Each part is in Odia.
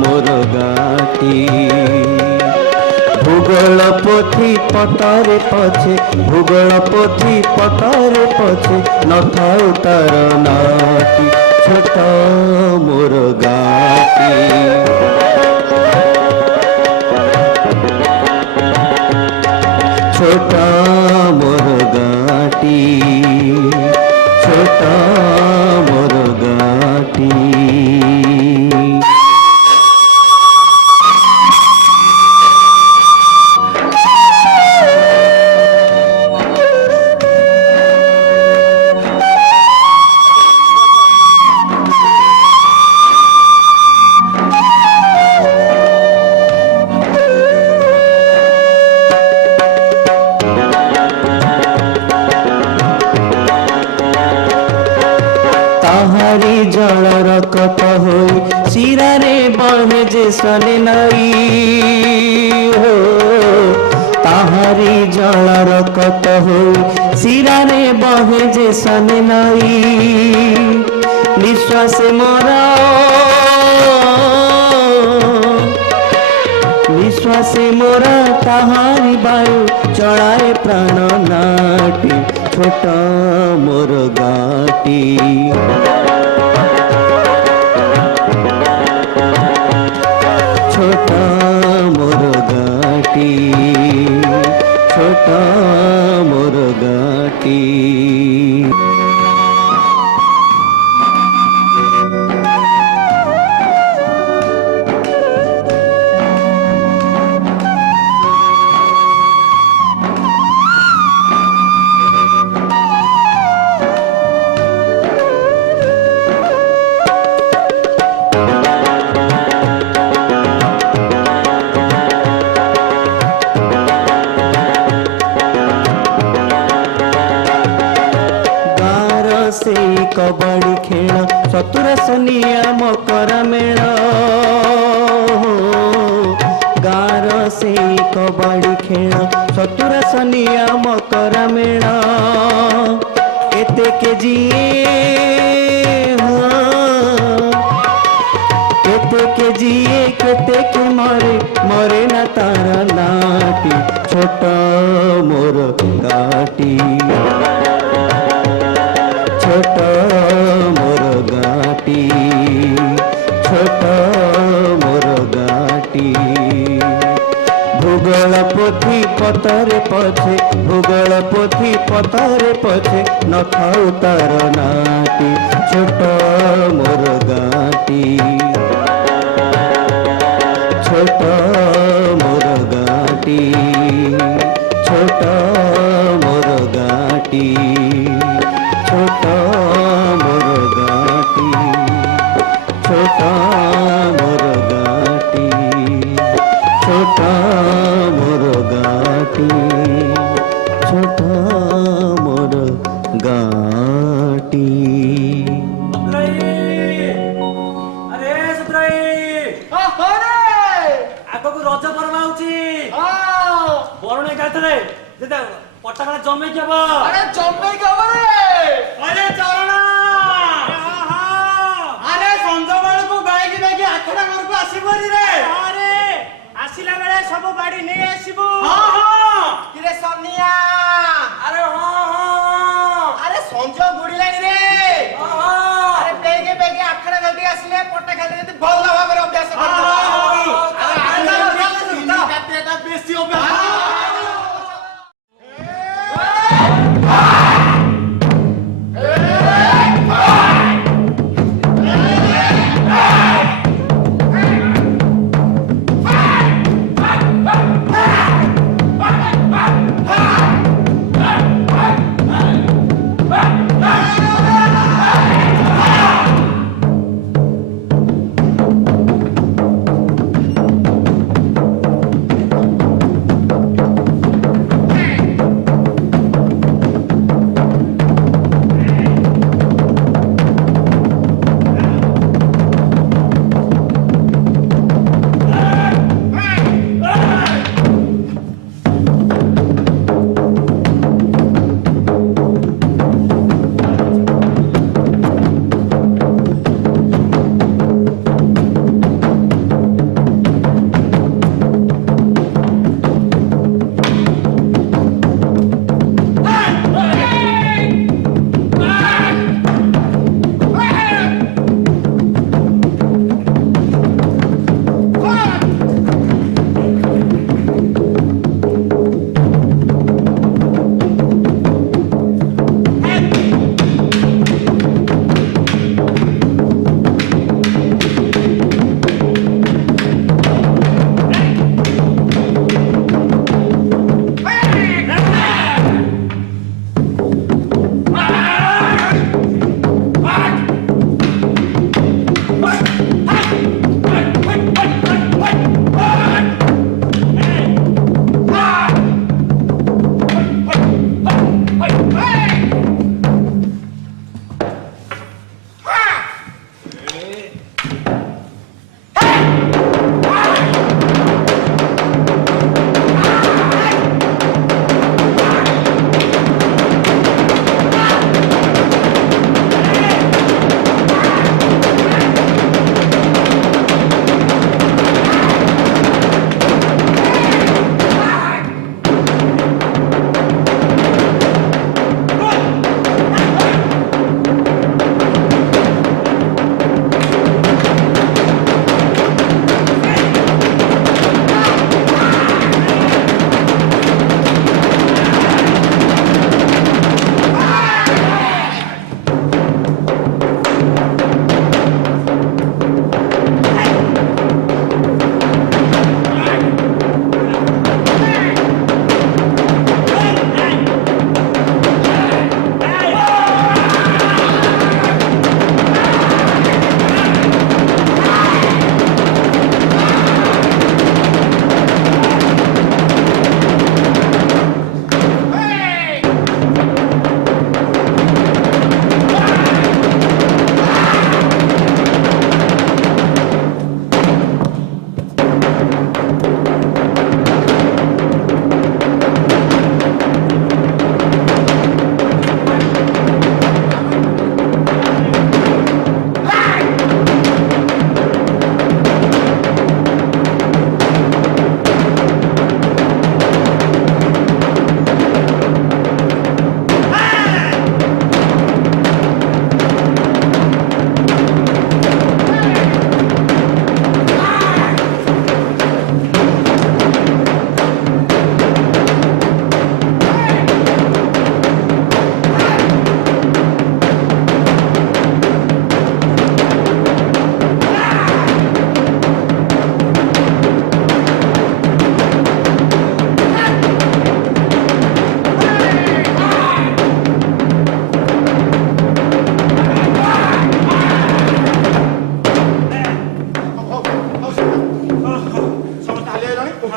मोर गाटी भूगोल पोथी पतारे पछे भूगोल पोथी पतारे पछे नथाउ तार नाटी छोट मोर गाटी छोटा मोर गाटी छोटा मोर गाटी ताहारी जलर कत होई सिरारे बहे जे सने नाई हो ताहारी जलर कत होई सिरारे बहे जे सने नाई निश्वास मोरा निश्वास मोरा ताहारी वायु चढ़ाए प्राण नाटी छोटा मोर गाटी छोटा मोर गाटी छोटा मोर गाटी से कबड्डी खेल चतुरस नियम कर मेल गार से कबड्डी खेल चतुरस नियम कर मेल केते के जीए केते के जीए केते के मरे मरे ना तार नाटी छोट मोर गाटी छोट मोर गाटी छोट मोर गाटी भूगोल पोथी पतरे पछे भूगोल पोथी पतरे पछे नथाउ तार नाटी छोट मोर गाटी छोट मोर गाटी छोट मोर गाटी छोटा मोर गाटी छोटा मोर गाटी छोटा मोर गाटी छोटा मोर गाटी अरे सुत्राई आगो को रज पर्व आउची बरणे गातरे जेदा पटकना जमे केबो अरे जम्मे गब रे अरे चरणा अरे संजो बेल को बाइक देखि आखड़ा घर को आसीबरी रे अरे आसिला बेले सब बाड़ी नै आसीबो हां हां किरे सोनिया अरे हां हां अरे संजो गुडीलानी रे हां अरे बेगे बेगे आखड़ा जल्दी आसिले पट्टा खाली जति भल भाबरे अभ्यास करबो अरे काटेटा बेसी अभ्यास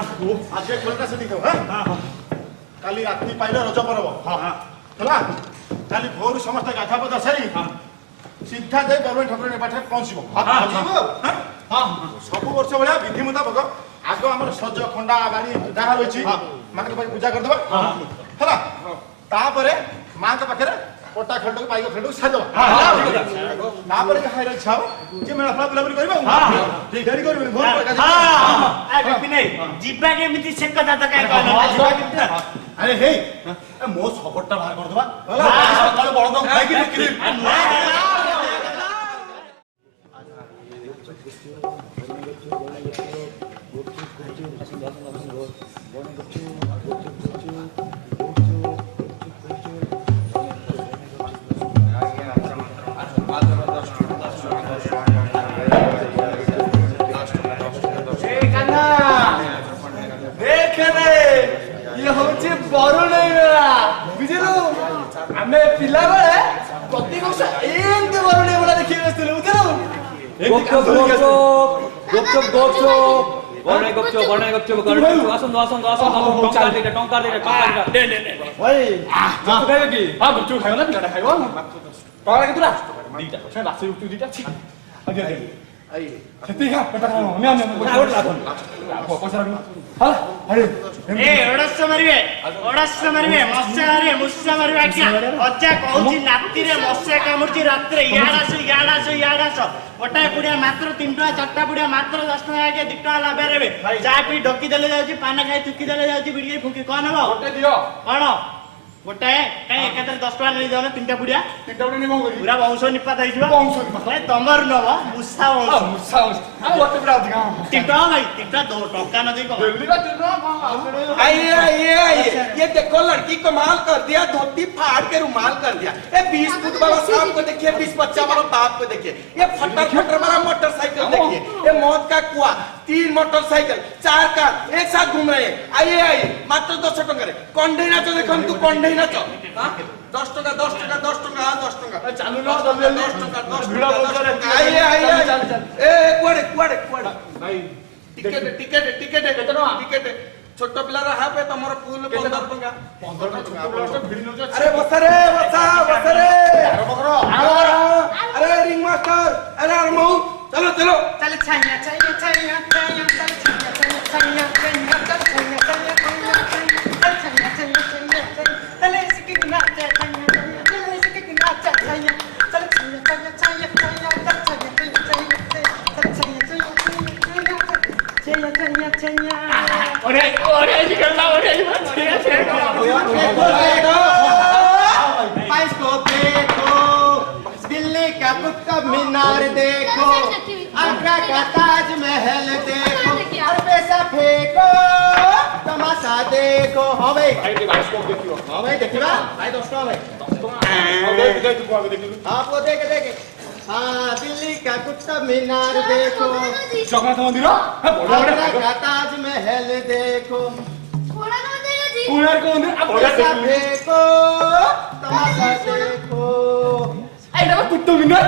आज खोलता से दिखाओ हां काली रात्रि पाइले रज पर्व ହେଲା କାଲି ଭୋରୁ ସମସ୍ତେ ଗାଧା ପଦା ସାରି ସିଧା ଯାଇ ବରୁଣେଇ ଠାକୁରଙ୍କ ପାଖରେ ପହଞ୍ଚିବ ସବୁ ବର୍ଷ ଭଳିଆ ବିଧି ମୁତାବକ ଆଗ ଆମର ସଜ ଖଣ୍ଡା ବାଡ଼ି ଯାହା ରହିଛି ମାଙ୍କ ପାଖରେ ପୂଜା କରିଦେବା ହେଲା ତାପରେ ମାଙ୍କ ପାଖରେ ପଟା ଖେଳଟାକୁ ପାଇକ ଖେଳଟାକୁ ସାରିଦେବା ତାପରେ ଯାହା ଇଚ୍ଛା ହବ ଯେ ମେଳା ଫେଳା ବୁଲାବୁଲି କରିବା ଠିକ ଡେରି କରିବେନି ଯିବା କେମିତି ସେ କଥା ତ କାଇଁ କହିଲ ଆରେ ହେଇ ମୋ ସପୋର୍ଟଟା ବାହାର କରିଦେବା ସକାଳୁ ବଳଦ ଖାଇକି ବିକ୍ରି ଆମେ ପିଲା ବେଳେ ପ୍ରତି ବର୍ଷ ଏମିତି ବରୁଣେଇ ଗୁଡା ଦେଖିକି ଆସିଥିଲୁ ବୁଝିଲୁ ଟଙ୍କା ଗୋଟାଏ ପୁଡ଼ିଆ ମାତ୍ର 3 ଟଙ୍କା 4ଟା ପୁଡ଼ିଆ ମାତ୍ର 10 ଟଙ୍କା 2 ଟଙ୍କା ଲାଭରେ ଚା ପି ଢକି ଦେଲେ ଯାଉଛି ପାନ ଖାଇ ଚୁକି ଦେଲେ ଯାଉଛି ବିଡି ଫୁଙ୍କି କଣ ହବ କଣ ଗୋଟାଏ କାଇଁ ଏକାଥରେ 10 ଟଙ୍କା ନେଇ ଯାଉନ 3ଟା ପୁଡ଼ିଆ ପୁରା ବଂଶ ନିପାତ ହେଇଯିବ ତମର ନବ ମୂଷା ବଂଶ 3 ଟଙ୍କା ଭାଇ 3 ଟଙ୍କା ଟଙ୍କା ନ ଦେଇ ये देखो लड़की कमाल कर दिया धोती फाड़ के रुमाल कर दिया ये 20 फुट वाला सांप को देखिए 20-25 वाला बाप को देखिए ये फटर वाला मोटरसाइकिल देखिए ये मौत का कुआं 3 मोटरसाइकिल 4 कार एक साथ घूम रहे हैं आइए मात्र 200 टका रे कंडे नाचो देखो तू कंडे नाचो 10 टका 10 टका 10 टका 10 टका चालू लो 10 टका 10 टका आइए ए कुआड़े भाई टिकट टिकट छोट पिलार हाफ है तमर फुल 15 टका अरे बसरे अरे रिंग मास्टर अरे अरमऊ चलो चल छाया दिल्ली का कुतुब मीनार देखो आगरा का ताजमहल देखो और पैसा फेंको तमाशा देखो हाँ भाई देखिए भाई दोस्तों भाई आपको देखे हाँ दिल्ली का कुतुब मीनार देखो आगरा का ताजमहल देखो पैसा फेंको तमाशा देखो कुत्तो मिनट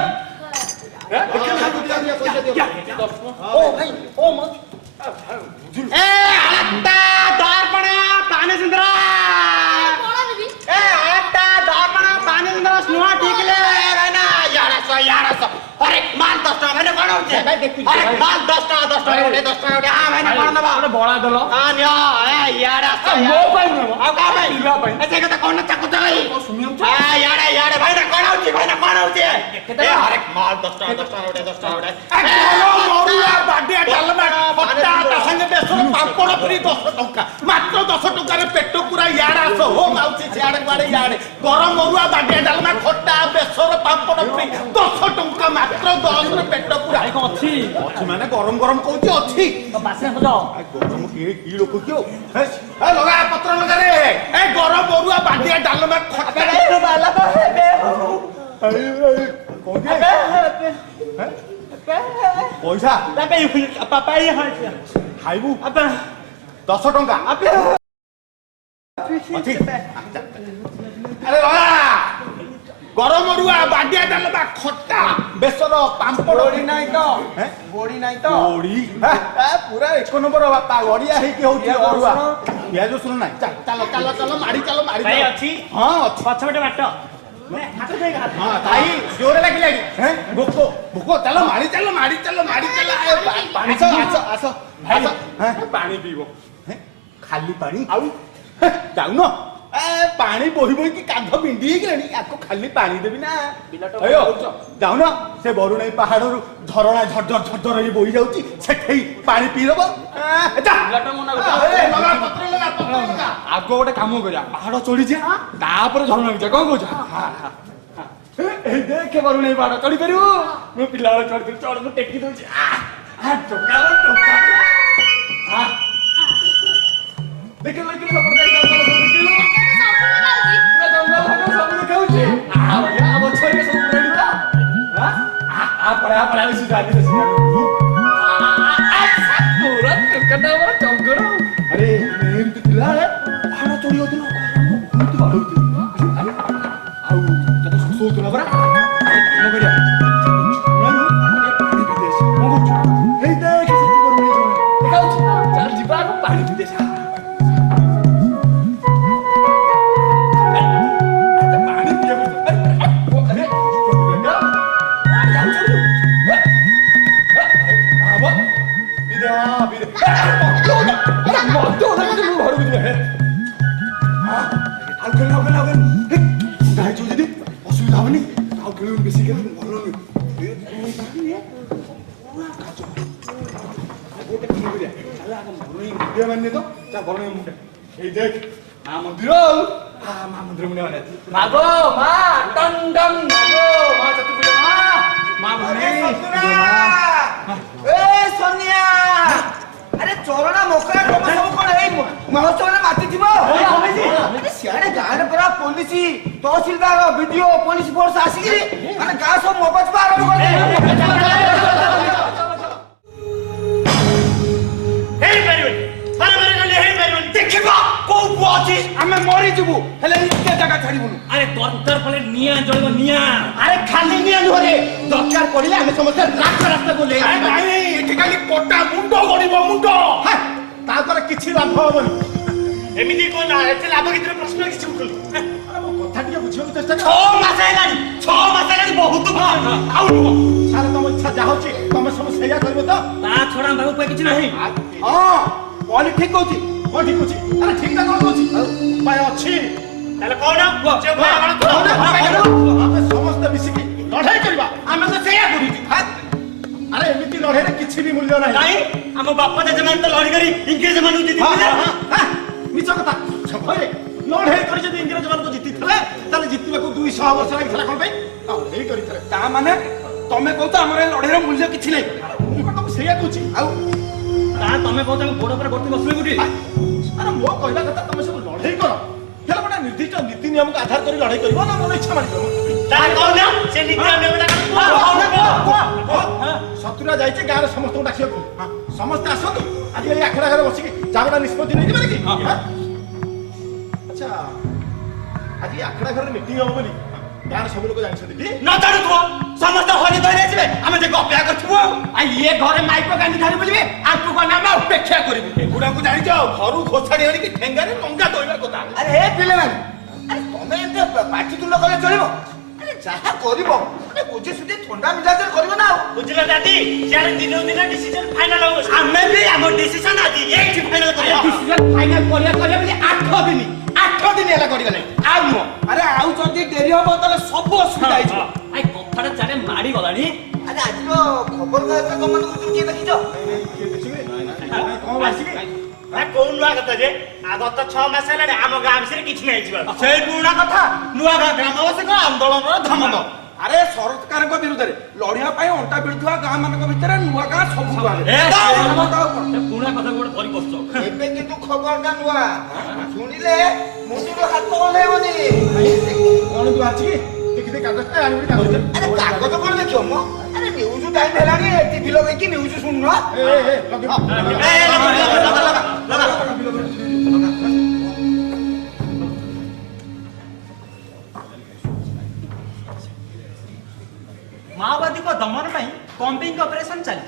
अरे माल 10 टका मैंने कौन होचे अरे माल 10 टका हां मैंने कौन दबा अरे बोला दलो हां नियो ए यार मो भाई आ का भाई पिला भाई ऐसे के कौन चक्कू चलाई हां यार भाई ना कौन होचे ए अरे माल 10 टका मोरुआ बाडिया डालमा पट्टा संग बेसर पापड़ फ्री 10 टका मात्र 10 टका रे पेट पूरा यार आसो हो माउची यार बाड़े गरम मोरुआ बाडिया डालमा खट्टा बेसर पापड़ फ्री 10 टका मात्र 10 रे पेट पूरा ଅଛି ମାନେ ଗରମ କହୁଛି ଅଛି ବାସେ ବଜାଅ ଗରମ କି ଲୋକ କିଓ ଏ ଲଗା ପତ୍ର ଲଗା ରେ ଏ ଗରମ ବରୁଆ ବାଡିଆ ଡାଲମା ଖଟା ବାଲା ତ ହେବେ କୋଉଠି ପଇସା ପାପା ଇଏ ଖାଇବୁ ଆପେ 10 ଟଙ୍କା ଆପେ ଆରେ ଲଗା गरम रुआ बाडिया डालबा खट्टा बेसर पांपड़ बोड़ी नहीं तो बोड़ी नहीं तो बोड़ी पूरा एक नंबर बापा गड़िया ହେଇକି ହଉଛି ଅରୁଆ ପିଆଜ ରସୁଣ ନାହିଁ ଚାଲ ଚାଲ ଚାଲ ମାଡ଼ି ଚାଲ ମାଡ଼ି ଭାଇ ଚାଲ। ଅଛି ହଁ ଅଛି ପଛପଟେ ବାଟ ହାତ ଧୋଇ ହାତ ହଁ ଭାଇ ଜୋରେ ଲାଗିଲାଣି ହେଁ ଭୋକ ଭୋକ ଚାଲ ମାଡ଼ି ଚାଲ ମାଡ଼ି ଚାଲ ମାଡ଼ି ଚାଲ ପାଣି ଆସ ଆସ ଆସ ଭାଇ ପାଣି ପିଇବ ଖାଲି ପାଣି ଆଉ ଯାଉନ ପାଣି ବୋହି ବୋହିକି କାନ୍ଧ ବିଣ୍ଡି ହେଇଗଲାଣି ଆକୁ ଖାଲି ପାଣି ଦେବି ନା ଅୟୋ ଯାଉନ ସେ ବରୁଣେଇ ପାହାଡରୁ ଝରଣା ଝରଝର ଝରଝର ହେଇ ବୋହି ଯାଉଛି ସେଠେଇ ପାଣି ପିଇଦବ ଆଗ ଗୋଟେ କାମ କରିବା ପାହାଡ ଚଢିଯିବା ତାପରେ ଝରଣା ଯିବା କଣ କହୁଛ ଏଇ ଦେଖେ ବରୁଣେଇ ପାହାଡ ଚଢି ପାରିବୁ ମୁଁ ପିଲାବେଳେ ଚଢିଥିଲି ଚଢ ମୁଁ ଟେକି ଦଉଛି ଦେଖିଲ अरे एमती पिला पाहाड़ चढ़ी होती बहुत बाड़ौती आउ तब सोचुला परा कौन करिया पानी विदेश कौन करछु हे देख सती करू देखाउछ चाल जिबा को पानी विदेश पानी पिए अरे जाऊ चलू आबो विदे विदे असुविधा हबनी बेसी देख माँ मंदिर माँ मंदिर मुंडे मागो माँ टन टन मागो माँ चतुर्भुज माँ सोनिया अरे चोरणा मोकरा टोमा सब कोन हे महोत्सव रे माती थिबो अरे सियाडे गाड परा पुलिस तहसीलदार वीडियो पुलिस फोर्स आसी माने गा सब मोबाइल पर आरंभ कर हे परिवन बारे गले हे परिवन देखिबा को बुआची आमे मरी जिबु हेले इते जगह छाड़ीबुनु अरे दरकार पड़े निया जळबो निया अरे खाली निया नुरे दरकार पड़िले हम समस्त रास्ता रास्ता बोले अरे भाई एठी खाली कोटा मुंडो गड़िबो मुंडो ता पर किछि लाभ होबनी एमिति कोन एते लाभ कितिर प्रश्न किछि उठल अरे मो कथा टिके बुझियो चेष्टा कर 6 मास हेलानी बहुत आउ सारे तुम इच्छा जा होची तुम सब सेया करबो तो ता छोड़ा बाबू पे किछ नहीं हां कोन ठीक होची कोन ठीक होची अरे ठीक ता कोन होची पाय अछि ताले कोन जे भाई ଆମେ ସମସ୍ତେ ମିଶିକି ଲଢାଇ କରିବା ଆମେ ତ ସେଇଆ କରୁଛୁ अरे एमिति लढेरे किछि भी मूल्य नाही काई हम बापा जजमान तो लड़ी करी इंग्रेज मानु जीति मिछ कथा छपरे लढाई करी जदि इंग्रेज मान को जीति थले ताले जीतिबा को 200 वर्ष लागि थला कोन पे लढाई करी थले ता माने तमे कहता हमरे लढेर मूल्य किछि नै मु तो सेया कहूची आउ ता तमे कहत हम गोड़ पर गोड़ बसले गुटी अरे मो कहला कथा तमे सब लढाई करो हेला बडा निर्दिष्ट नीति नियम को आधार करी लढाई करिवो ना मन इच्छा मारि करो ता कोन से नीति नियम शत्रुरा जाइछे गार समस्त डाकियो समस्त आसतु आज ए आखड़ा घर बसिकी जागड़ा निष्पत्ति नै दिबे कि अच्छा आज आखड़ा घर मीटिंग हो बोली गार सब लोग जानि छथि न जानु तो समस्त होली धरे जिबे हम जे गप्या करथबो आ ये घरे माइक गांधी धरि बोलिबे आकु को नाम अपेक्षा करिबे एगुडा को जानि जाओ घरु खोछाडी हरि कि ठेंगारे लंगा दोइबा कथा अरे हे पिले मान अरे तमे एते पाटी तुंड कले चलिबो अरे जाहा करिबो अरे बुझी सुझी ठंडा मिजाज करिबो ना बुझला दादी यार दिनो दिन डिसीजन फाइनल हो हमें भी हम डिसीजन आज एक फाइनल करिया डिसीजन फाइनल करिया करिया बोली 8 दिन एला करि गले आउ नो अरे आउ जदी डेरी होबो तले सब असुविधा आइछ आई कथाटा चारे मारी गलानी अरे आज खबर कागज कमन को के देखिजो कोन आसीबे आ कोन नुआ कथा जे आगो तो 6 मास हेलानी हम गाम से किछ नै आइछ से पुराना कथा नुआ ग्रामवासी को आंदोलन धमक अरे सरकार को विरुद्ध रे लढिया पाई अंटा बिळथुआ गां मान को भीतर नुआ गां सब गां ए पुणा कथा गोड़ धरि बसतो एबे किंतु खबरटा नुआ सुनिले मुंडुर हाथ ओलेबनी कोन तू आछि देखि दे कागज पे आनि कागज अरे कागज कोन देखियो मो अरे न्यूज टाइम हेलानी टीवी लगे कि न्यूज सुननो ए लगे माओवादी को दमन कॉम्बिंग ऑपरेशन चली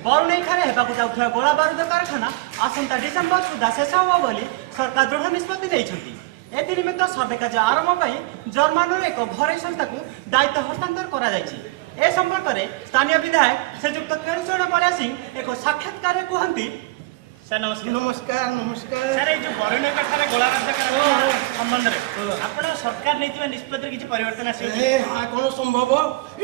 बरुणेई खारे हेबाकु जाउथुवा गोला बारूद कारखाना आसंता डिसेम्बर सुधा शेष हब बोली सरकार दृढ़ निष्पत्ति नेइछंती। एथि निमित्त सर्वे कार्य आरंभ पई जर्मानर एक घरोई संस्था को दायित्व हस्तांतर करा जायछि। ए संपर्क में स्थानीय विधायक श्रीजुक्त केलुचरण बलिया सिंह एक साक्षात्कार कहती। सर नमस्कार। नमस्कार नमस्कार सर ये जो बरुणेई ठारे गोला बारूद कारखाना संबंध में आपण सरकार नैतिबा निष्पत्ति किछि परिवर्तन आसी कौन संभव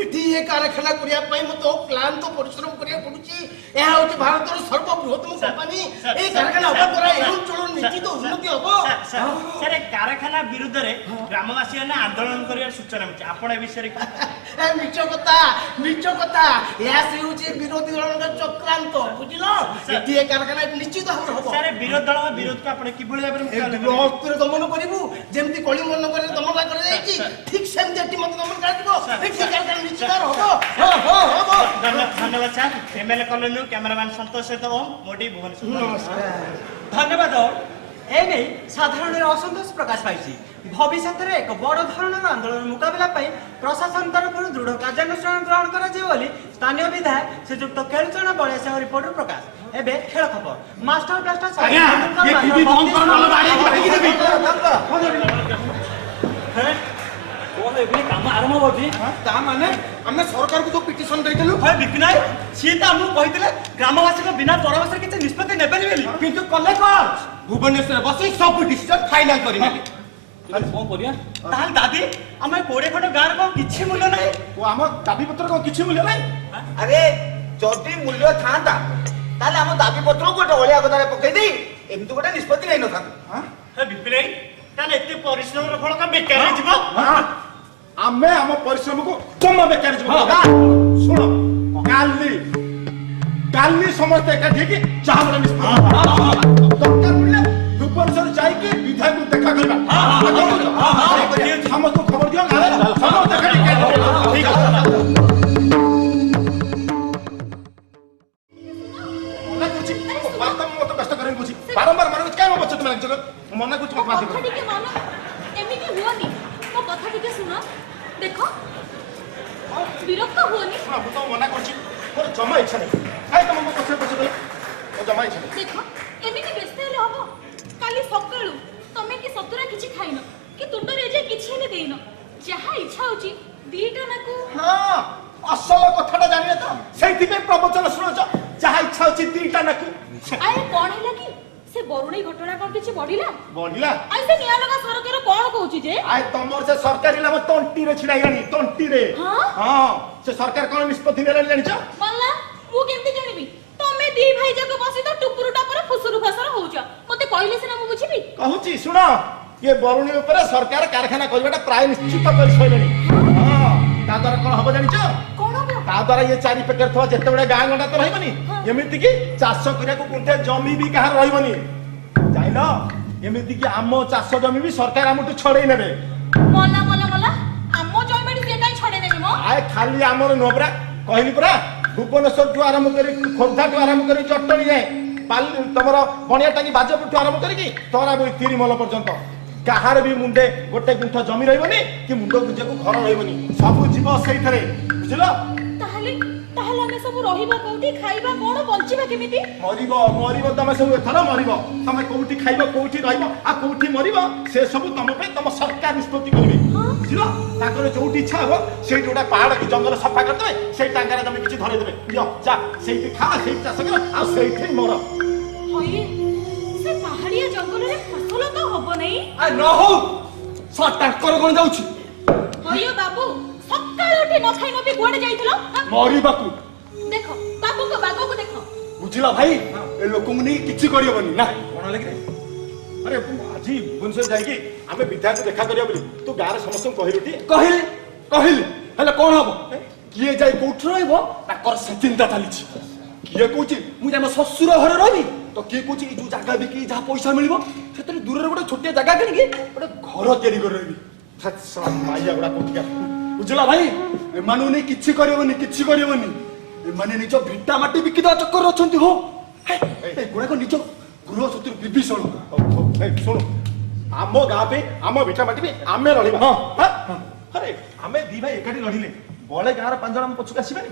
इटी ये कारखाना करिया पई मतो प्लान तो परिश्रम करिया पडुची। एहा होती भारतर सर्वबृहत्तम कंपनी। ए कारखाना होबा द्वारा ए अञ्चल निश्चित उन्नति हबो। सर ए कारखाना विरुद्ध रे ग्रामवासी ने आंदोलन करिया सूचना मिछि। आपण ए विषय ए मिछ कथा या से होची विरोधी दलक चक्रांत बुझिलो। इटी ये कारखाना निश्चित हबो। सर विरोध दल विरोध को आपण किभଳି भाबरे ब्लॉक दमन करिवु जेमति कलिंगन करे दमन कर जायछि ठीक सेमति एटी मत दमन करदिबो। एटी कारखाना निश्चित हबो। हो धन्यवाद सर। एमएलए कॉलोनी कैमरामैन संतोष सहित ओम मोडी भुवनेश्वर। नमस्कार। धन्यवाद। ए नहीं साधारण असंतोष प्रकाश पाई भविष्य में एक बड़ धरणर आंदोलन मुकाबला प्रशासन तरफ दृढ़ कार्यानुष्ठान ग्रहण कर स्थानीय विधायक श्रीजुक्त केलुचरण बलिया सिंह रिपोर्ट प्रकाश। एबे खेल खबर मास्टर ब्लास्टर काम आरंभ होची ता माने हमने सरकार को जो पिटिशन दैथलु भाई विपिन भाई सी तो हमको कहितले ग्रामवासी को बिना परामर्श किछि निष्पत्ति नेबेली बेली किंतु कले कर भुवनेश्वर बसी सब डिसीजन फाइनल करिने कौन करिया ताल दादी हमें 20 खंड गार को किछि मूल्य नहीं। ओ हम दाबी पत्र को किछि मूल्य नाही। अरे जदि मूल्य थांता ताले हम दाबी पत्र गोटे ओलिया गदारे पकई देई एमति गोटे निष्पत्ति नै नथा। हे विपिन भाई ताले एते परिश्रम रो फल का बेकार जीवो। आमे हम परिश्रम को जमा बेकार जीव। सुनो काली समस्त एकाठी की चाह बड़ा निष्पत्ति दरकार पड़ले भुवनेश्वर जाई के विधायक को देखा करबा। समस्त खबर दियो समस्त एकाठी ठीक है। मना कुछ वास्तव में मत कष्ट करें बुझी बारंबार मन क्या बच्चा तुम जगत मना कुछ मत बात कथा टिके मानो एमिति हुओनी मो कथा टिके सुनो देखो विरक्त हुओनी। सुना मु तो मना करछि मोर जमा इच्छा नहीं काई तुमको पछे पछे बोले ओ जमा इच्छा नहीं। देखो एमिति व्यस्त हेले हबो काली सकाळू तमे कि सतुरा किछि खाइनो कि तुंडरे जे किछि ने देइनो जहा इच्छा होची दीटा नाकू। हां असल कथाटा जानिए तो सेठी पे प्रवचन सुनो जहा इच्छा होची दीटा नाकू। आए कोन हैला कि से बरुणेई घटना कोन किछि बढ़िला आइ से निया लगा सरकार कोन कहूची जे आय तमर से सरकारी लाम तंटी रे छिड़ाई गानी तंटी रे। हां से सरकार कोन निष्पत्ति नेला जानिछ मल्ला मु केमति जानिबी तमे दी भाई जाको बसी तो टुपुरु टापर फुसुरु फसर होउछ मते कहले सिना मु बुझिबी। कहूची सुनो ये बरुणी ऊपर सरकार कारखाना करबाटा प्राय निश्चित कर सइलेनी। हां ता द्वारा कोन हबो जानिछ कोन हबो ता द्वारा ये चारि पेकर थवा जेते बडे गां गंडा तो रहबनी एमिति की चाष करिया को गुंठे जमी भी कहार रहबनी जाइलो एमिति की आमो चाष जमी भी सरकार हमटु छड़ेई नेबे। मल्ला मल्ला मल्ला आमो जयमेडी से काई छडे नेबी मो आय खाली आमर नोबरा कहली परा भुवनेश्वर ठु आरंभ करी खोर्धा ठु आरंभ करी चट्टणी जाए पाली तमर बणिया टाकी बाजपुर ठु आरंभ करी तोरा भी तिरिमल पर्यंत काहार भी मुंडे गोटे गुंठ जमी रहबनी कि मुंडो गुजे को घर रहबनी सब जीव सेई थरे बुझलो। ताहले ताहले हमें सब रहिबा कोठी खाइबा कोन बंचिबा केमिति मरिबो तमे सब एथरा मरिबो तमे कोठी खाइबो कोठी रहइबो आ कोठी मरिबो से सब तम पे तम सरकार निष्पत्ति करबी बुझलो। ताकर जोटी इच्छा हो सेई जोटा पहाड़ की जंगल सफा कर देबे सेई टांगारे तमे किछि धरे देबे लियो जा सेई खा सेई चाष कर आ सेई मर। होइए से पहाड़िया जंगल रे फसल तो हबो नै आ न हो सटा कर कोन जाउछि होइयो बाबू सकाळ उठी न खाइ न पी कोडे जाइथिलो मरिबाकू देखो बाबू को देखो बुझिला भाई ए लोक मुनि किछि करियबनी ना कोन लागि अरे आजी भुवनेश्वर जाई की हमें विधायक देखा करिया बोली तू गारे समस्त कहिरुटी कहिल हेले कोन हबो किए जाई कोठ रहइबो ताकर से चिंता थालिछि किए कहूछि मु जाम ससुर घर रहबी तो किए कहूछि जो जागा बिकी जहा पैसा मिलिबो सेतरी दूर रे गोटे छोटे जागा किनकी गोटे घर तयारी कर रहबी माइया बड़ा कोठिया बुझला भाई एमानु नै किछि करियबनी एमाने निज भिटा माटी बिकी द चक्कर अछंती हो ए गुडा को निज गृह शत्रु विभीषण सुनो आम गाँ पे आम भिटा माटी भी आमे लड़िबा। हां अरे आमे दी भाई एकाठी लड़िले बळे गाँर 5 जण पछुक आसीबानी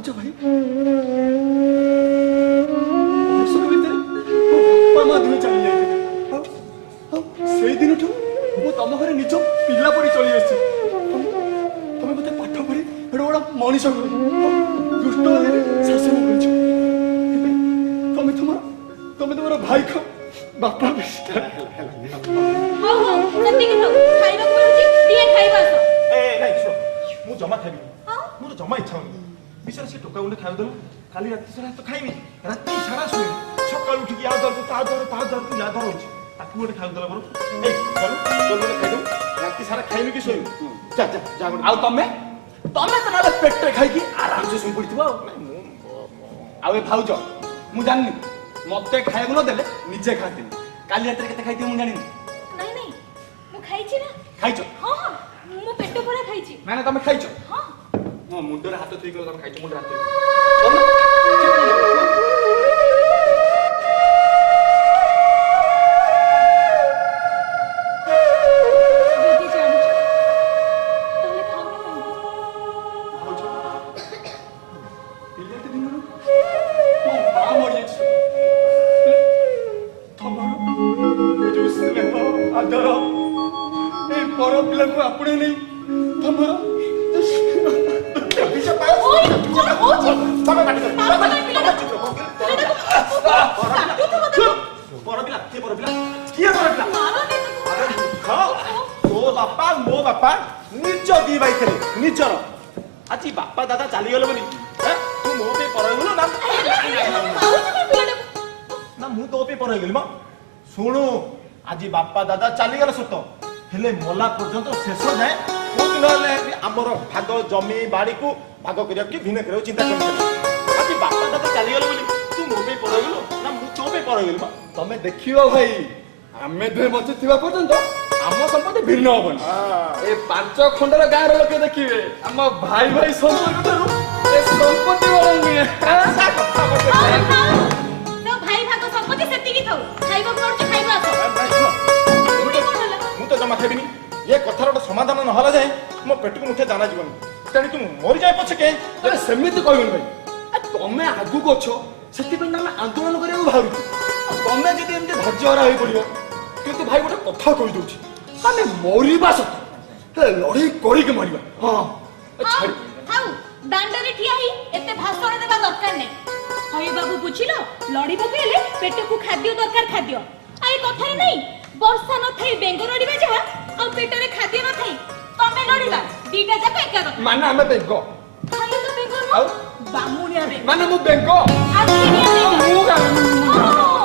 କହୁଛ ଭାଇ? ବର୍ଷକ ଭିତରେ ମୋ ବାପା ମା ଦୁହେଁ ଚାଲି ଯାଇଥିଲେ। ଆଉ ସେଇ ଦିନଠୁ ମୁଁ ତମ ଘରେ ନିଜ ପିଲା ପରି ଚଳି ଆସିଛି। ତମେ ମତେ ପାଠ ପଢି ଗୋଟେ ବଡ଼ ମଣିଷ କରି ଦୁଷ୍ଟ ହେଲେ ଶାସନ କରିଛ। ଏବେ ତମେ ତମର ଭାଇକୁ ବାପା ହଉ ହଉ ସେତିକି ଥାଉ। ଖାଇବାକୁ ମିଳୁଛି ଟିକେ ଖାଇବା ଆସ। ନାଇଁ ଶୁଣ ମୁଁ ଜମା ଖାଇବିନି। ହଁ? ମୋର ଜମା ଇଚ୍ଛା ହଉନି। ବିଷୟରେ ସେ ଟୋକା ଗୁଣ୍ଡେ ଖାଇଦେଲ କାଲି ରାତି ସାରା ତ ଖାଇବି ରାତି ସାରା ଶୋଇବି ସକାଳୁ ଉଠିକି ୟା ଧରକୁ ତା ଧରକୁ ୟା ଧର ହଉଛି ତାକୁ ଗୋଟେ ଖାଇଦେଲା ମୋର ଏଇ ଚାଲୁ ଜଲ୍ଦି ଖାଇଦବୁ ରାତି ସାରା ଖାଇବି କି ଶୋଇବି ଯା ଯା ଯା ଗୋଟେ ଆଉ ତମେ ତ ନହେଲେ ପେଟରେ ଖାଇକି ଆରାମସେ ଶୋଇ ପଡିଥିବ ଆଉ ଏ ଭାଉଜ ମୁଁ ଜାଣିନି ମତେ ଖାଇବାକୁ ନ ଦେଲେ ନିଜେ ଖାଆନ୍ତିନି। କାଲି ରାତିରେ କେତେ ଖାଇଥିବ ମୁଁ ଜାଣିନି। ନାଇଁ ନାଇଁ ମୁଁ ଖାଇଛି ନା। ଖାଇଛ? ହଁ ହଁ ମୁଁ ପେଟ ପୁରା ଖାଇଛି। ମାନେ ତମେ ଖାଇଛ? ହଁ ମୋ ମୁଣ୍ଡରେ ହାତ ଦେଇ ଗଲ ତମେ ଖାଇଛ ମୁଣ୍ଡରେ ହାତ ଦେଇ। ଯଦି ଜାଣିଛ ତାହେଲେ ଖାଉନ କାହିଁକି? ଭାଉଜ ପିଲାଟି ଦିନରୁ ମୋ ମା ମରିଯାଇଛି। ତମର ଏ ଯୋଉ ସ୍ନେହ ଆଦର এই পর পিলাକୁ ଆପଣେଇ ନେଇ ତମର ଓଇ କଣ ହଉଛି? ତମେ ପାଟି କର ମାର ନା ପିଲାଟା। ପରପିଲା କିଏ ପରପିଲା କିଏ ପରପିଲା ମାରନି ତାକୁ। ତୋ ବାପା ମୋ ବାପା ନିଜ ଦି ଭାଇ ଥିଲେ ନିଜର ଆଜି ବାପା ଦାଦା ଚାଲିଗଲେ ବୋଲି ତୁ ମୋ ପାଇଁ ପର ହେଇଗଲୁ ନା ମାରୁଛି ନା ପିଲାଟାକୁ। ନା ମୁଁ ତୋ ପାଇଁ ପର ହେଇଗଲି ମ ଶୁଣୁ ଆଜି ବାପା ଦାଦା ଚାଲିଗଲେ ସତ ହେଲେ ମଲା ପର୍ଯ୍ୟନ୍ତ ଶେଷ ଯାଏ କୋଉଠି ନହେଲେ ଆମର ଭାଗ ଜମି ବାଡିକୁ ଭାଗ କରିବାକୁ କି ଭିନ୍ନ କରିବାକୁ ଚିନ୍ତା କରିଥିଲେ ଆଜି ବାପା ଦାଦା ଚାଲିଗଲେ ବୋଲି ତୁ ମୋ ପାଇଁ ପର ହେଇଗଲୁ ନା ମୁଁ ତୋ ପାଇଁ ପର ହେଇଗଲି ମ ତମେ ଦେଖିବ ଭାଇ ଆମେ ଦୁହେଁ ବଞ୍ଚିଥିବା ପର୍ଯ୍ୟନ୍ତ ଆମ ସମ୍ପତ୍ତି ଭିନ୍ନ ହବନି। ଏ 5 ଖଣ୍ଡର ଗାଁର ଲୋକେ ଦେଖିବେ ଆମ ଭାଇ ଭାଇ ସମ୍ପର୍କ ଠାରୁ ଏ ସମ୍ପତ୍ତି ବଡ ନୁହେଁ। ହଉ ଖାଉ। ତୋ ଭାଇ ଭାଗ ସମ୍ପତ୍ତି ସେତିକି ଥାଉ। ଖାଇବାକୁ ମିଳୁଛି ଖାଇବା ଆସ। ପୁଣି କଣ ହେଲା? ମୁଁ ତ ଜମା ଖାଇବିନି ଏ କଥାର ଗୋଟେ ସମାଧାନ ନହେଲା ଯାଏ ମୋ ପେଟକୁ ମୁଠେ ଦାନା ଯିବନି ତେଣୁ ତୁ ମରିଯାଏ ପଛକେ ଆରେ ସେମିତି କହିବନି ଭାଇ ତମେ ଆଗକୁ ଅଛ ସେଥିପାଇଁ ଆମେ ଆନ୍ଦୋଳନ କରିବାକୁ ବାହାରୁଛୁ। ତମେ ଯଦି ଏମିତି ଧୈର୍ଯ୍ୟହରା ହେଇପଡିବ କିନ୍ତୁ ଭାଇ ଗୋଟେ କଥା କହିଦଉଛି ଆମେ ମରିବା ସତ ହେଲେ ଲଢେଇ କରିକି ମରିବା। ହଁ ଥାଉ ଥାଉ। ଦାଣ୍ଡରେ ଠିଆ ହେଇ ଏତେ ଭାଷଣ ଦେବା ଦରକାର ନାହିଁ। ହଇ ବାବୁ ବୁଝିଲ ଲଢିବାକୁ ହେଲେ ପେଟକୁ ଖାଦ୍ୟ ଦରକାର ଖାଦ୍ୟ। ଆଉ ଏ କଥାରେ ନାହିଁ ବର୍ଷା ନଥାଇ ବେଙ୍ଗ ଲଢିବା ଯାହା ଆଉ ପେଟରେ ଖାଦ୍ୟ ନଥାଇ ତମେ ଲଢିବା ଦିଟା ଯାକ ଏକା କଥା। ମାନେ ଆମେ ବେଙ୍ଗ ଖାଲି ତ ବେଙ୍ଗ ଆଉ? ନୁହଁ ବାମୁଣିଆ ବେଙ୍ଗ। ମାନେ ମୁଁ ବେଙ୍ଗ ଆଖିଣିଆ ବେଙ୍ଗ। ମୁଁ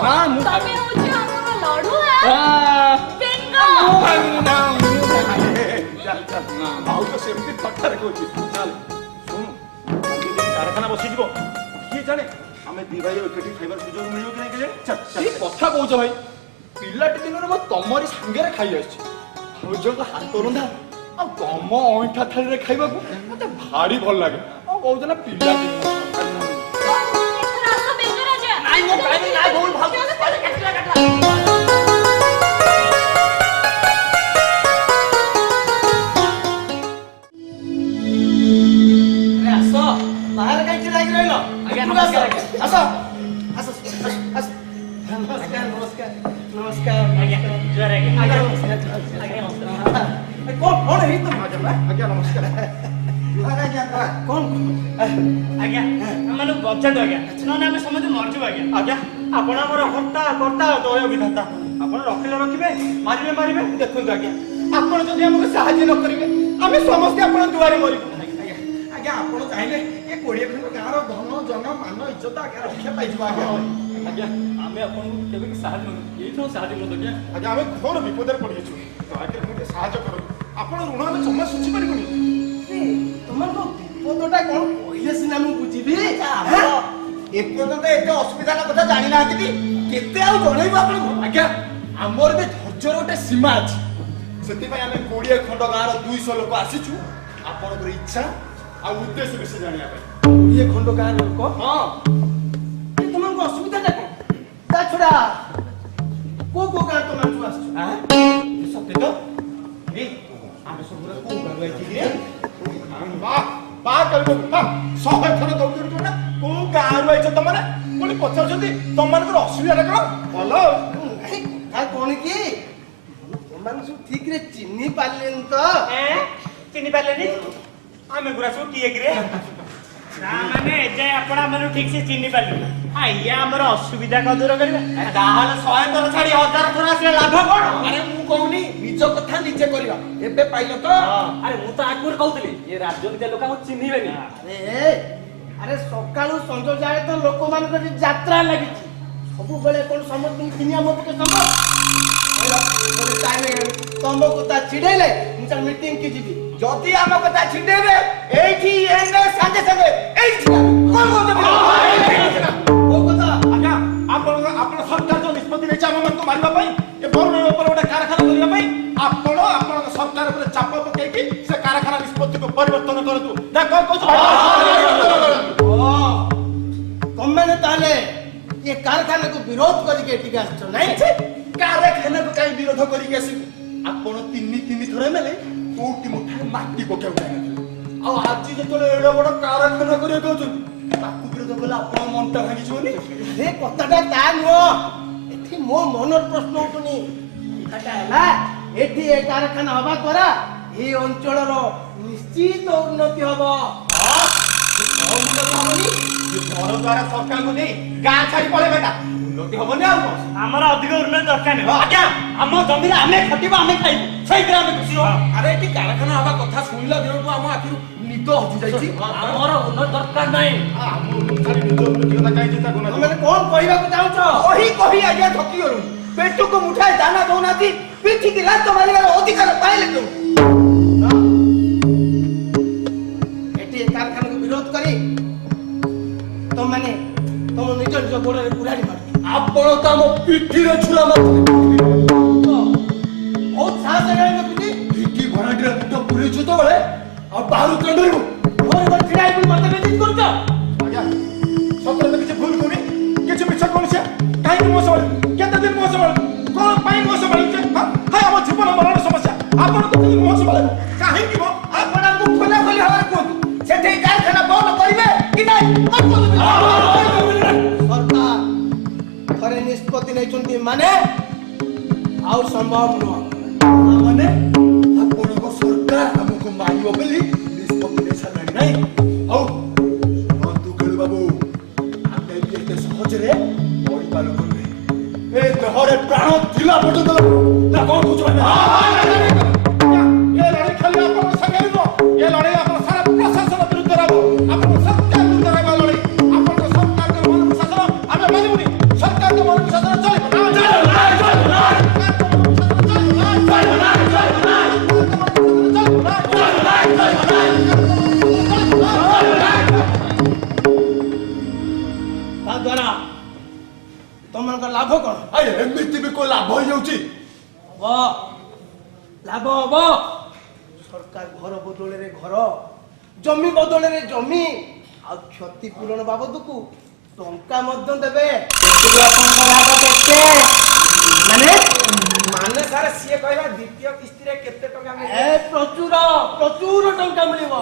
ନା ମୁଁ ତମେ ହଉଛ ଆମର ଲଢୁଆ ବେଙ୍ଗ। ଭାଉଜ ସେମିତି ଥଟ୍ଟାରେ କହୁଛି ଚାଲ ଶୁଣୁ କାରଖାନା ବସିଯିବ କିଏ ଜାଣେ ଆମେ ଦି ଭାଇ ଏକାଠି ଖାଇବାର ସୁଯୋଗ ମିଳିବ କି ନାହିଁ କେଜାଣି କି କଥା କହୁଛ ଭାଇ ପିଲାଟି ଦିନରୁ ମୁଁ ତମରି ସାଙ୍ଗରେ ଖାଇ ଆସିଛି ଭାଉଜଙ୍କ ହାତ ରନ୍ଧା ଆଉ ତମ ଅଇଁଠା ଥାଳିରେ ଖାଇବାକୁ ମତେ ଭାରି ଭଲ ଲାଗେ ଆଉ କହୁଛ ନା ପିଲାଟି ଏଥର ଆସ ବେଙ୍ଗ ରାଜା। ନାଇଁ ମୁଁ ଖାଇବି ନା ଭୁଲ ଭାଉଜ ଆସ ବାହାରେ କାହିଁକି ଯାଇକି ରହିଲ ଆଜ୍ଞା, ଆସ ନମସ୍କାର, ଆସ ଆସ ଆସ ନମସ୍କାର ନମସ୍କାର ନମସ୍କାର ଆଜ୍ଞା ଜୁହାର ଆଜ୍ଞା। ଆଜ୍ଞା ନମସ୍କାର ଆଜ୍ଞା ନମସ୍କାର। କଣ ହେଇ ତମ ଆଜ୍ଞା ଆଜ୍ଞା ନମସ୍କାର ଆଜ୍ଞା କଣ ଆଜ୍ଞା ଆମେ ବଞ୍ଚାନ୍ତୁ ଆଜ୍ଞା ନହେଲେ ଆମେ ସମସ୍ତେ ମରିଯିବୁ ଆଜ୍ଞା। ଆଜ୍ଞା ଆପଣ ଆମର ହର୍ତ୍ତା କର୍ତ୍ତା ଦୟ ବିଧାତା ଆପଣ ରଖିଲେ ରଖିବେ ମାରିବେ ମାରିବେ ଦେଖନ୍ତୁ ଆଜ୍ଞା ଆପଣ ଯଦି ଆମକୁ ସାହାଯ୍ୟ ନ କରିବେ ଆମେ ସମସ୍ତେ ଆପଣଙ୍କ ଦୁଆରେ ମରିବୁ ଆଜ୍ଞା ଆପଣ ଚାହିଁଲେ ଏ 20 ଖଣ୍ଡ ଗାଁର ଧନ ଜନ ମାନ ଇଜ୍ଜତ ଆଜ୍ଞା ରକ୍ଷା ପାଇଯିବ ଆଜ୍ଞା ଆଜ୍ଞା ଆମେ ଆପଣଙ୍କୁ କେବେ କି ସାହାଯ୍ୟ କରୁ ଏଇଥର ସାହାଯ୍ୟ କରନ୍ତୁ ଆଜ୍ଞା ଆଜ୍ଞା ଆମେ ଘୋର ବିପଦରେ ପଡ଼ିଯାଇଛୁ ଦୟାକରି ମୋତେ ସାହାଯ୍ୟ କରନ୍ତୁ ଆପଣ ଋଣ ଆମେ ଜମା ଶୁଝି ପାରିବୁନି ତମର ବିପଦଟା କଣ କହିଲେ ସିନା ମୁଁ ବୁଝିବି ଏପର୍ଯ୍ୟନ୍ତ ଏତେ ଅସୁବିଧାର କଥା ଜାଣିନାହାନ୍ତି କେତେ ଆଉ ଜଣେଇବୁ ଆପଣଙ୍କୁ ଆଜ୍ଞା ଆମର ବି ଧୈର୍ଯ୍ୟର ଗୋଟେ ସୀମା ଅଛି ସେଥିପାଇଁ ଆମେ 20 ଖଣ୍ଡ ଗାଁର 200 ଲୋକ ଆସିଛୁ ଆପଣଙ୍କର ଇଚ୍ଛା ଆଉ ଉଦ୍ଦେଶ୍ୟ ବିଷୟ ଜାଣିବା ପାଇଁ 20 ଖଣ୍ଡ ଗାଁର ଲୋକ ହଁ ତମର ଅସୁବିଧାଟା କଣ ତା ଛଡା କୋଉ କୋଉ ଗାଁ ତମେ ସବୁ ଆସିଛୁ ସତ୍ୟ ତ ଏଇ ଆମେ ସବୁରେ କୋଉ ଗାଁରୁ ଆଇଛି କି ବାଃ ପା କରିବ ଶହେ ଥର ଦଉଛନ୍ତି ନା କୋଉ ଗାଁରୁ ଆଇଛ ତମମାନେ ପୁଣି ପଚାରୁଛନ୍ତି ତମମାନଙ୍କର ଅସୁବିଧାଟା କଣ ଭଲ କଥା କଣ କି ଏମାନେ ସବୁ ଠିକରେ ଚିହ୍ନି ପାରିଲେନି ତ ଚିହ୍ନି ପାରିଲେନି ଆମେ ଗୁରା ସବୁ କିଏ କିରେ ନା ମାନେ ଏଯାଏ ଆପଣ ଆମର ଠିକ ସେ ଚିହ୍ନି ପାରିଲୁ ଇଏ ଆମର ଅସୁବିଧା କଣ ଦୂର କରିବା ତାହେଲେ 100 ଥର ଛାଡି 1000 ଥର ଆସିଲେ ଲାଭ କଣ ଆରେ ମୁଁ କହୁନି ନିଜ କଥା ନିଜେ କରିବା ଏବେ ପାଇଲ ତ ଆରେ ମୁଁ ତ ଆଗରୁ କହୁଥିଲି ଏ ରାଜନୀତି ଲୋକ ଆମକୁ ଚିହ୍ନିବେନି ଆରେ ସକାଳୁ ସଞ୍ଜ ଯାଏ ତ ଲୋକମାନଙ୍କର ଯାତ୍ରା ଲାଗିଛି ସବୁବେଳେ କଣ ସମସ୍ତଙ୍କୁ ଚିହ୍ନିବା ମୋ ପକ୍ଷେ ତମ କଥା ଛିଡେଇଲେ ମୁଁ ତାର ମିଟିଂ କି ଯିବି ଯଦି ଆମ କଥା ଛିଣ୍ଡେଇବେ ଏଇଠି ଏଇନେ ସାଙ୍ଗେ ସାଙ୍ଗେ ଏଇଠି କଣ କହୁଛନ୍ତି କୋଉ କଥା ଆଜ୍ଞା ଆପଣ ସରକାର ଯୋଉ ନିଷ୍ପତ୍ତି ନେଇଛି ଆମମାନଙ୍କୁ ମାରିବା ପାଇଁ ଏ ବରୁଣେଇ ଉପରେ ଗୋଟେ କାରଖାନା କରିବା ପାଇଁ ଆପଣ ଆପଣଙ୍କ ସରକାର ଉପରେ ଚାପ ପକେଇକି ସେ କାରଖାନା ନିଷ୍ପତ୍ତିକୁ ପରିବର୍ତ୍ତନ କରନ୍ତୁ ନା କଣ କହୁଛୁ ତମେ ତାହେଲେ ଏ କାରଖାନାକୁ ବିରୋଧ କରିକି ଏଠିକି ଆସିଛ ନାଇଁ କାରଖାନାକୁ କାହିଁ ବିରୋଧ କରିକି ଆସିବୁ ଆପଣ ତିନି ଥର ଏମଏଲଏ କୋଉଠି ମୁଠାରେ ମାଟି ପକେଇବାକୁ ଯାଇନଥିଲେ ଆଉ ଆଜି ଯେତେବେଳେ ଏଡେ ବଡ କାରଖାନା କରିବାକୁ କହୁଛନ୍ତି ତାକୁ ବିରୋଧ କଲେ ଆପଣ ମନଟା ଭାଙ୍ଗିଯିବନି ସେ କଥାଟା ତା ନୁହଁ ଏଠି ମୋ ମନର ପ୍ରଶ୍ନ ଉଠୁନି କଥାଟା ହେଲା ଏଠି ଏ କାରଖାନା ହବା ଦ୍ୱାରା এই ଅଞ୍ଚଳର ନିଶ୍ଚିତ ଉନ୍ନତି ହବ ହବନି ଘର ଦ୍ୱାରା ସରକାରଙ୍କୁ ନେଇ ଗାଁ ଛାଡି ପଳେଇବେ ନା ଉନ୍ନତି ହବନି ଆଉ କଣ ଆମର ଅଧିକ ଉନ୍ନତି ଦରକାର ନାହିଁ ଆଜ୍ଞା ଆମ ଜମିରେ ଆମେ ଖଟିବୁ ଆମେ ଖାଇବୁ ସେଇଥିରେ ଆମେ ଖୁସି ହବା ଆରେ ଏଠି କାରଖାନା ହବା କଥା ଶୁଣିଲା ଦିନଠୁ ଆମ ଆଖିରୁ ନିଦ ହଜି ଯାଇଛି ଆମର ଉନ୍ନତି ଦରକାର ନାହିଁ ଆମ ଛାଡି ନିଜ ଉନ୍ନତି କଥା କାହିଁ ଚିନ୍ତା କରୁନାହାନ୍ତି ତମେ କଣ କହିବାକୁ ଚାହୁଁଛ କହି ଆଜ୍ଞା ଥକି ଗଲୁ ପେଟକୁ ମୁଠାଏ ଦାନା ଦଉନାହାନ୍ତି ପିଠିକି ଲାତ ମାରିବାର ଅଧିକାର ପାଇଲେ କେଉଁ ଏଠି ଏ କାରଖାନାକୁ ବିରୋଧ କରି ତମମାନେ ତମ ନିଜ ନିଜ ଗୋଡରେ କୁରାଡି ମାର ଆପଣ ତ ଆମ ପିଠିରେ ଛୁରା ମାରୁଥିଲେ ବହୁତ ସାହସ ହେଲାଣି ପିଠି ପିଠି ଭରାଟିରେ ମୁଣ୍ଡ ପୁରେଇଛୁ ଯେତେବେଳେ ଆଉ ବାହାରୁ କାଣ୍ଡିବୁ ମୋର ଛିଡା ହେଇକି ମତେ ବେଜିଂ କରୁଛ ଆଜ୍ଞା ସତରେ ତ କିଛି ଭୁଲ କରୁନି କିଛି ମିଛ କହୁନି କାହିଁକି ମୋ ସମ୍ଭାଳି କେତେ ଦିନ ମୋ ସମ୍ଭାଳି କଣ ପାଇଁ ମୋ ସମ୍ଭାଳୁଛେ ହାय ଆମ ଜୀବନ ମରଣ ସମସ୍ୟା ଆପଣ ତ ମୋ ସମ୍ଭାଳିବ କାହିଁକି ମୋ ଆପଣ ଆମକୁ ଖୋଲା ଖୋଲି ଭାବରେ କୁହନ୍ତୁ ସେଠି କାରଖାନା ବନ୍ଦ କରିବେ କି ନାହିଁ ସରକାର ଥରେ ନିଷ୍ପତ୍ତି ନେଇଛନ୍ତି ମାନେ ଆଉ ସମ୍ଭବ ନୁହଁ ମାନେ ଆପଣଙ୍କ ସରକାର ଆମକୁ ମାରିବ ବୋଲି ନିଷ୍ପତ୍ତି ନେଇ ସାରିଲାଣି ନାଇଁ ହଉ ତୁ ଖେଳୁ ବାବୁ ଆମେ ବି ଏତେ ସହଜରେ ମରିବା ଲୋକ ନୁହେଁ ଏ ଦେହରେ ପ୍ରାଣ ଥିଲା ପର୍ଯ୍ୟନ୍ତ ନା କଣ କହୁଛୁ ଏ ଲଢେଇ ଖାଲି ଆପଣଙ୍କ ସାଙ୍ଗରେ ନୁହଁ ଏ ଲଢେଇ ଆପଣ ସାରା ପ୍ରଶାସନ ବିରୁଦ୍ଧରେ ହବ ଆପଣଙ୍କ ସରକାର ବିରୁଦ୍ଧରେ ହବ ଲଢେଇ ଆପଣଙ୍କ ସରକାରଙ୍କ ମନକୁ ଶାସନ ଆମେ ମାନିବୁନି ସରକାରଙ୍କ ମନକୁ ଶାସନ ଚଳିବ ତା ଦ୍ୱାରା ତମମାନଙ୍କର ଲାଭ କଣ ଏମିତି ବି କୋଉ ଲାଭ ହେଇଯାଉଛି ହବ ଲାଭ ହବ ସରକାର ଘର ବଦଳରେ ଘର ଜମି ବଦଳରେ ଜମି ଆଉ କ୍ଷତିପୂରଣ ବାବଦକୁ ଟଙ୍କା ମଧ୍ୟ ଦେବେ ଆପଣଙ୍କ ଲାଭ କେତେ ମାନେ ମାନେ ସାର୍ ସିଏ କହିଲା ଦ୍ୱିତୀୟ କିସ୍ତିରେ କେତେ ଟଙ୍କା ଏ ପ୍ରଚୁର ଟଙ୍କା ମିଳିବ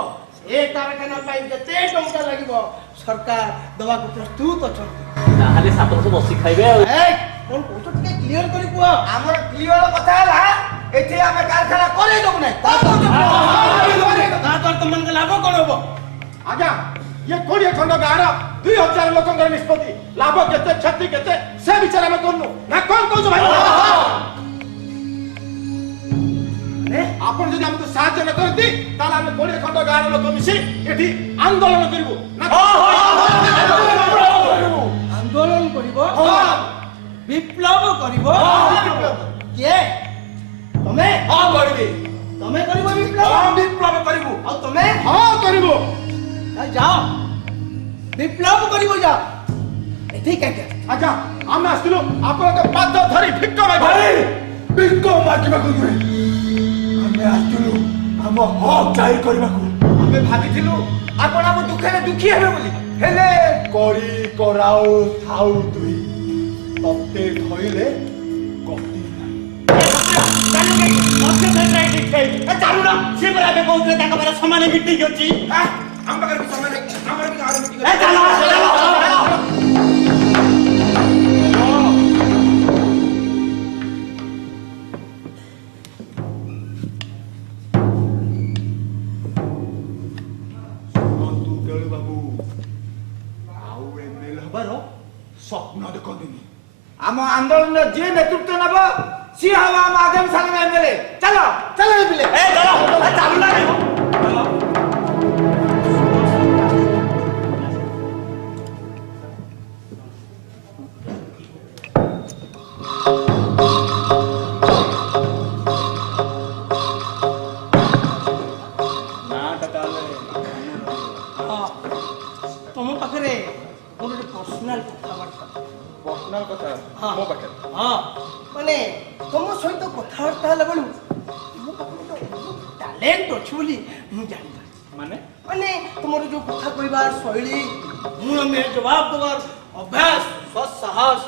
ଏ କାରଖାନା ପାଇଁ ଯେତେ ଟଙ୍କା ଲାଗିବ ସରକାର ଦେବାକୁ ପ୍ରସ୍ତୁତ ଅଛନ୍ତି ତାହେଲେ 7 ବର୍ଷ ବସି ଖାଇବେ ଆଉ କଣ କହୁଛ ଟିକେ କ୍ଲିୟର କରି କୁହ ଆମର କ୍ଲିୟର କଥା ହେଲା ଏଠି ଆମେ କାରଖାନା କରେଇ ଦବୁ ନାହିଁ ତା ଦ୍ୱାରା ତମମାନଙ୍କ ଲାଭ କଣ ହବ ଆଜ୍ଞା ଇଏ 20 ଖଣ୍ଡ ଗାଁର 2000 ଲୋକଙ୍କର ନିଷ୍ପତ୍ତି ଲାଭ କେତେ କ୍ଷତି କେତେ ସେ ବିଚାର ଆମେ କରୁନୁ ନା କଣ କହୁଛୁ ଭାଇ ଆପଣ ଯଦି ଆମକୁ ସାହାଯ୍ୟ ନ କରନ୍ତି ତାହେଲେ ଆମେ 20 ଖଣ୍ଡ ଗାଁର ଲୋକ ମିଶି ଏଠି ଆନ୍ଦୋଳନ କରିବୁ ଆନ୍ଦୋଳନ କରିବ ବିପ୍ଳବ କରିବ କିଏ ତମେ କରିବି ତମେ କରିବ ବିପ୍ଳବ ବିପ୍ଳବ କରିବୁ ଆଉ ତମେ ହଁ କରିବୁ ଯାଅ ବିପ୍ଳବ କରିବ ଯାଅ ଏଠି କାହିଁକି ଆଜ୍ଞା ଆମେ ଆସିଥିଲୁ ଆପଣଙ୍କ ପାଦ ଧରି ଭିକ ବିକ ମାଗିବାକୁ ନୁହେଁ ଆମେ ଆସିଥିଲୁ ଆମ ହକ୍ ଜାହିର କରିବାକୁ ଆମେ ଭାବିଥିଲୁ ଆପଣ ଆମ ଦୁଃଖରେ ଦୁଃଖୀ ହେବେ ବୋଲି ହେଲେ କରି କରାଉ ଥାଉ ତୁଇ ତତେ ଧଇଲେ ଗତି ଚାଲୁନ ସିଏ ପରା ଏବେ କହୁଥିଲେ ତାଙ୍କ ପାଖରେ ସମାନ ମିଟିଂ ଅଛି ଆମ ପାଖରେ ବି ସମୟ ନାହିଁ ଆମର ବି ଗାଁରେ ମିଟିଂ ଏ ଚାଲ ତୁ କେଳୁ ବାବୁ ଆଉ ଏମଏଲ ହବାର ସ୍ୱପ୍ନ ଦେଖନ୍ତୁନି। ଆମ ଆନ୍ଦୋଳନର ଯିଏ ନେତୃତ୍ୱ ନେବ ସିଏ ହବ ଆମ ଆଗାମୀ ସାଧାରଣ ଏମଏଲଏ। ଚାଲ ଚାଲ ଏ ପିଲେ ଏ ଚାଲ ଚାଲୁ ନା ତମ ପାଖରେ ମୋର ଗୋଟେ ପର୍ସନାଲ କଥାବାର୍ତ୍ତା ପର୍ସନାଲ କଥା ମୋ ପାଖରେ ହଁ ମାନେ ତମ ସହିତ କଥାବାର୍ତ୍ତା ହେଲା ବେଳୁ ମୋ ପାଖରେ ଗୋଟେ ଟ୍ୟାଲେଣ୍ଟ ଅଛି ବୋଲି ମୁଁ ଜାଣିପାରୁଛି। ମାନେ ମାନେ ତମର ଯୋଉ କଥା କହିବାର ଶୈଳୀ ମୁହଁରେ ଜବାବ ଦେବାର ଅଭ୍ୟାସ ସାହସ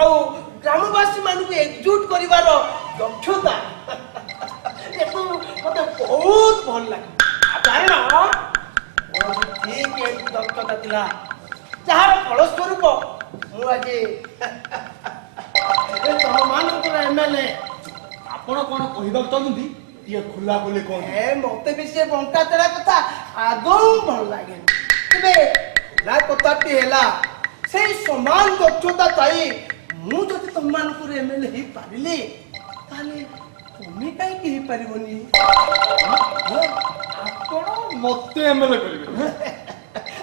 ଆଉ ଗ୍ରାମବାସୀ ମାନଙ୍କୁ ଏକଜୁଟ କରିବାର ଦକ୍ଷତା ଏସବୁ ମତେ ବହୁତ ଭଲ ଲାଗେ। କାରଣ ଠିକ ଏମିତି ଦକ୍ଷତା ଥିଲା ଯାହାର ଫଳସ୍ୱରୂପ ମୁଁ ଆଜି ତମମାନଙ୍କର ଏମଏଲଏ। ଆପଣ କଣ କହିବାକୁ ଚାହୁଁଛନ୍ତି ଟିକେ ଖୋଲା ଖୋଲି କଣ? ମତେ ବି ସେ ବଣ୍ଟା ତେରା କଥା ଆଦୌ ଭଲ ଲାଗେନି। ତେବେ ନା କଥାଟି ହେଲା ସେଇ ସମାନ ଦକ୍ଷତା ଥାଇ ମୁଁ ଯଦି ତମମାନଙ୍କର ଏମଏଲଏ ହେଇପାରିଲି ତାହେଲେ ତମେ କାହିଁକି ହେଇପାରିବନି? ଆପଣ ମତେ ଏମଏଲଏ କରିବେ?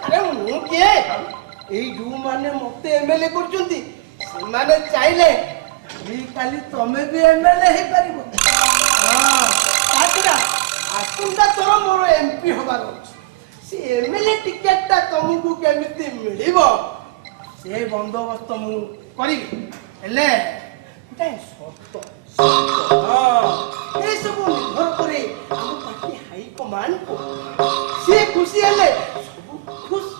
ଆରେ ମୁଁ କିଏ? ଏଇ ଯୋଉମାନେ ମତେ ଏମଏଲଏ କରୁଛନ୍ତି ସେମାନେ ଚାହିଁଲେ କାଲି ତମେ ବି ଏମଏଲଏ ହେଇପାରିବ। ତାଛଡ଼ା ଆସନ୍ତା ଥର ମୋର ଏମପି ହବାର ଅଛି। ସେ ଏମଏଲଏ ଟିକେଟଟା ତମକୁ କେମିତି ମିଳିବ ସେ ବନ୍ଦୋବସ୍ତ ମୁଁ କରିବି। ହେଲେ ସତ ଏସବୁ ନିର୍ଭର କରେ ଆମ ପାର୍ଟି ହାଇକମାଣ୍ଡକୁ। ସିଏ ଖୁସି ହେଲେ ସବୁ ଖୁସି।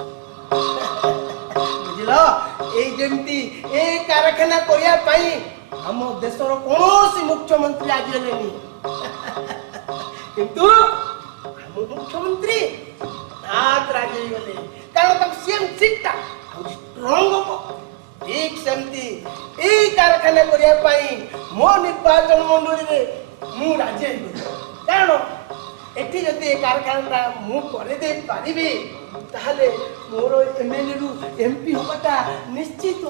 ବୁଝିଲ ଏଇ ଯେମିତି ଏଇ କାରଖାନା କରିବା ପାଇଁ ଆମ ଦେଶର କୌଣସି ମୁଖ୍ୟମନ୍ତ୍ରୀ ଆଜି ହେଲେନି କିନ୍ତୁ ଆମ ମୁଖ୍ୟମନ୍ତ୍ରୀ ରାଜି ହେଇଗଲେ କାରଣ ତାଙ୍କ ସିଏମ ସିଟ୍ଟା ଷ୍ଟ୍ରଙ୍ଗ ହବ। ଠିକ ସେମିତି ଏଇ କାରଖାନା କରିବା ପାଇଁ ମୋ ନିର୍ବାଚନ ମଣ୍ଡଳୀରେ ମୁଁ ରାଜି ହେଇଗଲି। କାରଣ ଏଠି ଯଦି ଏ କାରଖାନାଟା ମୁଁ କରିଦେଇ ପାରିବି ତାହେଲେ ମୋର ଏମଏଲଏ ରୁ ଏମପି ହବାଟା ନିଶ୍ଚିତ।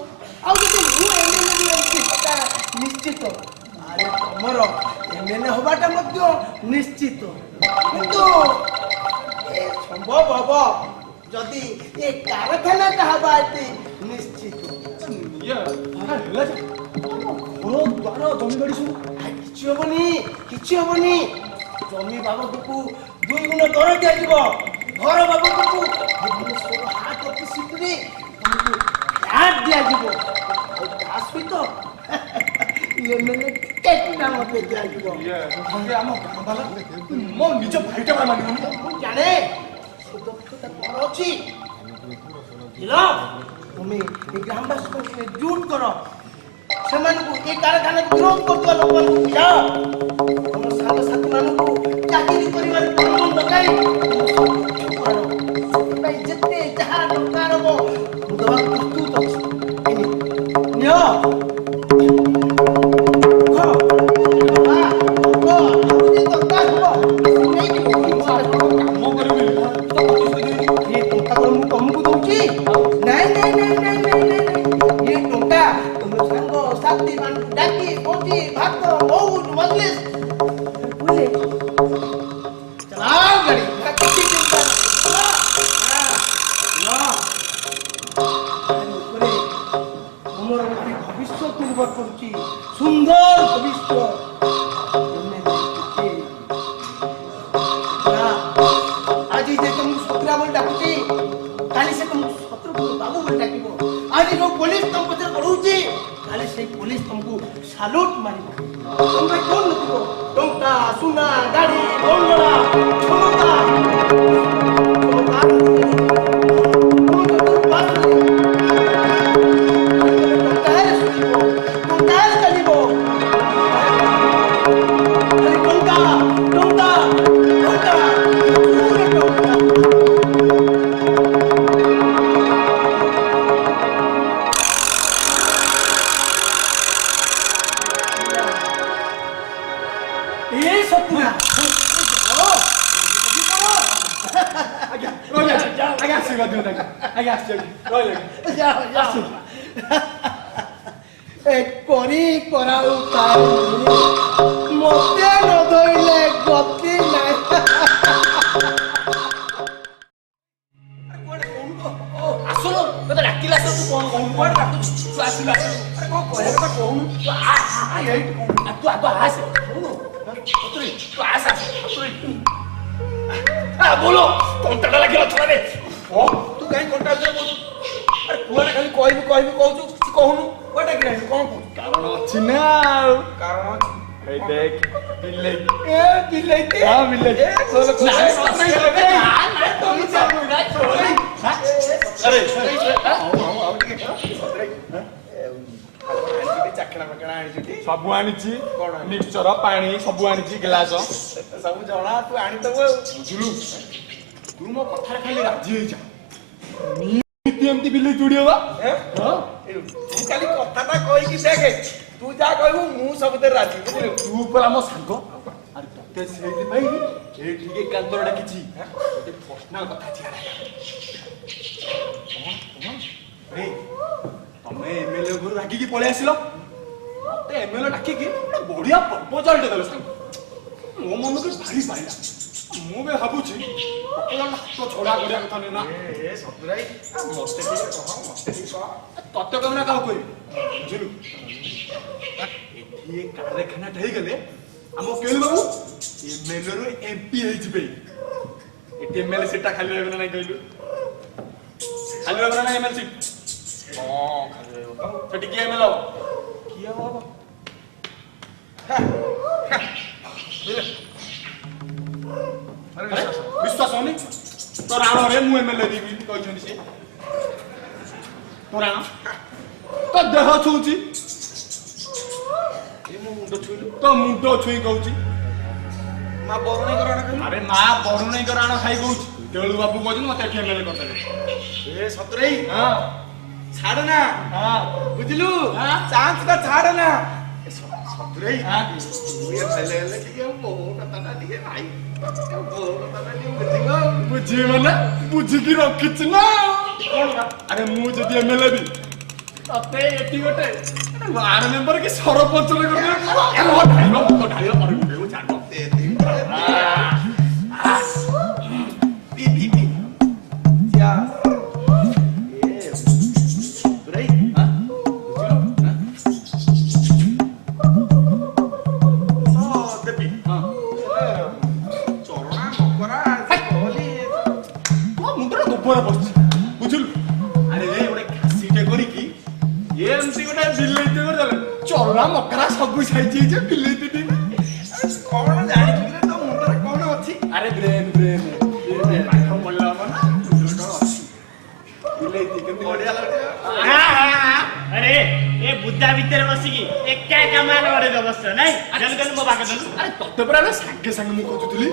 ଆଉ ଯଦି ମୁଁ ଏମଏଲଏ ରୁ ଏମପି ହବାଟା ନିଶ୍ଚିତ ତାହେଲେ ତମର ଏମଏଲଏ ହବାଟା ମଧ୍ୟ ନିଶ୍ଚିତ। କିନ୍ତୁ ଏ ସମ୍ଭବ ହବ ଯଦି ଏ କାରଖାନାଟା ହବା ଏଠି ନିଶ୍ଚିତ। କିଛି ହବନି କିଛି ହବନି। ଜମି ବାବଦକୁ 2 ଗୁଣ ଦର ଦିଆଯିବ। ଘର ବାବଦକୁ ଭୁବନେଶ୍ୱର ହାଟ ଅଫିସରେ ତମକୁ ଫ୍ଲାଟ ଦିଆଯିବ। ଆଉ ତା ସହିତ ଏମଏଲଏ ଟିକେଟଟା ମତେ ଦିଆଯିବ। ଆମ ଗାଁ ବାଲା ମୋ ନିଜ ଭାଇଟା ମାନିବନି। ମୁଁ ଜାଣେ ସେ ଦକ୍ଷତା କଣ ଅଛି। ତମେ ଏ ଗ୍ରାମବାସୀଙ୍କୁ ଏକଜୁଟ କର। ସେମାନଙ୍କୁ ଏ କାରଖାନାକୁ ବିରୋଧ କରୁଥିବା ଲୋକମାନଙ୍କୁ ବୁଝାଅ। ତମ ସାଙ୍ଗସାଥି ମାନଙ୍କୁ ଚାକିରି କରିବାରେ ପ୍ରଲୋଭନ ଲଗାଇ ସେଥିପାଇଁ ଯେତେ ଯାହା ଦରକାର ହବ ମୁଁ ଦେବାକୁ ପ୍ରସ୍ତୁତ ଅଛି। ନିଅ ତମକୁ ଦଉଛି। ନାଇଁ ନାଇଁ ନାଇଁ ନାଇଁ ନାଇଁ ନାଇଁ ଏ ଟଙ୍କା ତମ ସାଙ୍ଗ ସାଥି ମାନଙ୍କୁ ଡାକି ଭୋଜି ଭାତ ମଉଜ ମଜଲିସ ବୁଝିଲେ। ଚଲାଅ ଗାଡି କିଛି ଚିନ୍ତା ତମର ଗୋଟେ ଭବିଷ୍ୟତ ନିର୍ଭର କରୁଛି ସୁନ୍ଦର ଭବିଷ୍ୟତ। ଆଜି ଯେ ତମକୁ ସତରା ବୋଲି ଡାକୁଛି କାଲି ସେ ତମକୁ ଶତ୍ରୁଘ୍ନ ବାବୁ ବୋଲି ଡାକିବ। ଆଜି ଯୋଉ ପୋଲିସ ତମ ପଛରେ ପଢଉଛି କାଲି ସେଇ ପୋଲିସ ତମକୁ ସାଲୁଟ ମାରିବ। ତମେ କଣ ନଥିବ ଟଙ୍କା ସୁନା ଗାଡି ବଙ୍ଗଳା କ୍ଷମତା ଏ ସପୁରା ଆଜ୍ଞା ରହିଲେ ଆଜ୍ଞା ଆଶୀର୍ବାଦ ଦିଅନ୍ତୁ ଆଜ୍ଞା ଆସିଛି ରହିଲେ ଯାଅ ଯାଅ ଏ କରି କରାଉ ତାଉ ମତେ ନ ଧଇଲେ ଗତି ନାହିଁ ଆସୁନୁ ମତେ ଡାକିଲା ତୁ କଣ କହୁନୁ କୁଆଡେ ଡାକୁଛୁ ତୁ ଆସିଲା ଆରେ କଣ କହିବା କଥା କହୁନୁ ତୁ ଏଇଠି ତୁ ଆଗ ଆସେ ଶୁଣୁ ତୁ ଆସେ ବୋଲୋ କଣ୍ଟାଟା ଲାଗିଲା ଛୁଆରେ ତୁ କାହିଁ କଣ୍ଟା କହୁଛୁ ଆରେ କୁଆଡେ ଖାଲି କହିବି କହୁଛୁ କିଛି କହୁନୁ କୁଆଡେ ଡାକିଲାଣି କଣ କହୁଛୁ କାରଣ ଅଛି ନା ଆଉ କାରଣ ଅଛି ଏଇ ଦେଖ ବିଲେଇ ଏ ବିଲେଇଟି ହଁ ବିଲେଇ ସବୁ ଆଣିଛି ମିକ୍ସଚର ପାଣି ସବୁ ଆଣିଛି ଗ୍ଲାସ ସବୁ ଜଣା ତୁ ଆଣିଦବୁ ଆଉ ବୁଝିଲୁ ତୁ ମୋ କଥାରେ ଖାଲି ରାଜି ହେଇଯା ଏମିତି ବିଲେଇ ଚୁଡ଼ି ହବା ତୁ ଖାଲି କଥାଟା କହିକି ଦେଖେ ତୁ ଯାହା କହିବୁ ମୁଁ ସବୁଥିରେ ରାଜି ବୁଝିଲୁ ତୁ ପରା ମୋ ସାଙ୍ଗ ଆରେ ତତେ ସେଇଥିପାଇଁ ଏଇଠିକି ଏକାନ୍ତର ଡାକିଛି ଗୋଟେ ପର୍ସନାଲ କଥା ଅଛି ତମେ ଏମଏଲଏ ଘରୁ ରାଗିକି ପଳେଇ ଆସିଲ ମତେ ଏମଏଲଏ ଡାକିକି ଗୋଟେ ବଢିଆ ପ୍ରପୋଜାଲଟେ ଦେଲ ସାଙ୍ଗ ମୋ ମନକୁ ଭାରି ପାଇଲା ମୁଁ ବି ଭାବୁଛି ପ୍ରପୋଜାଲଟା ହାତ ଛଡା କରିବା କଥା ନୁହେଁ ନା ସତୁରାଇ ମତେ ଟିକେ କହ ତତେ କହିବି ନା କାହାକୁ କହିବି ବୁଝିଲୁ ଏଠି ଏ କାରଖାନାଟା ହେଇଗଲେ ଆମ କେଳୁ ବାବୁ ଏମଏଲଏ ରୁ ଏମପି ହେଇଯିବେ ଏଠି ଏମଏଲଏ ସିଟଟା ଖାଲି ରହିବ ନା ନାଇଁ କହିଲୁ ଖାଲି ରହିବ ନା ନାଇଁ ଏମଏଲଏ ସିଟ ହଁ ଖାଲି ରହିବ ସେଠି କିଏ ଏମଏଲଏ ହବ କିଏ ହବ ବିଶ୍ୱାସ ହଉନି ତୋ ରାଣରେ ମୁଁ ଏମଏଲଏ ଦେବି କହିଛନ୍ତି ସେ ତୋ ରାଣ ତୋ ଦେହ ଛୁଉଛି ତୋ ମୁଣ୍ଡ ଛୁଇଁ କହୁଛି ମା ବରୁଣେଇଙ୍କ ରାଣ ଖାଇଲୁ ଆରେ ମା ବରୁଣେଇଙ୍କ ରାଣ ଖାଇ କହୁଛି କେଳୁ ବାବୁ କହୁଛନ୍ତି ମତେ ଏଠି ଏମଏଲଏ କରିଦେବେ ଏ ସତୁରାଇ ହଁ ଛାଡ ନା ବୁଝିଲୁ ଚାନ୍ସ ଟା ଛାଡ ନା ସତୁରାଇ ହେଲେ ଟିକେ ବୋହୁ କଥାଟା ଟିକେ ଭାଇ ବୋହୁ କଥାଟା ଟିକେ ବୁଝିବ ବୁଝିବି ମାନେ ବୁଝିକି ରଖିଛି ନା ଆରେ ମୁଁ ଯଦି ଏମଏଲଏ ବି ତତେ ଏଠି ଗୋଟେ ୱାର୍ଡ ମେମ୍ବର କି ସରପଞ୍ଚ ବୁଝିଲୁ ଆରେ ଗୋଟେ ଖାସିଟେ କରିକି ଏମିତି ଗୋଟେ ବିଲେଇଟେ କରିଦେଲେ ଚଲା ମକରା ସବୁ ସାଇଛି ହେଇଛି ବିଲେଇଟେ କଣ ଜାଣିଛୁ ତୋ ମୁଣ୍ଡରେ କଣ ଅଛି ଆରେ ବ୍ରେନ୍ ପାଠ ପଢିଲା ହବ ନା ବିଲେଇଟି କେମିତି ବଢିଆ ଲାଗୁଛି अरे ये बुद्धा भीतर बसिकी एका एका माल गरे दबस नाही जल गल मो बाके दलु ଆରେ ତତେ ପରା ଏବେ ସାଙ୍ଗେ ସାଙ୍ଗେ ମୁଁ ଖୋଜୁଥିଲି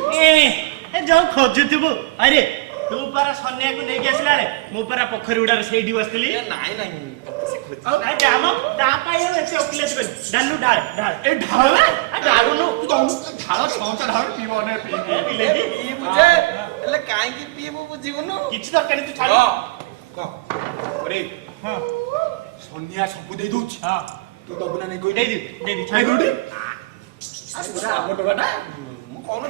ए जो खोजुथिबु अरे तू पारा सन्या को नेकी आसला रे मो पारा पोखरी उडार सेठी बसतली ନାଇଁ ନାଇଁ ତତେ ସେ ଖୋଜି ନାଇଁ जाम ता पाई एते ओकलेट कर डालु ढाळ ढाळ ଏ ଢାଳ डालुनु ତୁ ଦଉନୁ ଢାଳ ଛଅଟା ଢାଳ ପିଇବ ନେ ପିଇବ ए बिलेदी ପିଇ ବୁଝେ ହେଲେ କାହିଁକି ପିଇବୁ ବୁଝିବୁନୁ किछ दरकार तू छाड़ ଅରେ हां ସନ୍ଧ୍ୟା ସବୁ ଦେଇ ଦଉଛି हां ତୁ ଦବୁ ନା ନାଇଁ କହିଲି दे दी ଖାଇ छाड़ ଦଉଟି ଆମ ଟଙ୍କାଟା ମୁଁ କହୁନୁ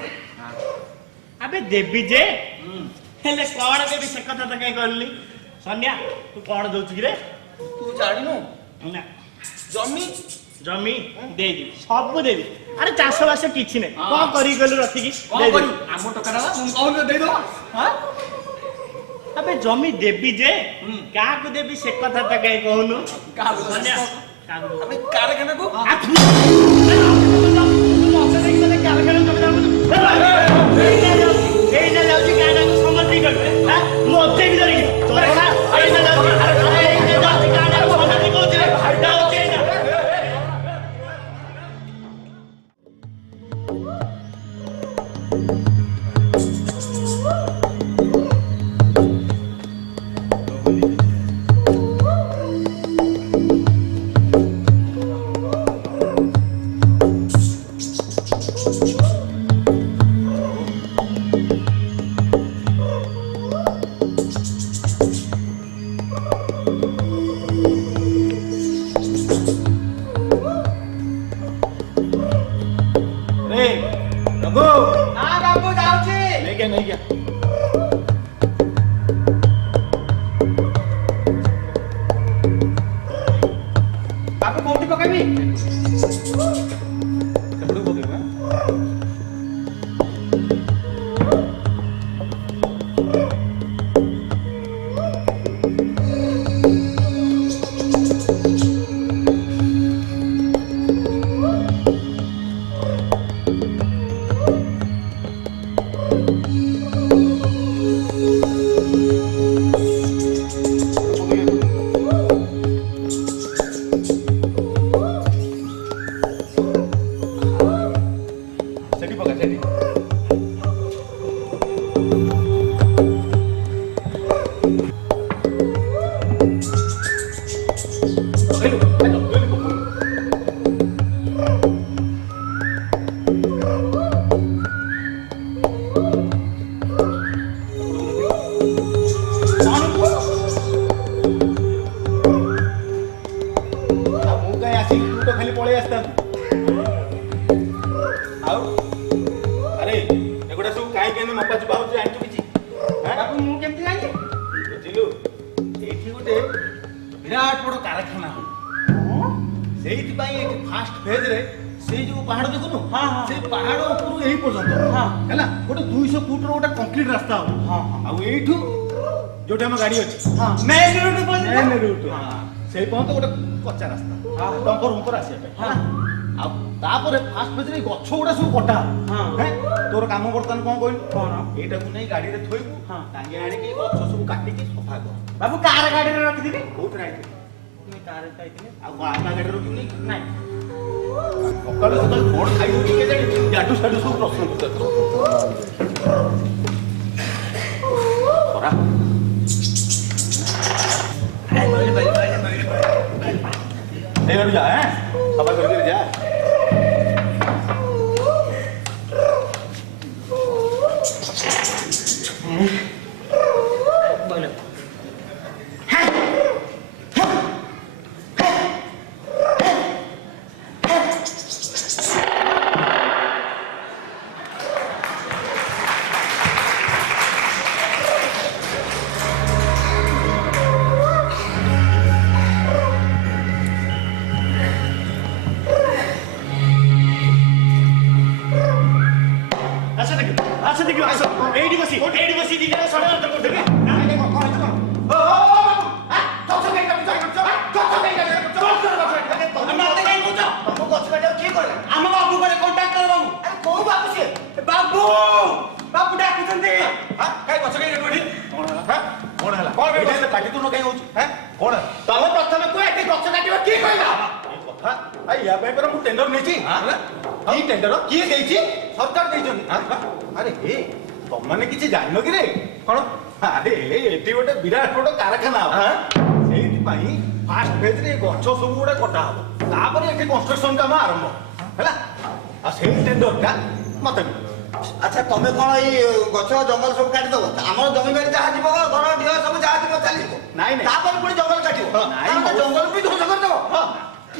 अबे देबी जे हेले कोण देबी से कथा त कई करली सन्या तू कोण दउछु कि रे ତୁ ଜାଣିନୁ ना ଜମି जमी दे दी सब दे दी अरे चाष बास किछि नै कोन करी गलु रखी की କଣ କରିବୁ ଆମ ଟଙ୍କାଟା ମୁଁ କହୁନି ଦେଇଦବା ହଁ अबे जमी देबी जे का को देबी से कथा त कई कहनु କାହାକୁ सन्या का को ଆମେ କାରଖାନାକୁ रे रघु हाँ बाबू जाऊँगी। नहीं क्या बाबू कोଉଠି ପକେଇବି? ସେପଟକୁ ପକେଇବା। ସେଠି ପକା ସେଠି ମୁଁ କାହିଁ ଆସିଲି ତୁ ତ ଖାଲି ପଳେଇ ଆସିଥାନ୍ତୁ ଆଉ ଆରେ ଏଗୁଡ଼ା ସବୁ କାହିଁ କେମିତି ମପା ଚୁପା ହଉଛି ଜାଣିଛୁ କିଛି ବାବୁ ମୁଁ କେମିତି ଜାଣିଲି? ବୁଝିଲୁ ଏଇଠି ଗୋଟେ ବିରାଟ ବଡ଼ କାରଖାନା ହବ ସେଇଥିପାଇଁ ଏଠି ଫାଷ୍ଟ ଫେଜରେ ସେଇ ଯୋଉ ପାହାଡ଼ ଦେଖୁନୁ ସେଇ ପାହାଡ଼ ଉପରୁ ଏଇ ପର୍ଯ୍ୟନ୍ତ ହେଲା ଗୋଟେ 200 ଫୁଟର ଗୋଟେ କଂକ୍ରିଟ ରାସ୍ତା ହବ ଆଉ ଏଇଠୁ ଯୋଉଠି ଆମ ଗାଡ଼ି ଅଛି ମେନ୍ ରୋଡ୍ ପର୍ଯ୍ୟନ୍ତ? ମେନ୍ ରୁଟ୍ ସେଇ ପର୍ଯ୍ୟନ୍ତ ଗୋଟେ କଚ୍ଚା ରାସ୍ତା ଡମ୍ପର ଉପରେ ଆସିବା ପାଇଁ ହେଲା ଆଉ ତାପରେ ଫାଷ୍ଟ ଫେଜରେ ଏଇ ଗଛ ଗୁଡ଼ା ସବୁ କଟା ହବ ତୋର କାମ ବର୍ତ୍ତମାନ କ'ଣ କହିଲୁ କ'ଣ? ଏଇଟାକୁ ନେଇ ଗାଡ଼ିରେ ଥୋଇବୁ ଟାଙ୍ଗି ଆଣିକି ଗଛ ସବୁ କାଟିକି ସଫା କର ବାବୁ କାର ଗାଡ଼ିରେ ରଖିଦେବି? କୋଉଥିରେ ଆଣିଥିଲି ମୁଁ କାରରେ ଯାଇଥିଲି। ଆଉ କଣ ଆପଣା ଗାଡ଼ିରେ ରଖିବୁ ନାଇଁ ନାଇଁ ସକାଳୁ ସକାଳୁ କଣ ଖାଇବୁ ଟିକେ ଜାଣି ଇଆଡୁ ସିଆଡୁ ସବୁ ପ୍ରଶ୍ନ ପଚାରୁଛ ଖରା ଏଇଆଡୁ ଯା ସଫା କରିକି ଯା ଏଇଠି ବସି ଦିଟା ଷଡ଼ଯନ୍ତ୍ର କରିଦେବି। ଆମ ବାବୁ ପରେ କଣ୍ଟାକ୍ଟ କର ବାବୁ। କୋଉ ବାବୁ ସିଏ? ବାବୁ ବାବୁ ଡାକୁଛନ୍ତି। କଣ ହେଲା କଣ ପାଟି ତୁ କାହିଁ ହଉଛି କଣ ତମେ ପ୍ରଥମେ କୁହ ଏଠି ଗଛ କାଟିବ କିଏ କହିଲା? କଥା ୟା ପାଇଁ ପରା ମୁଁ ଟେଣ୍ଡର ନେଇଛି କି ଟେଣ୍ଡର କିଏ ଦେଇଛି ସରକାର ଦେଇଛନ୍ତି ଆରେ ହେ ତମାନେ କିଛି ଜାଣିନ କି ରେ କଣ ଆରେ ଏଠି ଗୋଟେ ବିରାଟ ବଡ଼ କାରଖାନା ହବ ସେଇଥିପାଇଁ ଫାଷ୍ଟ ଫେଜରେ ଗଛ ସବୁ ଗୁଡା କଟା ହବ ତାପରେ ଏଠି କନଷ୍ଟ୍ରକ୍ସନ କାମ ଆରମ୍ଭ ହେଲା ଆଉ ସେଇ ଟେଣ୍ଡରଟା ମତେ ଆଚ୍ଛା ତମେ କଣ ଏଇ ଗଛ ଜଙ୍ଗଲ ସବୁ କାଟିଦବ? ଆମର ଜମି ବାଡ଼ି ଯାହା ଯିବ ଘର ଢିଅ ସବୁ ଯାହା ଯିବ ଚାଲିବ। ନାଇଁ ନାଇଁ ତାପରେ ପୁଣି ଜଙ୍ଗଲ କାଟିବ। ନାଇଁ, ତାହେଲେ ଜଙ୍ଗଲ ବି ଧ୍ୱଂସ କରିଦବ।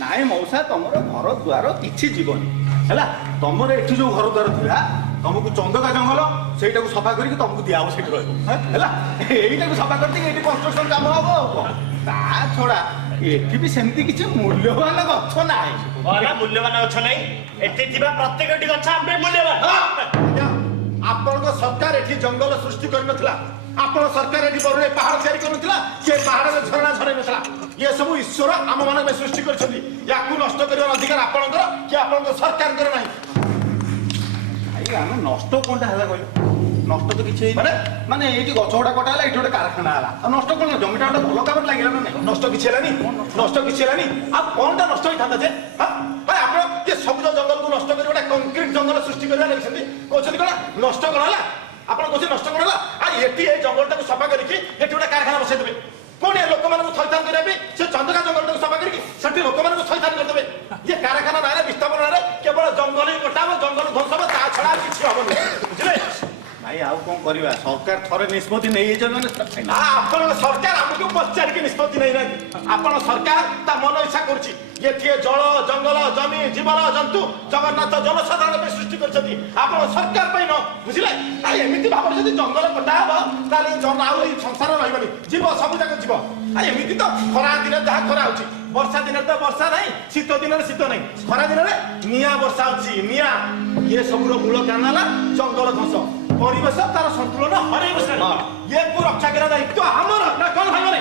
ନାଇଁ ମଉସା ତମର ଘର ଦ୍ୱାର କିଛି ଯିବନି ହେଲା ତମର ଏଠି ଯୋଉ ଘର ଦ୍ୱାର ଥିଲା ତମକୁ ଚନ୍ଦକା ଜଙ୍ଗଲ ସେଇଟାକୁ ସଫା କରିକି ତମକୁ ଦିଆହବ ସେଠି ରହିବ ହେଲା ଏଇଟାକୁ ସଫା କରିକି ଏଇଠି କନଷ୍ଟ୍ରକ୍ସନ କାମ ହବ ଆଉ କଣ ତା ଛଡା ଏଠି ବି ସେମିତି କିଛି ମୂଲ୍ୟବାନ ଗଛ ନାହିଁ ମୂଲ୍ୟବାନ ଗଛ ନାହିଁ? ଏଠି ଥିବା ପ୍ରତ୍ୟେକଟି ଗଛ ଆମ ପାଇଁ ମୂଲ୍ୟବାନ। ଆପଣଙ୍କ ସରକାର ଏଠି ଜଙ୍ଗଲ ସୃଷ୍ଟି କରିନଥିଲା ଆପଣ ସରକାର ଏଠି ବରୁଣେଇ ପାହାଡ଼ ତିଆରି କରୁନଥିଲା ସେ ପାହାଡ଼ରେ ଝରଣା ଝରାଇ ନଥିଲା ଇଏ ସବୁ ଈଶ୍ୱର ଆମ ମାନଙ୍କ ପାଇଁ ସୃଷ୍ଟି କରିଛନ୍ତି ୟାକୁ ନଷ୍ଟ କରିବାର ଅଧିକାର ଆପଣଙ୍କର କି ଆପଣଙ୍କ ସରକାରଙ୍କର ନାହିଁ ଆମେ ନଷ୍ଟ କଣଟା ହେଲା କହିଲେ ନଷ୍ଟ ତ କିଛି ହେଇନି ମାନେ ଏଇଠି ଗଛ ଗୁଡା କଟା ହେଲା ଏଇଠି ଗୋଟେ କାରଖାନା ହେଲା ଆଉ ନଷ୍ଟ କଣ ଜମିଟା ଗୋଟେ ଭଲ କାମରେ ଲାଗିଲା ନା ନାଇଁ ନଷ୍ଟ କିଛି ହେଲାନି ନଷ୍ଟ କିଛି ହେଲାନି ଆଉ କଣଟା ନଷ୍ଟ ହେଇଥାନ୍ତା ଯେ ଆପଣ ଇଏ ସବୁଜ ଜଙ୍ଗଲକୁ ନଷ୍ଟ କରି ଗୋଟେ କଂକ୍ରିଟ ଜଙ୍ଗଲ ସୃଷ୍ଟି କରିବା ଲାଗିଛନ୍ତି କହୁଛନ୍ତି କଣ ନଷ୍ଟ କଣ ହେଲା ଆପଣ କହୁଛନ୍ତି ନଷ୍ଟ କଣ ହେଲା ଆଉ ଏଠି ଏଇ ଜଙ୍ଗଲଟାକୁ ସଫା କରିକି ଏଠି ଗୋଟେ କାରଖାନା ବସେଇ ଦେବେ ପୁଣି ଲୋକମାନଙ୍କୁ ଥଇଥାନ କରିବା ପାଇଁ ସେ ଚନ୍ଦକା ଜଙ୍ଗଲଟାକୁ ସଫା କରିକି ସେଠି ଲୋକମାନଙ୍କୁ ଥଇଥାନ କରିଦେବେ ଇଏ କାରଖାନା ନାଁରେ ବିସ୍ଥାପନ ନାଁରେ କେବଳ ଜଙ୍ଗଲ ହିଁ କଟା ହବ ଜଙ୍ଗଲ ଧ୍ୱଂସ ହବ ତା ଛଡା ଆଉ କିଛି ହବନି ବୁଝିଲେ ଭାଇ ଆଉ କଣ କରିବା ସରକାର ଥରେ ନିଷ୍ପତ୍ତି ନେଇଯାଇଛନ୍ତି ନା ଆପଣଙ୍କ ସରକାର ଆମକୁ ପଚାରିକି ନିଷ୍ପତ୍ତି ନେଇନାହାନ୍ତି ଆପଣ ସରକାର ତା ମନ ଇଚ୍ଛା କରୁଛି ଏଠି ଜଳ ଜଙ୍ଗଲ ଜମି ଜୀବନ ଜନ୍ତୁ ଜଗନ୍ନାଥ ଜନସାଧାରଣ ପାଇଁ ସୃଷ୍ଟି କରିଛନ୍ତି ଆପଣ ସରକାର ପାଇଁ ନ ବୁଝିଲେ ଏମିତି ଭାବରେ ଯଦି ଜଙ୍ଗଲ କଟା ହବ ତାହେଲେ ଆଉ ଏଇ ସଂସାର ରହିବନି ଯିବ ସବୁ ଯାକ ଯିବ ଏମିତି ତ ଖରା ଦିନରେ ଯାହା ଖରା ହଉଛି ବର୍ଷା ଦିନରେ ତ ବର୍ଷା ନାହିଁ ଶୀତ ଦିନରେ ଶୀତ ନାହିଁ ଖରା ଦିନରେ ନିଆଁ ବର୍ଷା ହଉଛି ନିଆଁ ଇଏ ସବୁର ମୂଳ କାରଣ ହେଲା ଜଙ୍ଗଲ ଧ୍ୱଂସ ପରିବେଶ ତାର ସନ୍ତୁଳନ ହରେଇ ବସିଲାଣି ଇଏକୁ ରକ୍ଷା କରିବା ଦାୟିତ୍ୱ ଆମର ନା କଣ ଭାବରେ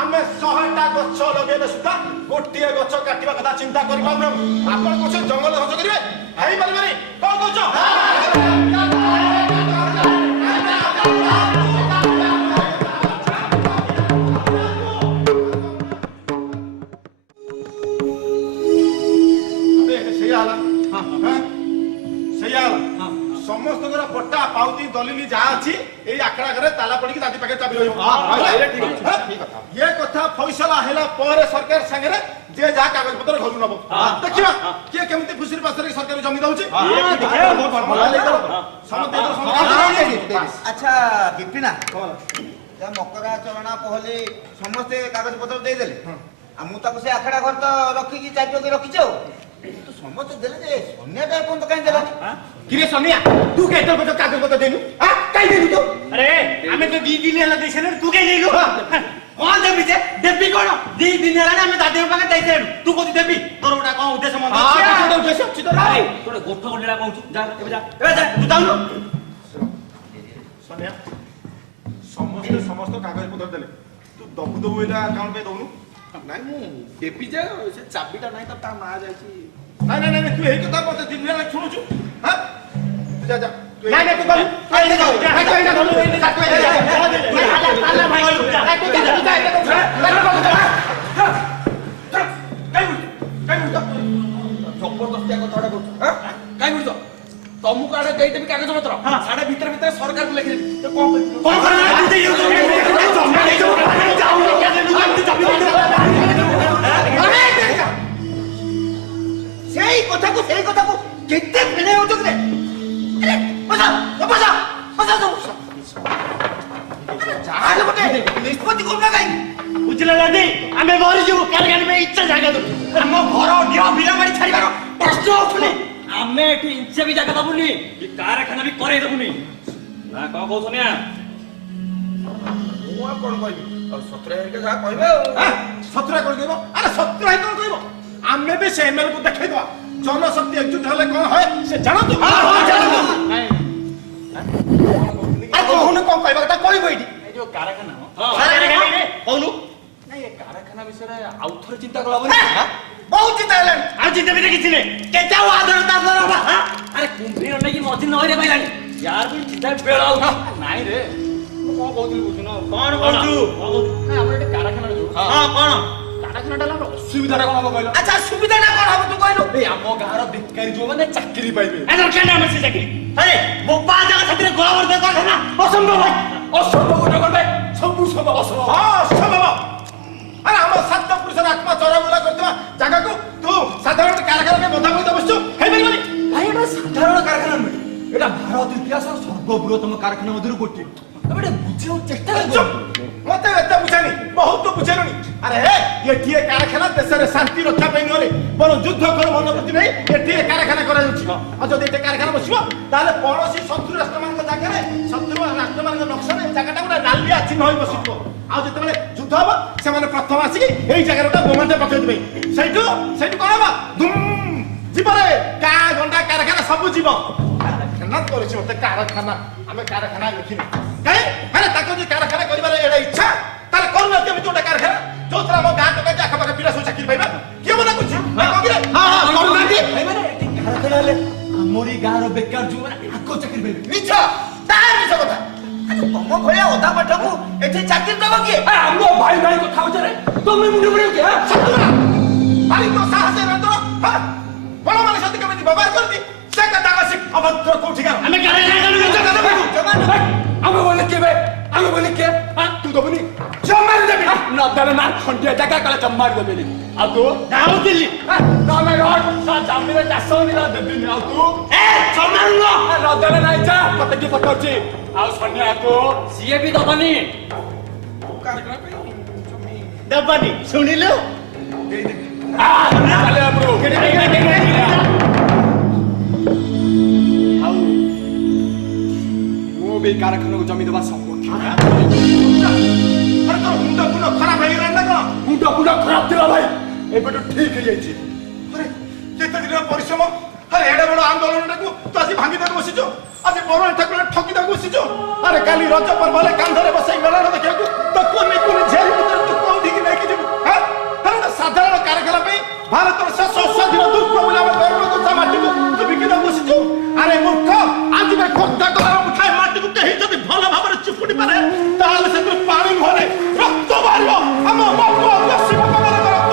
ଆମେ 100ଟା ଗଛ ଲଗେଇଲେ ସୁଦ୍ଧା ଗୋଟିଏ ଗଛ କାଟିବା କଥା ଚିନ୍ତା କରିପାରୁନ ଆପଣ କହୁଛନ୍ତି ଜଙ୍ଗଲ ଧ୍ୱଂସ କରିବେ ହେଇପାରିବନି କଣ କହୁଛ ସମସ୍ତଙ୍କର ପଟ୍ଟା ପାଉତି ଦଲିଲି ଯାହା ଅଛି ଏଇ ଆଖଡା ଘରେ ତାଲା ପଡିକି ଦାଦି ପାଖରେ ଚାବି ରହିବ ଇଏ କଥା ଫଇସଲା ହେଲା ପରେ ସରକାର ସାଙ୍ଗରେ ଯେ ଯାହା କାଗଜ ପତ୍ର ଘରୁ ନବ ଦେଖିବା କିଏ କେମିତି ଖୁସିରେ ପାଶରେ ସରକାର ଜମି ଦଉଛି ଆଚ୍ଛା ବିପିନା ମକରା ଚରଣା ପହଲି ସମସ୍ତେ କାଗଜ ପତ୍ର ଦେଇଦେଲେ ଆଉ ମୁଁ ତାକୁ ସେ ଆଖଡା ଘର ତ ରଖିକି ଚାବି ରଖିଛି ଆଉ ସମସ୍ତେ ଦେଲେ ଯେ ସନ୍ଧ୍ୟାଟା ଏପର୍ଯ୍ୟନ୍ତ କାହିଁ ଦେଲାନି କିରେ ସନିଆ ତୁ କେତେ କାଗଜ ପତ୍ର ଦେଇନୁ କାହିଁ ଦେଇନୁ ତୁ अरे हमें तो 2 दिन ହେଲା ଦେଇଛେ ତୁ କାଇଁ ନେଇଲୁ କଣ ଦେବି ଯେ ଦେବି କଣ 2 ଦିନ ହେଲାଣି ଆମେ ଦାଦି ପାଖେ ଦେଇଛେ ତୁ କୋଠି ଦେବି ତୋର ଗୋଟା କଣ ଉଦ୍ଦେଶ୍ୟ ମନ ଅଛି ଗୋଟେ ଉଦ୍ଦେଶ୍ୟ ଅଛି ତୋର ତୋର ଗୋଠ ଗଣ୍ଡିଲା କହୁଛୁ ଯା ଏବେ ଯା ତୁ ଯାଉନୁ ସନିଆ ସମସ୍ତେ ସମସ୍ତ କାଗଜ ପତ୍ର ଦେଲେ ତୁ ଦବୁ ଦବୁ ଏଇଟା କାରଣ ପାଇଁ ଦଉନୁ ନାଇଁ ମୁଁ ଦେବି ଯେ ସେ ଚାବିଟା ନାହିଁ ତ ତା ମା ଯାଇଛି ନାଇଁ ନାଇଁ ନାଇଁ ତୁ ଏଇ କଥା ମତେ ଦିନ ହେଲା ଶୁଣୁଛୁ ହଁ ତୁ ଯା ଯା ନାଇଁ ନାଇଁ ତୁ କହ କାଇଁ ଯା କାଇଁ ଯା ଧନୁ ଏଇ କାଟୁ ଯା ତାଲା ଭାଇ ତୁ ଯା ଜବରଦସ୍ତିଆ କଥାଟା କରୁଛୁ କାଇଁ ବୁଝୁଛ ତମକୁ ଆଡେ ଦେଇଦେବି କାଗଜ ପତ୍ର ସାଡେ ଭିତରେ ଭିତରେ ସରକାରକୁ ଲେଖିଦେବି ତ କଣ ସେଇ କଥାକୁ କେତେ ଭିଣେ ହଉଛନ୍ତି ଯାହାହେଲେ ଗୋଟେ ନିଷ୍ପତ୍ତି କରୁନା କାହିଁକି ବୁଝିଲା ଦାଦି ଆମେ ମରିଯିବୁ କାରଖାନା ପାଇଁ ଇଚ୍ଛା ଜାଗା ଦବୁ ଆମ ଘର ଗିଅ ବିଲ ବାଡି ଛାଡିବାର ପ୍ରଶ୍ନ ଉଠୁନି ଆମେ ଏଠି ଇଞ୍ଚେ ବି ଜାଗା ଦବୁନି କି କାରଖାନା ବି କରେଇ ଦବୁନି ନା କଣ କହୁଛ ନା ମୁଁ ଆଉ କଣ କହିବି ଆଉ ସତରେ ହେରିକା ଯାହା କହିବେ ଆଉ ସତୁରା କଣ କହିବ ଆରେ ସତୁରା ହିଁ କଣ କହିବ ଆମେ ବି ସେ ଏମଏଲକୁ ଦେଖେଇଦବା ଜନଶକ୍ତି ଏକଜୁଟ ହେଲେ କଣ ହୁଏ ସେ ଜାଣନ୍ତୁ କହୁନୁ କଣ କହିବା କଥା କହିବ ଏଇଠି ଏଇ ଯୋଉ କାରଖାନା କହୁନୁ ନାଇଁ ଏ କାରଖାନା ବିଷୟରେ ଆଉ ଥରେ ଚିନ୍ତା କଲା ହବନି ବହୁତ ଚିନ୍ତା ହେଲାଣି ଆଉ ଚିନ୍ତା ବି କିଛି ନାହିଁ କେତେ ଆଉ ଆଦର ତାଦର ହବା ଆରେ କୁମ୍ଭୀର ନେଇକି ମଝି ନଈରେ ପାଇଲାଣି यार ବି ଚିନ୍ତା ବେଳ ଆଉ ନାଇଁ ରେ ମୁଁ କଣ କହୁଥିଲି ବୁଝୁନ କଣ କହୁଛୁ ନାଇଁ ଆମର ଏଠି କାରଖାନା ଯୋଉ ହଁ କଣ କାରଖାନାଟା ହେଲା ଅସୁବିଧାଟା କଣ ହବ କହିଲ ଆଚ୍ଛା ସୁବିଧାଟା କଣ ହବ ତୁ କହିଲୁ ଏଇ ଆମ ଗାଁର ବେକାରୀ ଯୋଉମାନେ ଚାକିରି ପାଇବେ ଏ ଦରକାର ନାହିଁ ଆମର ସେ ଚାକିରି ଆରେ ବୋପା ଜାଗା ସେଥିରେ ଗୋଳାବର୍ଦ୍ଧ କାରଖାନା ଅସମ୍ଭବ ଅସମ୍ଭବ ଗୋଟେ କରିବେ ସବୁ ସମ୍ଭବ ଅସମ୍ଭବ ଅସମ୍ଭବ ଆରେ ଆମ ସାତ ପୁରୁଷର ଆତ୍ମା ଚରାବୁଲା କରୁଥିବା ଜାଗାକୁ ତୁ ସାଧାରଣ କାରଖାନା ବନ୍ଧା କରି ବସିଛୁ ହେଇପାରିବନି ଭାଇ ଏଟା ସାଧାରଣ କାରଖାନା ନୁହେଁ ଏଟା ଭାରତ ଇତିହାସର ସର୍ବବୃହତ୍ତମ କାରଖାନା ମଧ୍ୟରୁ ଗୋଟିଏ ତମେ ଏଟା ବୁଝିବାକୁ ଚେଷ୍ଟା କର ମତେ ଏତେ ବୁଝାନି ବହୁତ ବୁଝେଲୁଣି ଆରେ ଏଠି ଏ କାରଖାନା ଦେଶରେ ଶାନ୍ତି ରକ୍ଷା ପାଇଁ ନୁହେଁ ବରଂ ଯୁଦ୍ଧ କର ମନୋବୃତ୍ତି ନେଇ ଏଠି ଏ କାରଖାନା କରାଯାଉଛି ଆଉ ଯଦି ଏଠି କାରଖାନା ବସିବ ତାହେଲେ କୌଣସି ଶତ୍ରୁ ରାଷ୍ଟ୍ରମାନଙ୍କ ଜାଗାରେ ଶତ୍ରୁ ରାଷ୍ଟ୍ରମାନଙ୍କ ନକ୍ସଲ ଏ ଜାଗାଟା ଗୋଟେ ନାଲିଆ ଚିହ୍ନ ହୋଇ ବସିଯିବ ଆଉ ଯେତେବେଳେ ଯୁଦ୍ଧ ହବ ସେମାନେ ପ୍ରଥମ ଆସିକି ଏଇ ଜାଗାରେ ଗୋଟେ ବୋମାଟେ ପକେଇଦେବେ ସେଇଠୁ କଣ ହବ ଧୁମ୍ ଯିବରେ କା ଗଣ୍ଡା କାରଖାନା ସବୁ ଯିବ କାରଖାନା କରିଛି ମତେ କାରଖାନା ଆମେ କାରଖାନା ଲେଖିନି କାହିଁ ଆରେ ତାକୁ ଯଦି କାରଖାନା କରିବାର ଏଇଟା ଇଚ୍ଛା ତାହେଲେ କରୁନାହାନ୍ତି ଏମିତି ଗୋଟେ କାରଖାନା ଯୋଉଥିରେ ଆମ ଗାଁ ଟଙ୍କା ଆଖପାଖ ପିଲା ସବୁ ଚାକିରି ପାଇବା କିଏ ମନା କରୁଛି କରୁନାହାନ୍ତି କାରଖାନା ହେଲେ ଆମରି ଗାଁର ବେକାର ଯୋଉମାନେ ଆଗ ଚାକିରି ପାଇବେ ମିଛ ତାହା ମିଛ କଥା ତମ ଭଳିଆ ଅଧା ପାଠକୁ ଏଠି ଚାକିରି ଦବ କିଏ ଆମ ଭାଇ ଭାଇ କଥା ହଉଛରେ ତମେ ମୁଣ୍ଡ ପୁରେଇବ କି ଭାଇଙ୍କ ସାହସ ନନ୍ଦର ବଳ ମାନେ ସହିତ କେମିତି ବ୍ୟବହାର କରନ୍ତି ସେ କଥା ଆସି ଅଭଦ୍ର କୋଉଠି ଆମେ କାରଖାନା ଆମେ ବୋଲେ କେବେ ଆମେ ବୋଲେ କେ ତୁ ଦବୁନି ଜମାରୁ ଦେବି ନଦେଲେ ନା ଖଣ୍ଡିଆ ଜାଗା କାଳେ ଜମାରୁ ଦେବେନି ଆଉ ତୁ ଯାଉଥିଲି ନହେଲେ ଜମିରେ ଚାଷ ହଉନି ଦେବିନି ଆଉ ତୁ ଜମାରୁ ନଦେଲେ ନାଇଁ ଯା ମତେ କିଏ ପଚାରୁଛି ଆଉ ସନ୍ଧ୍ୟା ତୁ ସିଏ ବି ଦବନି ଦେବନି ଶୁଣିଲୁ ଚାଲେ ଆମରୁ ଆଉ ମୁଁ ବି କାରଖାନାକୁ ଜମି ଦେବା ସମ୍ପତ୍ତି ଆରେ ତୋ ମୁଣ୍ଡ ଫୁଣ୍ଡ ଖରାପ ହେଇଗଲାଣି ନା କଣ ମୁଣ୍ଡ ଫୁଣ୍ଡ ଖରାପ ଥିଲା ଭାଇ ଏବେଠୁ ଠିକ ହେଇଯାଇଛି ଆରେ କେତେ ଦିନର ପରିଶ୍ରମ ଆରେ ଏଡେ ବଡ ଆନ୍ଦୋଳନଟାକୁ ତୁ ଆଜି ଭାଙ୍ଗିବାକୁ ବସିଛୁ ଆଜି ବରୁଣ ଠାକୁର ଠକିବାକୁ ବସିଛୁ ଆରେ କାଲି ରଜ ପର୍ବ ହେଲେ କାନ୍ଧରେ ବସେଇ ମେଳନ ଦେଖିବାକୁ ତ କୁନି କୁନି ଝିଅରି ଭିତରେ ତୁ କୋଉଠିକି ନେଇକି ଯିବୁ ଆରେ ଗୋଟେ ସାଧାରଣ କାରଖାନା ପାଇଁ ଭାରତର ଶେଷ ସ୍ୱାଧୀନ ଦୁର୍ଗ ବୋଲି ଆମେ ଗର୍ବ କରୁଥିବା ମାଟିକୁ ତୁ ବିକିବାକୁ ବସିଛୁ ଆରେ ମୂର୍ଖ ଆଜି ପାଇଁ ଖୋର୍ଦ୍ଧା କଳାର ମୁଠାଏ ମାଟିକୁ କେହି ଯଦି ଭଲ ଭାବରେ ଚିପୁଡ଼ି ପାରେ ତାହେଲେ ସେଥିରୁ ପାଣି ମୁହଁରେ ରକ୍ତ ବାହାରିବ ଆମ ବାପ ଦେଶୀ ବାପାମାନଙ୍କ ରକ୍ତ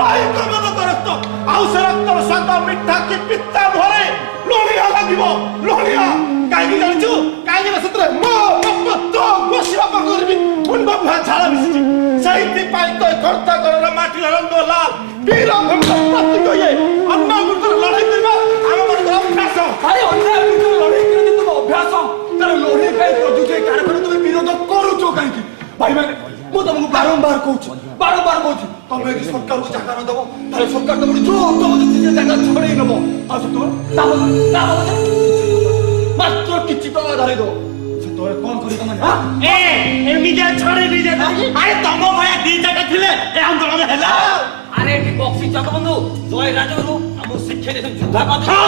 ଭାଇଙ୍କମାନଙ୍କ ରକ୍ତ ଆଉ ସେ ରକ୍ତର ସ୍ୱାଦ ମିଠା କି ପିତା ମୁହଁରେ ଲୁଣିଆ ଲାଗିବ ଲୁଣିଆ କାହିଁକି ଜାଣିଛୁ କାହିଁକି ନା ସେଥିରେ ମୋ ବାପ ତୋ ଗୋଷୀ ବାପା କରିବି ମୁଣ୍ଡ ବୁହା ଝାଳ ମିଶିଛି ସେଇଥିପାଇଁ ତ ଖୋର୍ଦ୍ଧା କଳାର ମାଟିର ରଙ୍ଗ ଲାଲ ବୀର ଭୂମିର ପ୍ରତୀକ ଇଏ ଅନ୍ୟ ବିରୁଦ୍ଧରେ ଲଢ଼େଇ କରିବା ଆମମାନଙ୍କର ଅଭ୍ୟାସ ଆରେ ଅନ୍ୟାୟ ବିରୁଦ୍ଧରେ ଲଢ଼େଇ କରିବା ତୁମ ଅଭ୍ୟାସ ତାର ଲଢ଼େଇ ପାଇଁ ପ୍ରଯୁକ୍ତ କାରଖାନା ତୁମେ ବିରୋଧ କରୁଛ କାହିଁକି ଭାଇମାନେ ମୁଁ ତମକୁ ବାରମ୍ବାର କହୁଛି ତମେ ଯଦି ସରକାରକୁ ଜାଗା ନ ଦବ ତାହେଲେ ସରକାର ତମକୁ ଯୋଉ ଜବରଦସ୍ତି ସେ ଜାଗା ଛଡେଇ ନବ ଆଉ ସେତେବେଳେ ମାତ୍ର କିଛି ଟଙ୍କା ଧରେଇ ଦବ ସେତେବେଳେ କଣ କରିବ ମାନେ ଏମିତିଆ ଛଡେଇ ଦେଇଦେ ଆରେ ତମ ଭଳିଆ ଦି ଜାଗା ଥିଲେ ଏ ଆନ୍ଦୋଳନ ହେଲା ଆରେ ଏଠି ବକ୍ସି ଜଗବନ୍ଧୁ ଜୟ ରାଜଗୁରୁ ଆମକୁ ଶିକ୍ଷା ଦେଇଛନ୍ତି ଯୁଦ୍ଧ କରିଦେବୁ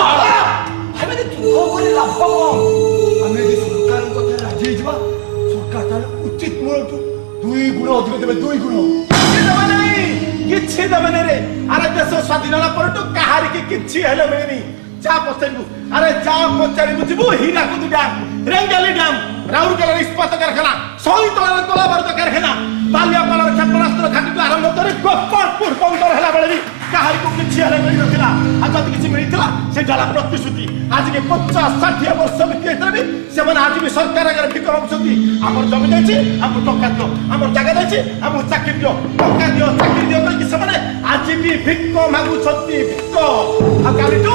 ଆମେ ଯଦି ଯୁଦ୍ଧ କରି ଲାଭ କଣ ଆମେ ଯଦି ସରକାରଙ୍କ କଥାରେ ରାଜି ହେଇଯିବା ସରକାର ତାହେଲେ ଉଚିତ ମୂଳଠୁ 2 ଗୁଣ ଅଧିକ ଦେବେ 2 ଗୁଣ କିଛି ଦେବେ ନାହିଁ ରେ ଆରେ ଦେଶ ସ୍ୱାଧୀନ ହେଲା ପରଠୁ କାହାରିକି କିଛି ହେଲେ ମିଳିନି ଯା ପଚାରିବୁ ଆରେ ଯା ପଚାରିବୁ ଯିବୁ ହୀରାକୁଦ ଡ୍ୟାମ ରେଙ୍ଗାଲି ଡ୍ୟାମ ରାଉରକେଲାର ଇସ୍ପାତ କାରଖାନା ସଇତଳାର କଳା ବାରୁଦ କାରଖାନା ବାଲିଆପାଳର କ୍ଷେପଣାସ୍ତ୍ର ଘାଟିକୁ ଆରମ୍ଭ କରି ଗୋପାଳପୁର ବନ୍ଦର ହେଲା ବେଳେ ବି କାହାରିକୁ କିଛି ହେଲେ ମିଳିନଥିଲା ଆଉ ଯଦି କିଛି ମିଳିଥିଲା ସେଟା ହେଲା ପ୍ରତିଶ୍ରୁତି ଆଜିକି 50-60 ବର୍ଷ ବିତି ଯାଇଥିଲେ ବି ସେମାନେ ଆଜି ବି ସରକାର ଆଗରେ ଭିକ ମାଗୁଛନ୍ତି ଆମର ଜମି ଦେଇଛି ଆମକୁ ଟଙ୍କା ଦିଅ ଆମର ଜାଗା ଦେଇଛି ଆମକୁ ଚାକିରି ଦିଅ ଟଙ୍କା ଦିଅ ଚାକିରି ଦିଅ କହିକି ସେମାନେ ଆଜି ବି ଭିକ ମାଗୁଛନ୍ତି ଭିକ ଆଉ କାଲିଠୁ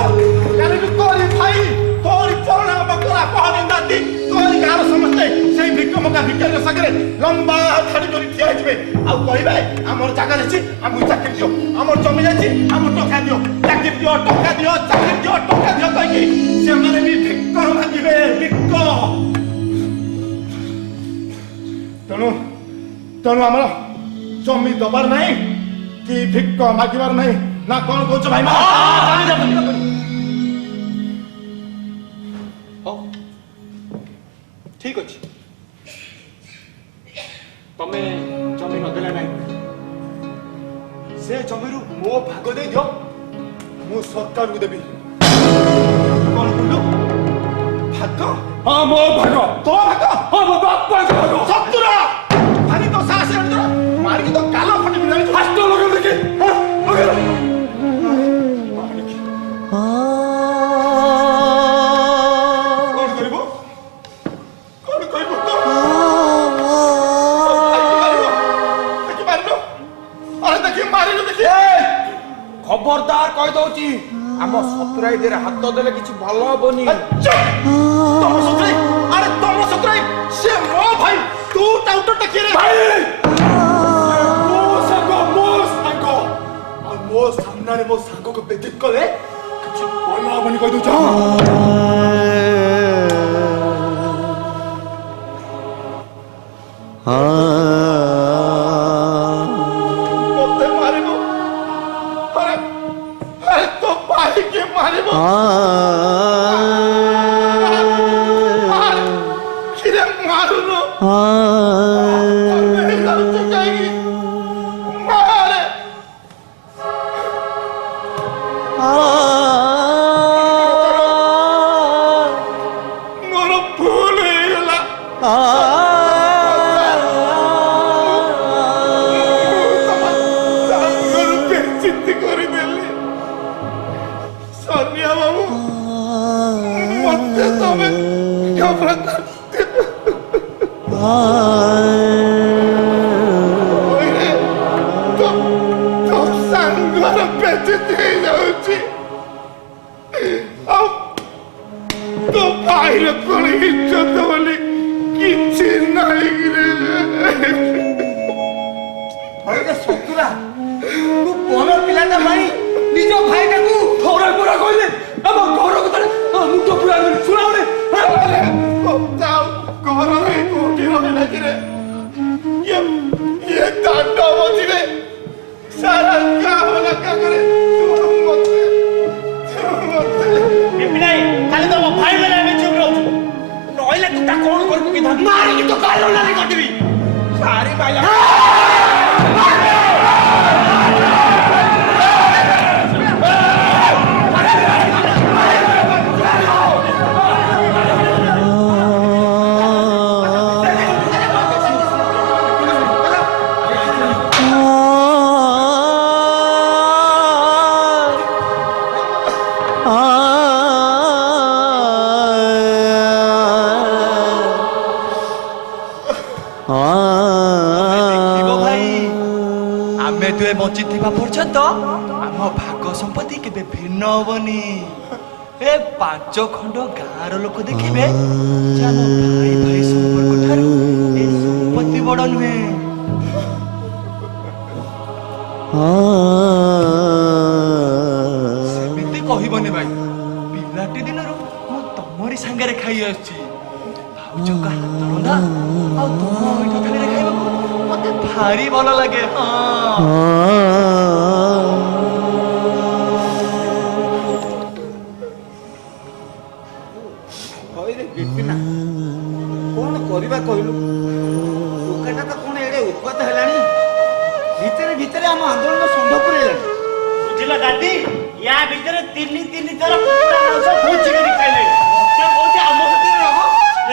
ତୋରି ଭାଇ ତୋରି ପରିଣାମ ବକରା ପହନିନ୍ଦାତି ତୋରି ଗାଁର ସମସ୍ତେ ସେଇ ଭିକ ମଗା ଭିକାରୀଙ୍କ ସାଙ୍ଗରେ ଲମ୍ବା ଧାଡ଼ି କରି ଠିଆ ହେଇଯିବେ ଆଉ କହିବେ ଆମର ଜାଗା ଦେଇଛି ଆମକୁ ଚାକିରି ଦିଅ ଆମର ଜମି ଯାଇଛି ଆମକୁ ଟଙ୍କା ଦିଅ ଚାକିରି ଦିଅ ଟଙ୍କା ଦିଅ ଚାକିରି ଦିଅ ଟଙ୍କା ଦିଅ କହିକି ସେମାନେ ବି ଭିକ ମାଗିବେ ଭିକ ତେଣୁ ଆମର ଜମି ଦବାର ନାହିଁ କି ଭିକ ମାଗିବାର ନାହିଁ ନା କଣ କହୁଛ ଭାଇ ଠିକ ଅଛି ତମେ ଜମି ନଦେଲେ ନାହିଁ ସେ ଜମିରୁ ମୋ ଭାଗ ଦେଇ ଦିଅ ମୁଁ ସରକାରକୁ ଦେବି କଣ କହିଲୁ ଭାଗ ହଁ ମୋ ଭାଗ ତୋ ଭାଗ ହଁ ମୋ ବାପାଙ୍କ ଭାଗ ଶତ୍ରୁର ଭାରି ତ ସାହସ ଜାଣିଛ ମାରିକି ତ ଗାଲ ଫଟି ଜାଣିଛୁ ହାତ ଲଗେଇ ଦେଖି ଖବରଦାର କହିଦଉଛି ଆମ ଶତ୍ରୁରାଇ ଦେହରେ ହାତ ଦେଲେ କିଛି ଭଲ ହବନି ତମ ଶତ୍ରୁରାଇ ଆରେ ତମ ଶତ୍ରୁରାଇ ସେ ମୋ ଭାଇ ତୁ ଟାଉଟରଟା କିଏ ରେ ଭାଇ ମୋ ସାମ୍ନାରେ ମୋ ସାଙ୍ଗକୁ ବେଜିତ କଲେ କିଛି ଭଲ ହବନି କହିଦଉଛ ମତେ ମାରିବ ଆରେ ତୋ ଭାଇକି ମାରିବ କିରେ ମାରୁନ କାହିଁକି ମାରେ ମୋର ଭୁଲ ହେଇଗଲା ଚିନ୍ତା କରିଦେଲି ସନିଆ ବାବୁ ମତେ ତମେ ଆଉ ତୋ ଭାଇର କଣ ଇଜ୍ଜତ ବୋଲି କିଛି ନାହିଁ ରେ। ହଇରେ ସତୁରା ତୁ କୋନ ପିଲାଟା ଭାଇ ନିଜ ଭାଇଟାକୁ ଥରେ ପୁରା କହିଲେ ଆମ ଘର କଥା ମୁଣ୍ଡ ପୁରା ଶୁଣାଉନି। ଘରରେ କୋଉଠି ରହିଲା କିରେ? ଇଏ ଦାଣ୍ଡ ମଝିରେ ସାରା ଗାଁ କରେ ବିପିନାଇ ଖାଲି ତମ ଭାଇ ମାନେ ଆମେ ଚୁପ ରହୁଛୁ ନହେଲେ ତୁ ତା କଣ କରିବୁ କି ଧରି ମାରିକି ତ କାରଣ ନାଲି କରିଦେବି ସାରି ପାଇଲା ଆମେ ଦୁହେଁ ବଞ୍ଚିଥିବା ପର୍ଯ୍ୟନ୍ତ ଆମ ଭାଗ ସମ୍ପତ୍ତି କେବେ ଭିନ୍ନ ହବନି। ଏ 5 ଖଣ୍ଡ ଗାଁର ଲୋକ ଦେଖିବେ ଯେ ଆମ ଭାଇ ଭାଇ ସମ୍ପର୍କ ଠାରୁ ଏ ସମ୍ପତ୍ତି ବଡ ନୁହେଁ। ସେମିତି କହିବନି ଭାଇ। ପିଲାଟି ଦିନରୁ ମୁଁ ତମରି ସାଙ୍ଗରେ ଖାଇ ଆସୁଛି। ଭାଉଜଙ୍କ ହାତ ରନ୍ଧା ଆଉ ତମ ଅଇଠ ଥାଳିରେ ଖାଇବାକୁ ମତେ ଭାରି ଭଲ ଲାଗେ। ହଇରେ ବିପିନା କଣ କରିବା କହିଲୁ? ଟୋକାଟା ତ କଣ ଏଡେ ଉତ୍ପାତ ହେଲାଣି। ଭିତରେ ଭିତରେ ଆମ ଆନ୍ଦୋଳନ ଷଣ୍ଢ ପୁରେଇଲାଣି। ବୁଝିଲ ଦାଦି ୟା ଭିତରେ ତିନି ଥର କୁକୁଡ଼ା ମାଂସ ଭୋଜି କରି ଖାଇଲେଣି। ସେ କହୁଛି ଆମ ହାତରେ ରହ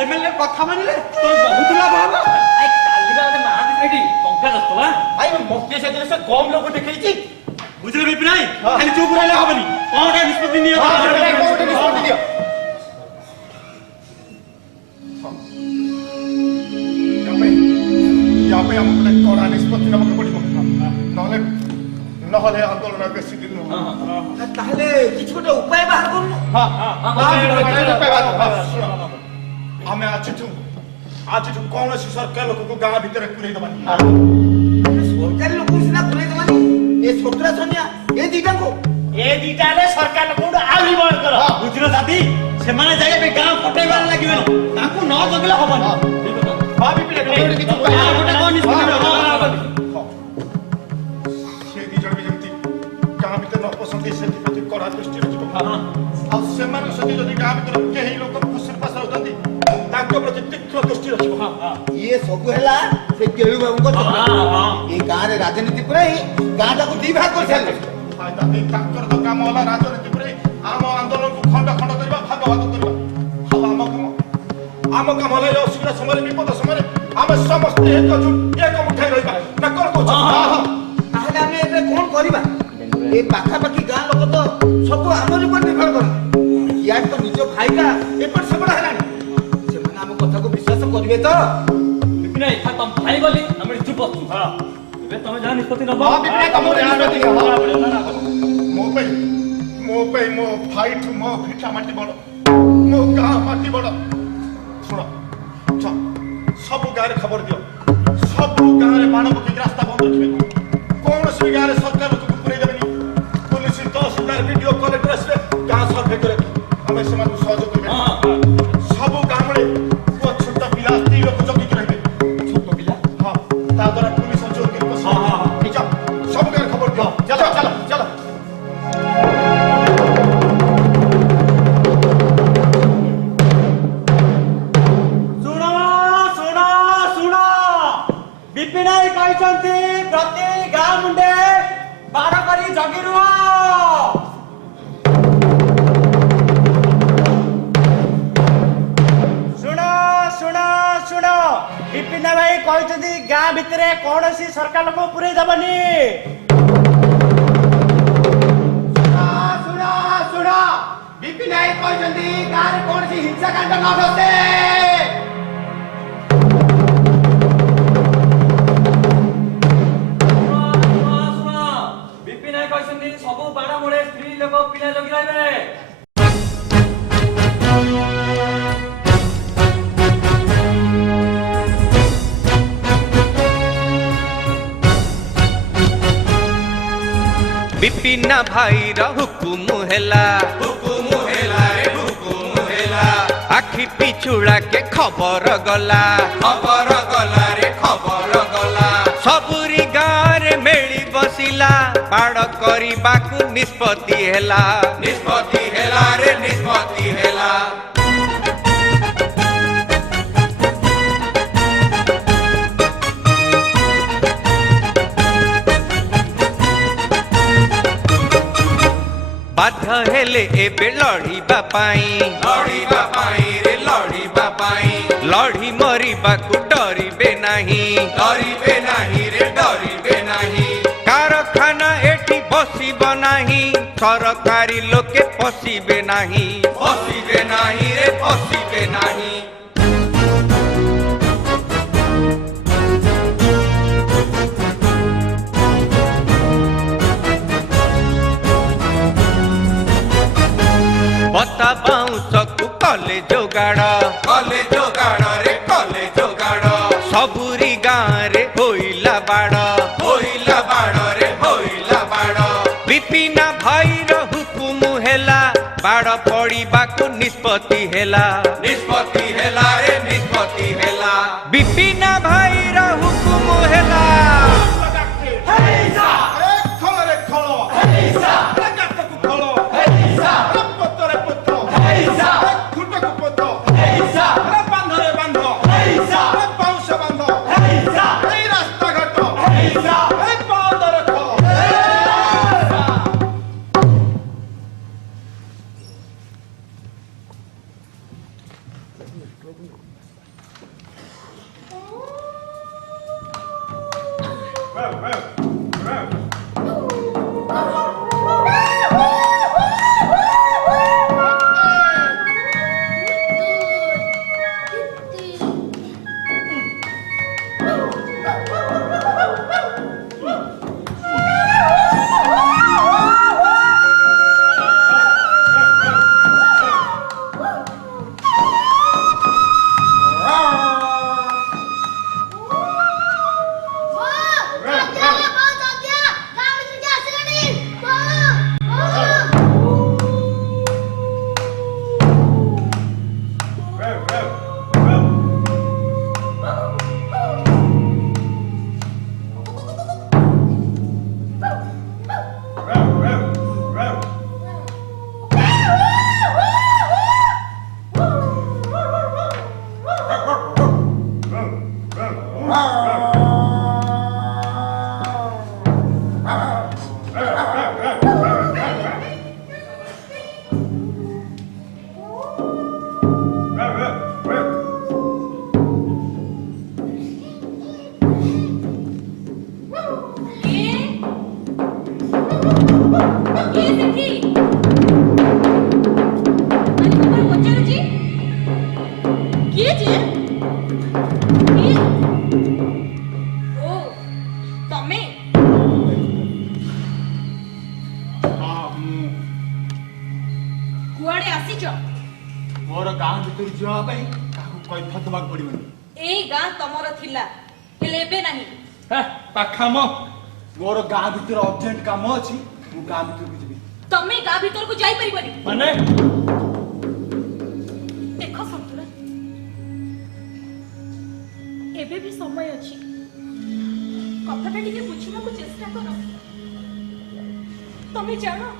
ଏମଏଲଏ କଥା ମାନିଲେ ତୋ ବହୁତ ଲାଭ ହବ। ମତେ ସେଥିରେ ସେ କମ ଲୋକ ଦେଖେଇଛି। ବୁଝିଲେ ବିପିନ ଭାଇ ଖାଲି ଚୁପ ରହିଲେ ହବନି। କଣ ନିଷ୍ପତ୍ତି ନିଅ ଆମକୁ କଡ଼ା ନିଷ୍ପତ୍ତି ନେବାକୁ ପଡିବ। ନହେଲେ ଆନ୍ଦୋଳନ ବେଶୀ ଦିନ ତାହେଲେ କିଛି ଗୋଟେ ଉପାୟ ବାହାର କରୁନୁ। ଆମେ ଆଜିଠୁ କୌଣସି ସରକାର ଲୋକକୁ ଗାଁ ଭିତରେ ପୁରେଇ ଦେବାନି। ସରକାରୀ ଲୋକଙ୍କୁ ସିନା ପୁରେଇ ଦେବାନି ଏ ଛୋଟରା ସନିଆ ଏ ଦିଟାଙ୍କୁ ହେଲେ ସରକାର ଲୋକଙ୍କୁ ଆହୁରି ବନ୍ଦ କର। ବୁଝିଲ ଦାଦି ସେମାନେ ଯାଇ ଏବେ ଗାଁ ପଟେଇବାରେ ଲାଗିବେନି। ତାଙ୍କୁ ନ ଜଗିଲେ ହବନି। ସେ ଦି ଜଣ ବି ଯେମିତି ଗାଁ ଭିତରେ ନ ପଶନ୍ତି ସେଥିପ୍ରତି କଡ଼ା ଦୃଷ୍ଟି ରଖିବ। ଆଉ ସେମାନଙ୍କ ସହିତ ଯଦି ଗାଁ ଭିତରେ କେହି ଲୋକ ଖୁସିରେ ପାସ ହଉଛନ୍ତି ତାଙ୍କ ପ୍ରତି ତୀକ୍ଷ୍ଣ ଦୃଷ୍ଟି ରଖିବ। ଇଏ ସବୁ ହେଲା ସେ କେଳୁ ବାବୁଙ୍କ ଏ ଗାଁରେ ରାଜନୀତି ପୁରାଇ ଗାଁଟାକୁ ଦି ଭାଗ କରିସାରିଲେ। ତାଙ୍କର ତ କାମ ହେଲା ରାଜନୀତି ପୁରାଇ ଆମ ଆନ୍ଦୋଳନକୁ ଖଣ୍ଡ ଖଣ୍ଡ କରିବା ଭାଗ ଭାଗ କରିବା। ଆଉ ଆମ କାମ ହେଲା ଏ ଅସୁବିଧା ସମୟରେ ବିପଦ ସମୟରେ ଆମେ ସମସ୍ତେ ଏକ ମୁଠାଇ ରହିବା ନା କଣ କହୁଛ? ତାହେଲେ ଆମେ ଏବେ କଣ କରିବା? ଏ ପାଖାପାଖି ଗାଁ ଲୋକ ତ ସବୁ ଆମରି ଉପରେ ନିର୍ଭର କରନ୍ତି। ଇଆଡେ ତ ନିଜ ଭାଇଟା ଏପଟ ସେପଟ ହେଲାଣି। ସେମାନେ ଆମ କଥାକୁ ବିଶ୍ୱାସ କରିବେ ତ? ତମ ଭାଇ ବୋଲି ଆମେ ଚୁପ ଅଛୁ। ଏବେ ତମେ ଯାହା ନିଷ୍ପତ୍ତି ନବ ମୋ ପାଇଁ ମୋ ଭାଇଠୁ ମୋ ଭିଟା ମାଟି ବଡ, ମୋ ଗାଁ ମାଟି ବଡ। ଶୁଣ ସବୁ ଗାଁରେ ଖବର ଦିଅ। ସବୁ ଗାଁରେ ବାଣ ପକେଇକି ରାସ୍ତା ବନ୍ଦ ରଖିବେ। କୌଣସି ବି ଗାଁରେ ସରକାର ଲୋକକୁ ପୁରେଇ ଦେବେନି। ପୁଲିସ ତହସିଲଦାର ବିଡିଓ କଲେକ୍ଟର ଆସିବେ ଗାଁ ସର୍ଭେ করে ଆମେ ସେମାନଙ୍କୁ ସହଯୋଗ କରିବେ। ସବୁ ଗାଁରେ ଛୋଟ ପିଲା ସ୍ତ୍ରୀ ଲୋକ ଜଗିକି ରହିବେ। ଛୋଟ ପିଲା ହଁ ତା ଦ୍ୱାରା ପୁଲିସ ଚୋରି କରି ପଶିବ। ସବୁ ଗାଁରେ ଖବର ଦିଅ। ଚାଲ ଚାଲ ଚାଲ। ବିପିନ ଭାଇ କହିଛନ୍ତି ପ୍ରତି ଗାଁ ମୁଣ୍ଡେ ବାଡ଼ କରି ଜଗି ରୁହ। ଶୁଣ ବିପିନ ଭାଇ କହିଛନ୍ତି ଗାଁ ଭିତରେ କୌଣସି ସରକାର ଲୋକ ପୁରେଇ ଦେବନି। ଶୁଣ ବିପିନ ଭାଇ କହିଛନ୍ତି ଗାଁରେ କୌଣସି ହିଂସାକାଣ୍ଡ ନ ଘଟେ। ବିପିନ ଭାଇ କହିଛନ୍ତି ସବୁ ବାଡ଼ ମୂଳେ ସ୍ତ୍ରୀ ଲୋକ ପିଲା ଜଗି ରହିବେ। विपिना भाईर हुकुम हेला रे हुकुम हेला आखि पिछुड़ा के खबर गला रे खबर गला सबुरी गाँ रे मेली बसिला बाड़ करबाकू निष्पत्ति हेला रे निष्पत्ति हेला बाध्य हेले एबे लड़ीबा पाई रे लड़ीबा पाई लड़ी मरिबाकू डरिबे नाही रे डरिबे नाही कारखाना एठी बसिब नाही सरकारी लोके पसिबे नाही रे पसिबे नाही बता बाउंसकू कले जोगाड़ रे कले जोगाड़ सबुरी गाँ रे होइला बाड़ रे होइला बाड़ विपिना भाईर हुकुम हेला बाड़ पड़िबाकू निष्पत्ति हेला रे निष्पत्ति हेला विपिना भाईर हुकुम हेला मोर गाँ भीतर जावाई काहू कैफत दबाक पड़िबनी एई गाँ तमर थिला हेले एबे नाही पाखाम मोर गाँ भीतर अर्जेंट काम अछि मु गाँ भीतर को जिबी तमे गाँ भीतर को जाई परिबनी माने देखो संतुला एबे भी समय अछि कथाटा टिके बुझिबा को चेष्टा करो तमे जानो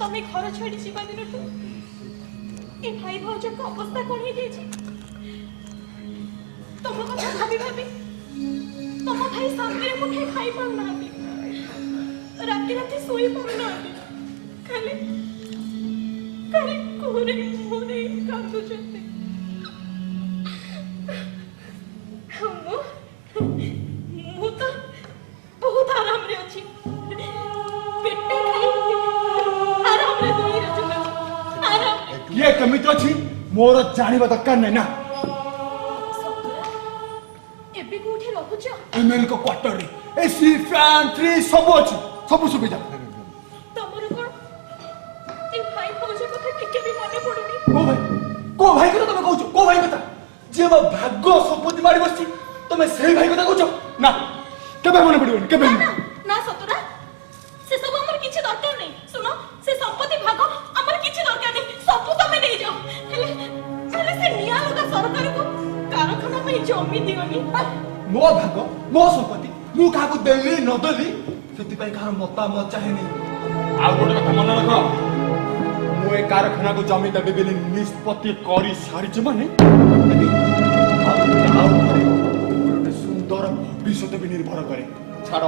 तमे घर छाड़ी जीवा दिन तो ए भाई भौज का अवस्था कोन हे गेछि तुम कथा भाबी भाबी तुम भाई सामने मुठे खाई पाउ ना राती राती सोई पाउ ना खाली खाली कोरे मोरे कांदो चलते मु तो बहुत आराम रे अछि पेटे खाई आराम रे दोई रजो आराम ये केमिति अछि मोर जानिबा दरकार नै ना एबे कोठी रहउछ एमएल को क्वार्टर रे एसी फैन ट्री सब अछि सब सुविधा तमरो कोन ए भाई भौज कथा टिके भी मने पडुनी को भाई को तुम कहू को भाई कथा जे बा भाग्य संपत्ति मारी बसची तुम से भाई कथा कहू ना केबे मने पड़िबनी केबे ना सतरा से सब ମୋ ଭାଗ ମୋ ସମ୍ପତ୍ତି ମୁଁ କାହାକୁ ଦେଲି ନ ଦେଲି ସେଥିପାଇଁ କାହାର ମତାମତ ଚାହେଁନି। ଆଉ ଗୋଟେ କଥା ମନେ ରଖ, ମୁଁ ଏ କାରଖାନାକୁ ଜମି ଦେବି ବୋଲି ନିଷ୍ପତ୍ତି କରି ସାରିଛି ମାନେ ଆଉ ଗୋଟେ ସୁନ୍ଦର ଭବିଷ୍ୟତ ବି ନିର୍ଭର କରେ। ଛାଡ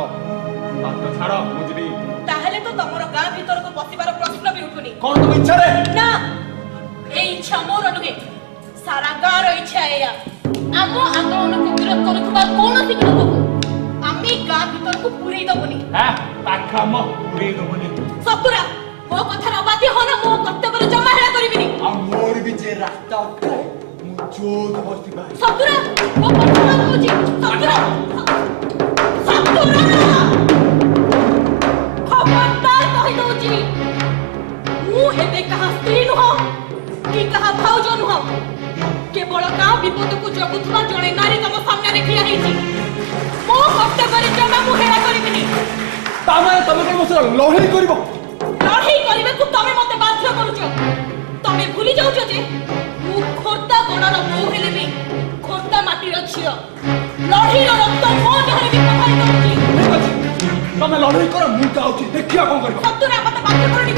ବାଟ ଛାଡ, ମୁଁ ଯିବି। ତାହେଲେ ତ ତମର ଗାଁ ଭିତରକୁ ପଶିବାର ପ୍ରଶ୍ନ ବି ଉଠୁନି। କଣ ତମ ଇଚ୍ଛାରେ? ନା, এই ইচ্ছা মোর নুহে, সারা গাঁর ইচ্ছা এয়া। ଆମ ଆନ୍ଦୋଳନକୁ ବିରୋଧ କରୁଥିବା କୌଣସି ଲୋକକୁ ଆମେ ଗାଁ ଭିତରକୁ ପୁରେଇ ଦବୁନି। ପାଖ ଆମ ପୁରେଇ ଦବୁନି। ସତୁରା ମୋ କଥାର ଅବାଧ୍ୟ ହନ, ମୋ କର୍ତ୍ତବ୍ୟରେ ଜମା ହେଳା କରିବିନି। ଆଉ ମୋର ବି ଯେ ରାସ୍ତା ଅଟକାଏ ମୁଁ ଜୋର ବସିବା। ସତୁରା ମୋ କଥା ନ କହୁଛି। ସତୁରା ଖବରଦାର କହି ଦଉଛି, ମୁଁ ଏବେ କାହା ସ୍ତ୍ରୀ ନୁହଁ କି କାହା ଭାଉଜ ନୁହଁ, କେବଳ ଗାଁ ବିପଦକୁ ଜଗୁଥିବା ଜଣେ ନାରୀ ତମ ସାମ୍ନାରେ ଠିଆ ହେଇଛି। ମୋ କର୍ତ୍ତବ୍ୟରେ ଜମା ମୁଁ ହେଳା କରିବିନି। ତାମାନେ ତମେ କଣ ମୋ ସହ ଲଢ଼େଇ କରିବ? ଲଢ଼େଇ କରିବାକୁ ତମେ ମତେ ବାଧ୍ୟ କରୁଛ। ତମେ ଭୁଲି ଯାଉଛ ଯେ ମୁଁ ଖୋର୍ଦ୍ଧା ଗଣର ବୋହୂ ହେଲେ ବି ଖୋର୍ଦ୍ଧା ମାଟିର ଝିଅ। ଲଢ଼େଇର ରକ୍ତ ମୋ ଦେହରେ ବି ପ୍ରବାହିତ ହଉଛି। ଠିକ ଅଛି, ତମେ ଲଢ଼େଇ କର, ମୁଁ ଯାଉଛି ଦେଖିବା କଣ କରିବ। ସତୁରା ମତେ ବାଧ୍ୟ କରନି।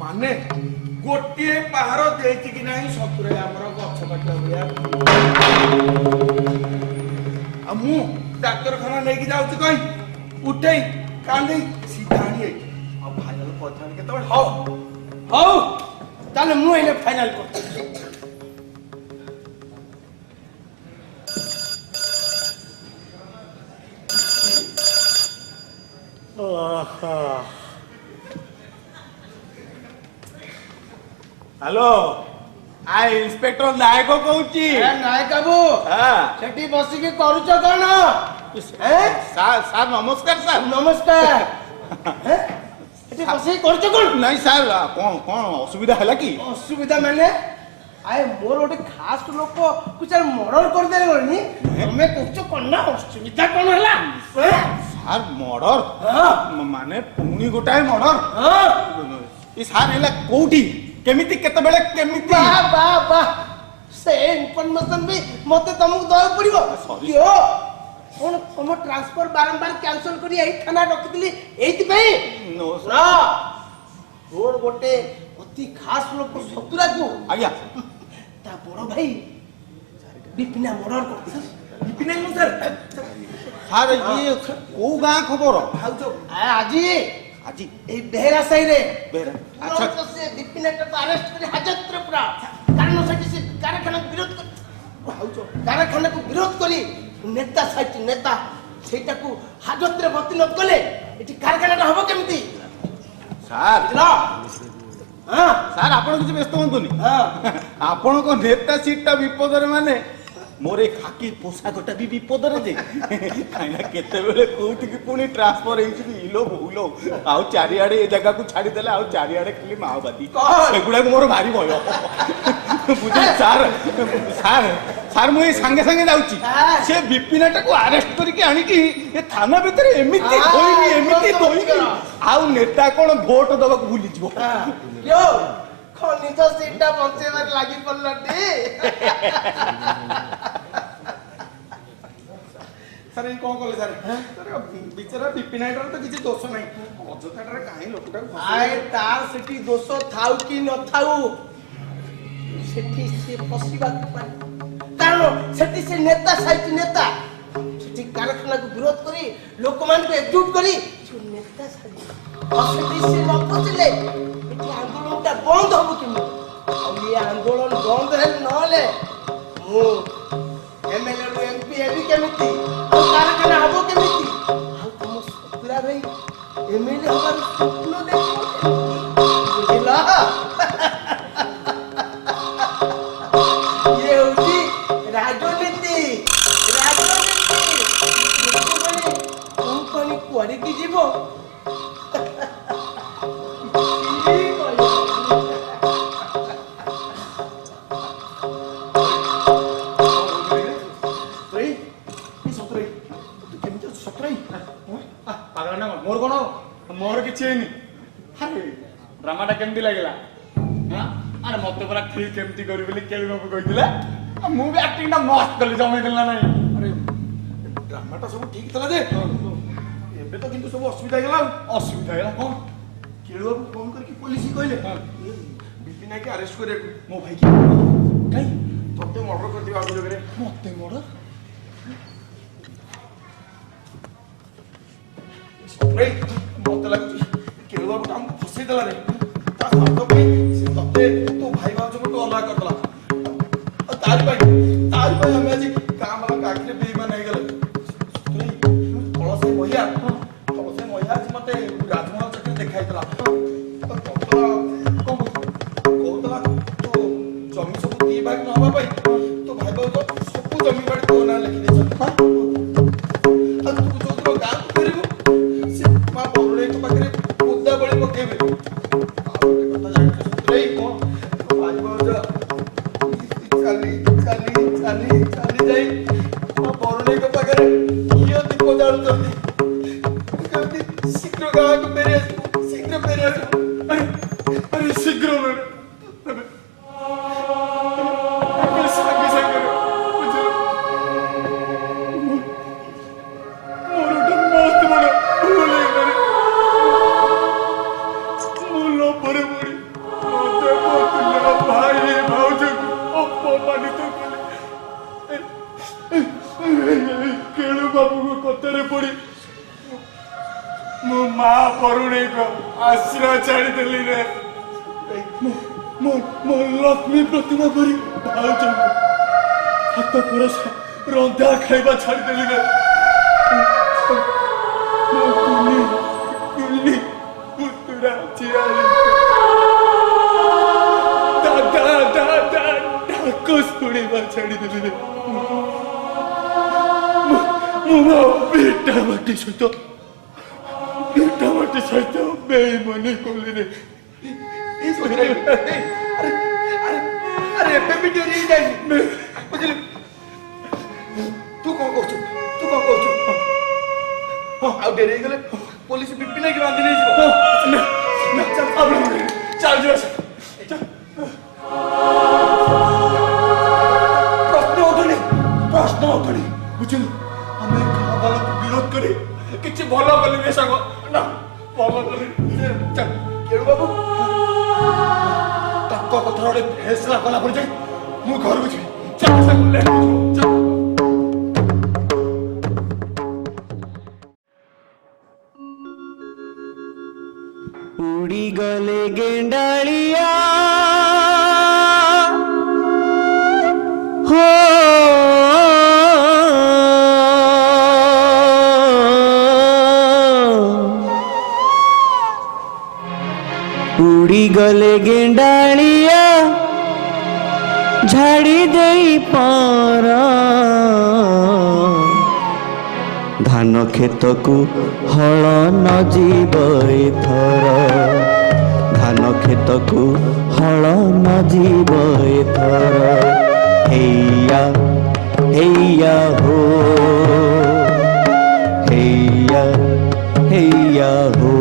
ମାନେ ଗୋଟିଏ ପାହାର ଦେଇଛି କି ନାହିଁ ସତୁରେ ଆମର ଗଛ କାଟିବା ଭଳିଆ। ଆଉ ମୁଁ ଡାକ୍ତରଖାନା ନେଇକି ଯାଉଛି କହି ଉଠେଇ କାନ୍ଦେଇ ସିଧା ଆଣି ଏଇଠି ଆଉ ଫାଇନାଲ କରିଥାନ୍ତି କେତେବେଳେ। ହଉ ହଉ ତାହେଲେ ମୁଁ ଏଇନେ ଫାଇନାଲ କରୁଛି। ହ୍ୟାଲୋ, ଇନ୍ସପେକ୍ଟର ନାୟକ କହୁଛି। ନାୟକ ବାବୁ ସେଠି ବସିକି କରୁଛ କଣ? ସାର୍ ନମସ୍କାର। ସାର୍ ନମସ୍କାର। ସେଠି ବସିକି କରୁଛ କଣ? ନାଇଁ ସାର୍, କଣ ଅସୁବିଧା ହେଲା କି? ଅସୁବିଧା ମାନେ ମୋର ଗୋଟେ ଖାସ ଲୋକ କୁ ମର୍ଡର କରିଦେଲେ ଗଣି, ତମେ କହୁଛ କଣ ନା ଅସୁବିଧା କଣ ହେଲା? ସାର୍ ମର୍ଡର ମାନେ ପୁଣି ଗୋଟାଏ ମର୍ଡର? ସାର୍ ହେଲା କୋଉଠି, କେମିତି, କେତେବେଳେ, କେମିତି? ସେ ଇନଫର୍ମେସନ ବି ମତେ ତମକୁ ଦବାକୁ ପଡିବ। କଣ ତମ ଟ୍ରାନ୍ସଫର ବାରମ୍ବାର କ୍ୟାନ୍ସଲ କରି ଏଇ ଥାନା ରଖିଥିଲି ଏଇଥିପାଇଁ? ମୋର ଗୋଟେ ଅତି ଖାସ ଲୋକ ସତୁରାକୁ, ଆଜ୍ଞା, ତା ବଡ ଭାଇ ବିପିନା ମର୍ଡର କରିଛି। ବିପିନ ଭାଇ ସାର୍ ସାର୍ ଇଏ କୋଉ ଗାଁ ଖବର? ଆଜି ଆଜି এই বেহেরা সাইরে আচ্ছা সে বিপিনাটাকে আরেস্ট করে হাজতরে পুরা কারণ সেটি সে কারখানাকে বিরোধ করে কারখানাকে বিরোধ করি নেতা সাইটি নেতা সেটাকে হাজতরে ভর্তি ন কলে এটি কারখানাটা হবো কেমতি? ସାର୍ বুঝলো? হ্যাঁ ସାର୍ ଆପଣ କିଛି ବ୍ୟସ୍ତ ହୁଅନ୍ତୁନି। হ্যাঁ ଆପଣଙ୍କ ନେତା ସିଟ୍ଟା ବିପଦରେ ମାନେ ମୋର ଏ ଖାକି ପୋଷାକଟା ବି ବିପଦରେ ଯେ କାହିଁକିନା କେତେବେଳେ କୋଉଠିକି ପୁଣି ଟ୍ରାନ୍ସଫର ହେଇଯିବି ଇଲୋ ବୋଉଲୋ ଆଉ ଚାରିଆଡେ ଏ ଜାଗାକୁ ଛାଡ଼ିଦେଲେ ଆଉ ଚାରିଆଡେ ଖାଲି ମାଓବାଦୀ ସେଗୁଡାକୁ ମୋର ଭାରି ଭୟ ବୁଝିଲି ସାର୍ ସାର୍ ସାର୍ ମୁଁ ଏଇ ସାଙ୍ଗେ ସାଙ୍ଗେ ଯାଉଛି ସେ ବିପିନାଟାକୁ ଆରେଷ୍ଟ କରିକି ଆଣିକି ଏ ଥାନା ଭିତରେ ଏମିତି ଧୋଇବି ଏମିତି ଧୋଇବି ଆଉ ନେତା କଣ ଭୋଟ ଦବାକୁ ଭୁଲିଯିବ। यो ଖନିଜ ସିଟଟା ବଞ୍ଚେଇବାରେ ଲାଗି ପଡିଲଟି। ସାର୍ ଏଇ କଣ କଲେ ସାର୍ ବିଚାରା ବିପିନ ଭାଇର ତ କିଛି ଦୋଷ ନାହିଁ ଅଯଥାଟାରେ କାହିଁ ଲୋକଟାକୁ ଆଏ ତାର ସେଠି ଦୋଷ ଥାଉ କି ନଥାଉ ସେଠି ସେ ପଶିବାକୁ ପାରେ କାରଣ ସେଠି ସେ ନେତା ସାଇଟି ନେତା ସେଠି କାରଖାନାକୁ ବିରୋଧ କରି ଲୋକମାନଙ୍କୁ ଏକଜୁଟ କରି ନେତା ସାଇଟି ସେଠି ସେ ନ ପଶିଲେ ଏଠି ଆନ୍ଦୋଳନଟା ବନ୍ଦ ହବ କେମିତି? ଆଉ ଇଏ ଆନ୍ଦୋଳନ ବନ୍ଦ ହେଲେ ନହେଲେ ମୁଁ ଏମଏଲଏ ରୁ ଏମପି ହେବି କେମିତି? ଆଉ କାରଖାନା ହବ କେମିତି? ଆଉ ତମ ସତୁରା ଭାଇ ଏମଏଲଏ ହବାର ସ୍ୱପ୍ନ ଦେଖିବ ବୁଝିଲ? ଇଏ ହଉଛି ରାଜନୀତି ଯେତେବେଳେ କୋଉ ପାଣି କୁଆଡିକି ଯିବ ମୋର କଣ ମୋର କିଛି ହେଇନି। ଆରେ ଡ୍ରାମାଟା କେମିତି ଲାଗିଲା? ଆରେ ମତେ ପରା ଠିକ କେମିତି କରିବି ବୋଲି କେଳୁ ବାବୁ କହିଥିଲେ ମୁଁ ବି ଆକ୍ଟିଂଟା ମସ୍ତ କଲି ଜମେଇଦେଲି ନା ନାହିଁ? ଆରେ ଡ୍ରାମାଟା ସବୁ ଠିକ ଥିଲା ଯେ ଏବେ ତ କିନ୍ତୁ ସବୁ ଅସୁବିଧା ହେଇଗଲା ଆଉ ଅସୁବିଧା ହେଲା କଣ? କେଳୁ ବାବୁ ଫୋନ କରିକି ପୋଲିସ କହିଲେ ବିପିନ ଭାଇକି ଆରେଷ୍ଟ କରିବାକୁ ମୋ ଭାଇକି କାଇଁ ତତେ ମର୍ଡର କରିଥିବା ଅଭିଯୋଗରେ। ମତେ ମର୍ଡର? ମତେ ଲାଗୁଛି କେଳୁ ବାବୁ ଆମକୁ ଫସେଇ ଦେଲା ରେ ତା ସ୍ୱାର୍ଥ ପାଇଁ ସେ ତତେ ତୋ ଭାଇ ଭାଉଜଙ୍କୁ ଅଲଗା କରିଦେଲା ଆଉ ତାରି ପାଇଁ ଆମେ ଆଜି ଗାଁ ବାଲାଙ୍କ ଆଖିରେ ବେଇମାନ ହେଇଗଲେ। କଳସାଇ ମହିଳା ଆଜି ମତେ ରାଜମହଲ ଚାକିରି ଦେଖାଇଥିଲା କହୁଥିଲା ତୋ ଜମି ସବୁ ଦି ଭାଗ ନ ହବା ପାଇଁ ତୋ ଭାଇ ଭାଉଜ ସବୁ ଜମି ବାଡି ତୋ ନାଁ ଲେଖିଦେଇଛନ୍ତି। ପାଖରେ ମୁଦା ବଳି ପକେଇବେ ଆଉ ଗୋଟେ କଥା ଜାଣିଛୁ ଏଇ କଣ ଭାଇ ଭାଉଜ ଚାଲି ଚାଲି ଚାଲି ଚାଲି ଯାଇ ମୋ ବରୁଣେଇଙ୍କ ପାଖରେ ଘିଅ ଦୀପ ଜାଳୁଛନ୍ତି କେମିତି ଶୀଘ୍ର ଗାଁକୁ ଫେରି ଆସିବୁ ଶୀଘ୍ର ଫେରି ଆସିବୁ। ଆରେ ଶୀଘ୍ର ସାଙ୍ଗେ ସାଙ୍ଗେ ବୁଝିଲ ମୋର ଗୋଟେ ମସ୍ତ ବଡ ଭୁଲ ହେଇଗଲା। ପରେ ପଡି ମତେ ମୋ ଭାଇ ଭାଉଜକୁ ଅପମାନିତ କଲେ। କେଳୁ ବାବୁଙ୍କ କଥାରେ ପଡି ମୋ ମା ବରୁଣେଇଙ୍କ ଆଶ୍ରୟ ଛାଡ଼ିଦେଲି ରେ। ମୋ ଲକ୍ଷ୍ମୀ ପ୍ରତିମା ପରି ଭାଉଜଙ୍କୁ ହାତ ପରସ ରନ୍ଧା ଖାଇବା ଛାଡ଼ିଦେଲି ରେ। ମୋ କୁନି ପୁତୁରା ଝିଆରୀ ଡାକ ଶୁଣିବା ଛାଡ଼ିଦେଲି ରେ। ମୁଁ ପିଠା ମାଟି ସହିତ ବେଇମାନି କଲି ରେ। ଆରେ ଏବେ ବି ଡେରି ହେଇଯାଇନି ବୁଝିଲୁ। ତୁ କଣ କହୁଛୁ ଆଉ ଡେରି ହେଇଗଲେ ପୋଲିସ ବିପିନ କି ବାନ୍ଧି ନେଇଯିବ। ଚାଲ ଯିବା ପ୍ରଶ୍ନ ଉଠୁନି ବୁଝିଲୁ। ଆମେ ଗାଁ ବାଲାଙ୍କୁ ବିରୋଧ କରି କିଛି ଭଲ କଲି ରେ ସାଙ୍ଗ ନା ଭଲ କଲି। କେଳୁ ବାବୁ ତାଙ୍କ କଥା ଗୋଟେ ଫେସଲା କଲା ପରେ ଯାଇ ମୁଁ ଘରକୁ ଯିବି। उड़ी गले गेंडालिया हो उड़ी गले गेंडालिया झाड़ी दे पारा धान खेत को हल न जीव एथर धान खेत को हल न जीव एथर हैया हैया हो हैया हैया हो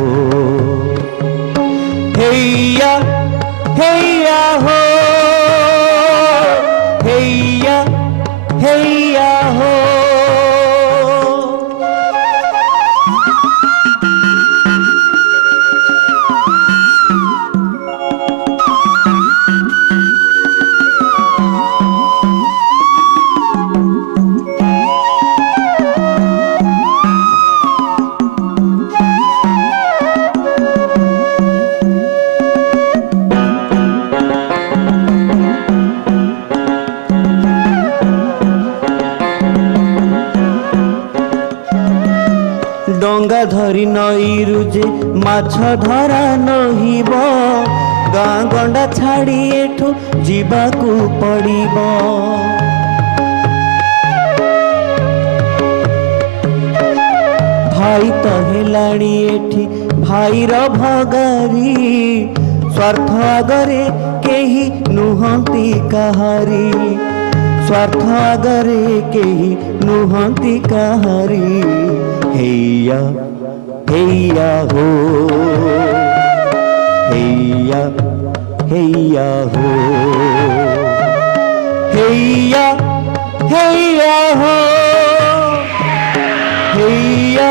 हैया हैया हो हैया हैया हो डंगा धरी नईरु जे माछ धरा नहिब गाँ गंडा छाड़ी एठू जीवाकू पड़िब भाई तो हेलाणी एठी भाईर भगारी स्वार्थ आगरे केही नुहंती काहारी स्वार्थ आगरे केही नुहंती काहारी हैया हैया हो हैया हैया हो हैया हैया हो हैया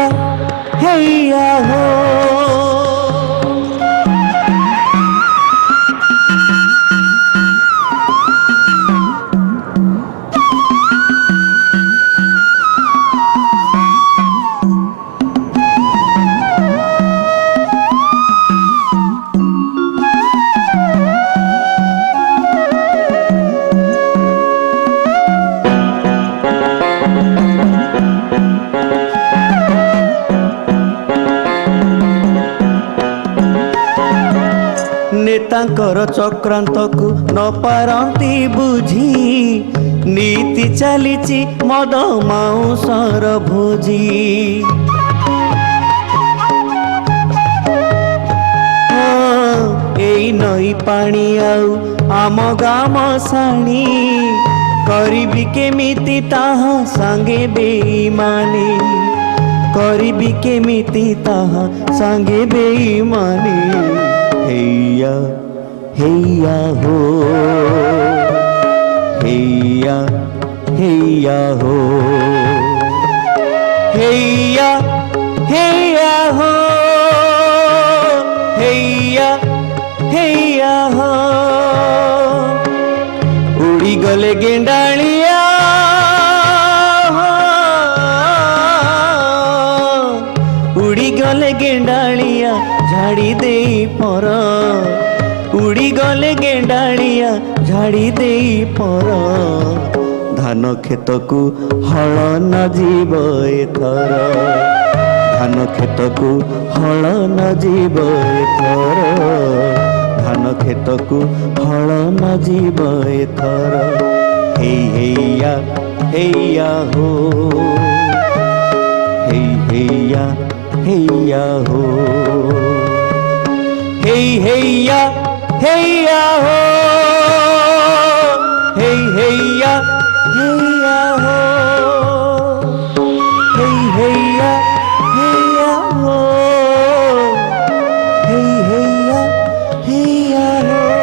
हैया हो नेतांकर चक्रांत को न पारंती बुझी नीति चलीची मद माउसर भोजी एई नई पानी आउ आम गाम साणी करिबी केमिति ताहा संगे बेईमानी करिबी केमिति ताहा संगे बेईमानी हैया हैया हो हैया हैया हो हैया हैया हो हैया हैया हो उड़ी गले गेंडालिया उड़ी गले गेंडालिया झाड़ी दे पर उड़ी गले गेंडालिया झाड़ी दे पर धान खेत को हल न जीव एथर धान खेत को हल न जीव एथर धान खेत को हल न जीव एथर हैया हैया हो हैया हैया हो हैया हैया हो हैया हैया हो हैया हैया हो हैया हैया हो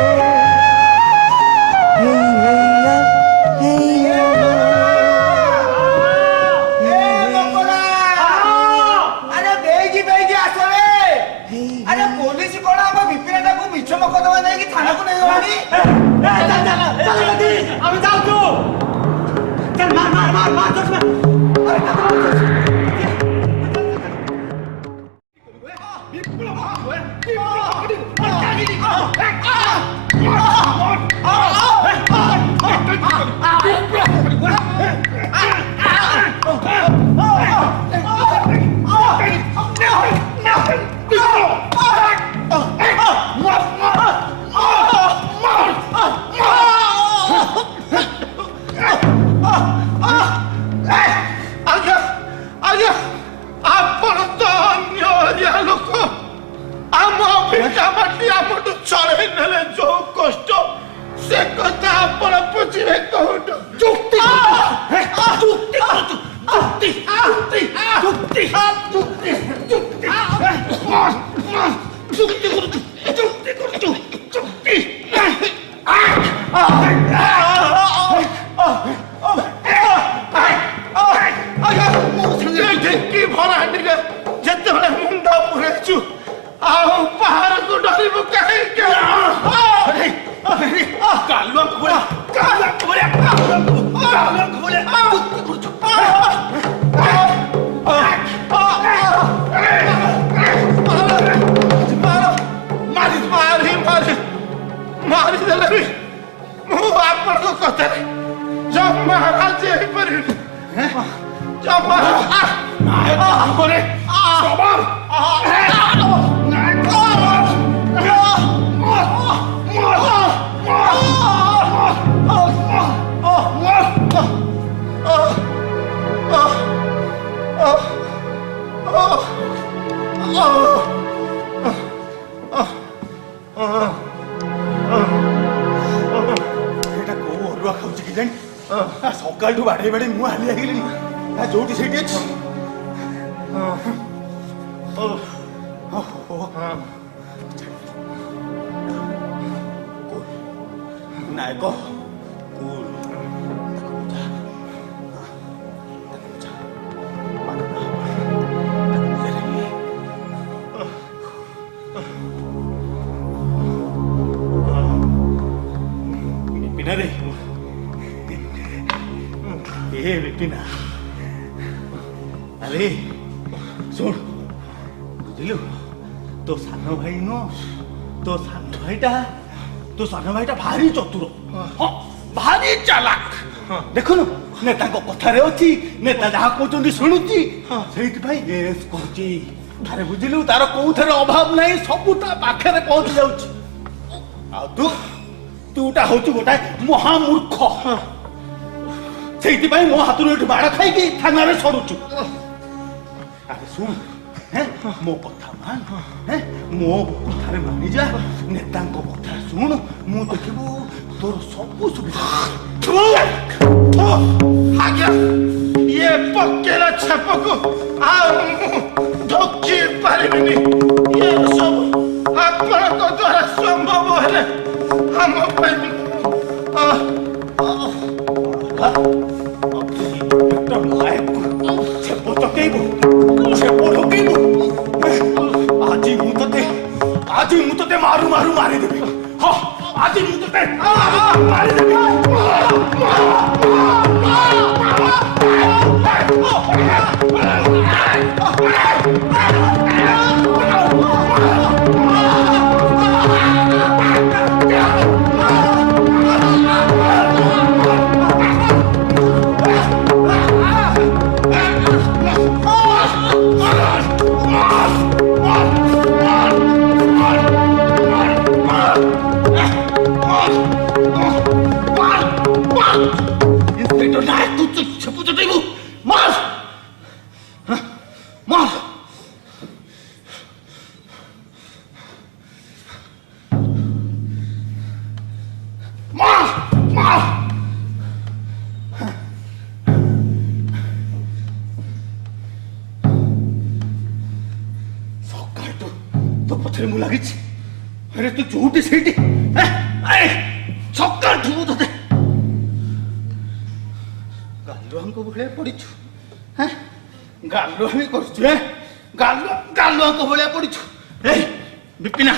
हैया हैया अरे बेगी बेगी आसो रे अरे पुलिस कोण हम विपिनटा को मिछ मकदमा नहीं कि थाना को नहीं गवानी चल चल चल चल हम जाऊ मार दस मार अरे ଆଜ୍ଞା ଆଜ୍ଞା ଆପଣ ତ ଅନ୍ୟ ଏରିଆ ଲୋକ ଆମ ଭିଟା ମାଟି ଆମଠୁ ଚଳେଇ ନେଲେ ଯୋଉ କଷ୍ଟ ସେ କଥା ଆପଣ ବୁଝିବେ କୋଉଠୁ ଯୁକ୍ତି ଯୁକ୍ତି କରୁଛୁ ଯୁକ୍ତି ଯୁକ୍ତି ଯୁକ୍ତି ଯୁକ୍ତି ଯୁକ୍ତି ଯୁକ୍ତି କରୁଛୁ ଯୁକ୍ତି କରୁଛୁ ଯୁକ୍ତି ଢେଙ୍କି ଭରା ଟିକେ ଯେତେବେଳେ ମୁଣ୍ଡ ପୁରେଇଛୁ ଆଉ ପାହାଡ଼କୁ ଡରିବୁ କାହିଁକି କାଲୁଆଙ୍କୁ ଭଳିଆ କାଲୁଆଙ୍କୁ ଭଳିଆ କାଲୁଆଙ୍କୁ ଭଳିଆ ଯୁକ୍ତି କରୁଛୁ ମାରିଦେଲେ ବି ମୁଁ ଆପଣଙ୍କ କଥାରେ ଜମା ରାଜି ହେଇପାରିବି ଜମା ସକାଳଠୁ ବାଡ଼େଇ ବାଡ଼େଇ ମୁଁ ହାଲିଆ ହେଇଗଲିଣି ଯୋଉଠି ସେଇଠି ଅଛି ନାୟକ ବିପିନାରେ ए विपिना अरे सुन बुझिलु तो सान भाई नो तो सान भाईटा भारी चतुर हाँ भारी चालाक देखुनु नेता को कथारे अछि नेता जहा कहउचंदी सुनुची सेहित भाई एस कहउची अरे बुझिलु तार कोउथरे अभाव नाही सबु ता पाखरे पहुंच जाउची आ तूटा होची गोटाय महामूर्ख ସେଇଥିପାଇଁ ମୋ ହାତରୁ ଏଠି ବାଡ଼ ଖାଇକି ଥାନାରେ ସରୁଛୁ ଆରେ ଶୁଣ ମୋ କଥା ମାନ ମୋ କଥାରେ ମାନିଯା ନେତାଙ୍କ କଥା ଶୁଣ ମୁଁ ଦେଖିବୁ ତୋର ସବୁ ସୁବିଧା ଆଜ୍ଞା ଇଏ ପକେଇଲା ଛାପକୁ ଆଉ ଢୋକି ପାରିବିନି ଇଏ ସବୁ ଆପଣଙ୍କ ଦ୍ୱାରା ସମ୍ଭବ ହେଲେ ଆମ ପାଇଁ आज मु ते मारू मारू मारी देबी हाँ आज मु ते मारी देबी ପଛରେ ମୁଁ ଲାଗିଛି ଆରେ ତୁ ଯୋଉଠି ସେଇଠି ସକାଳଠୁ ତତେ ଗାଲୁଆଙ୍କ ଭଳିଆ ପଡ଼ିଛୁ ଗାଲୁଆମି କରୁଛୁ ଗାଲୁଆଙ୍କ ଭଳିଆ ପଡ଼ିଛୁ ବିପିନା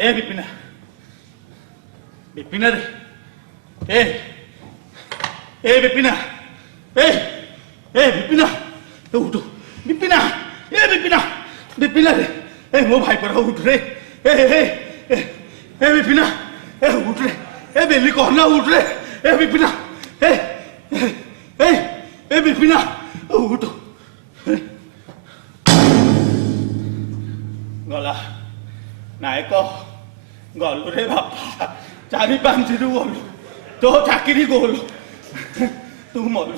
ए विपिना विपिना रे ए विपिना ए विपिना उठ विपिना ए विपिना विपिना रे ए मो भाई पर उठ रे ए विपिना ए उठ रे ए बेली कहना उठ रे ए विपिना ए विपिना उठ गला नायक गलु रे बापा 4-5 रु गलु तो चाकरी गोल तू मरु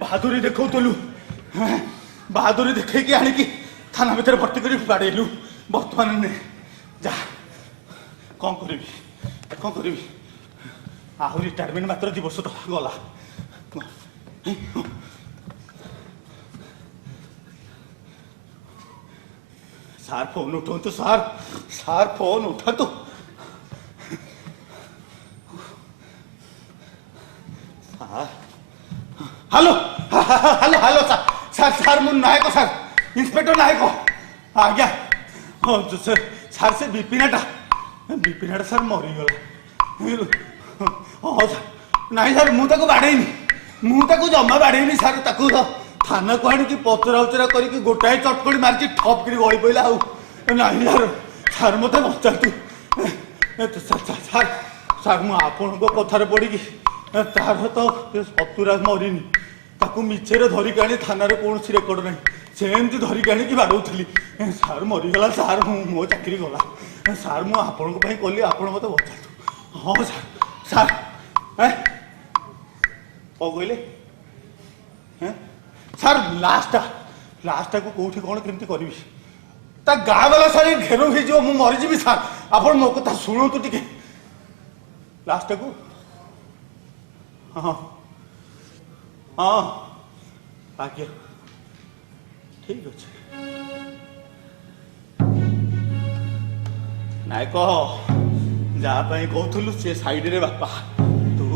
बहादुरी देखौलु बहादुरी देखैकी आनिकी थाना भीतर भर्ती करी बाड़ेलु वर्तमान ने जा कौन करी आहु रिटायरमेंट मात्र 2 वर्ष तो गला सार फोन उठो तो सार फोन उठा तो हेलो हेलो हेलो सर मु नायक सर इंस्पेक्टर नायक आज्ञा हाँ सर सर से विपिनाटा सर मरीगला हाँ सर नाई सर मुझे बाड़ेनी मुझे जमा बाड़ेनी सर ताकू थाना को आनी पचरा उचरा करके गोटाए चटकड़ी मारी ठप कर गली पड़ा आई सर सर मत बचातु सर सर मुझे कथार पड़ी तार तो शत्रुराज मरीनी ताकू मिछे धरिक आनी थाना कौन रेकर्ड ना सेमती धरिक आनी बाड़ौली सार मरीगला सार मो चाकरी गला सार मुझे कली आप मत बचातु हाँ सार कौन कहले सार लास्टा को कौटी कौन केमती करी ता गाँ वाला सार घेर हो मरीजी सार आप मो कथा शुणु टिके लास्टा को हाँ हाँ आज्ञा ठीक अच्छे नायक जहाँ कहूलु सी साइड रे बापा तू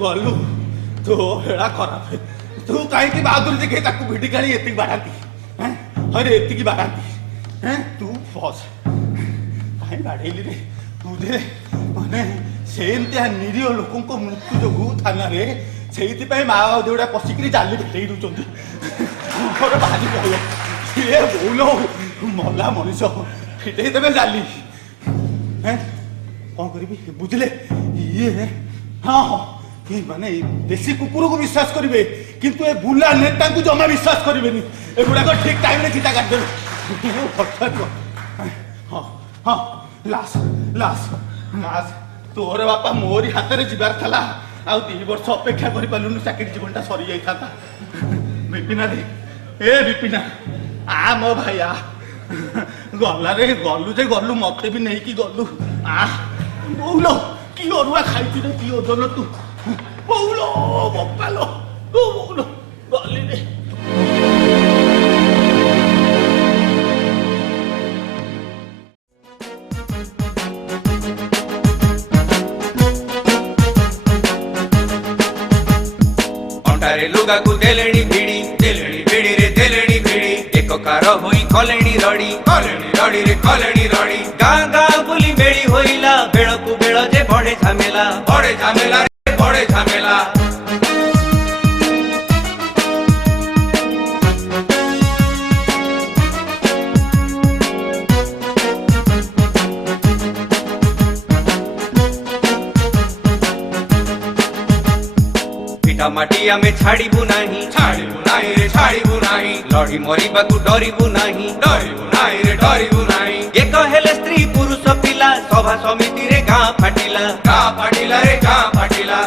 गलु तो हेड़ा खराब तू कहीं बहादुरी देखे भिडी काढ़ी एति बाढ़ाती अरे एति बाढ़ाती तू फस कहीं बाढ़ेली रे तू दे माने सेमतिया निरीह लोक मृत्यु जोगु थाना रे से माँ देवड़ा पशिक जाली भेटे दूसरी भारी भय सी बोल मला मनीष फिटे देवे जाली कौन करी बुझे ये हाँ हाँ माने देशी कुकुर को विश्वास करेंगे किंतु ए बुला नेता को जमा विश्वास करेंगे एगुड़ा ठीक टाइम रे चिता कर देवे हाँ हाँ लाश लाश लाश तोरे बापा मोरी हाथ में जीवार था आ 2 वर्ष अपेक्षा कर पालुनु चाकरी जीवनटा सरी जाता विपिना दे ए विपिना आ मो भाई आ गला रे गलु जे गलु मते भी नहीं कि गलु आ बोलो की अरुआ खाई रे की ओजन तू बोलो बप्पालो बोलो गली रे लुगा को देलेनी भिड़ी रे देलेनी भिड़ी एक कार होई कलेनी रड़ी रे कलेनी रड़ी गाँ गाँ बुली मेड़ी होइला बेड़ को बेड़ जे बड़े झमेला रे बड़े झमेला माटी आमे छाड़ीबू नाही रे छाड़ीबू नाही लड़ी मरिबा को डरिबू नाही रे डरिबू नाही ये कहेले स्त्री पुरुष पिला सभा समिति रे गाँ फाटिला रे गाँ फाटिला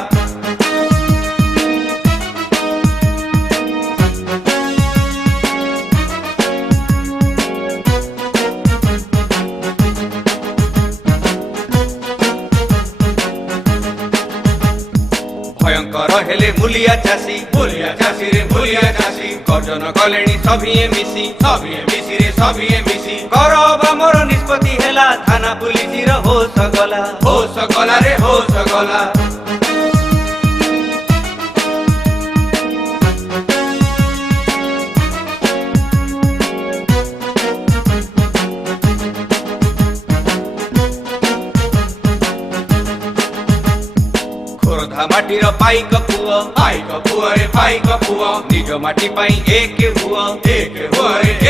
भयंकर हेले मुलिया चासी रे मुलिया चासी गर्जन कलेनी सभिए मिसी रे सभिए मिसी करब मोर निष्पत्ति हेला थाना पुलिस रो होश गला रे होश गला ଖୋର୍ଦ୍ଧା ମାଟିର ପାଇକ ପୁଅ ରେ ପାଇକ ପୁଅ ନିଜ ମାଟି ପାଇଁ ଏକ ହୁଅ ରେ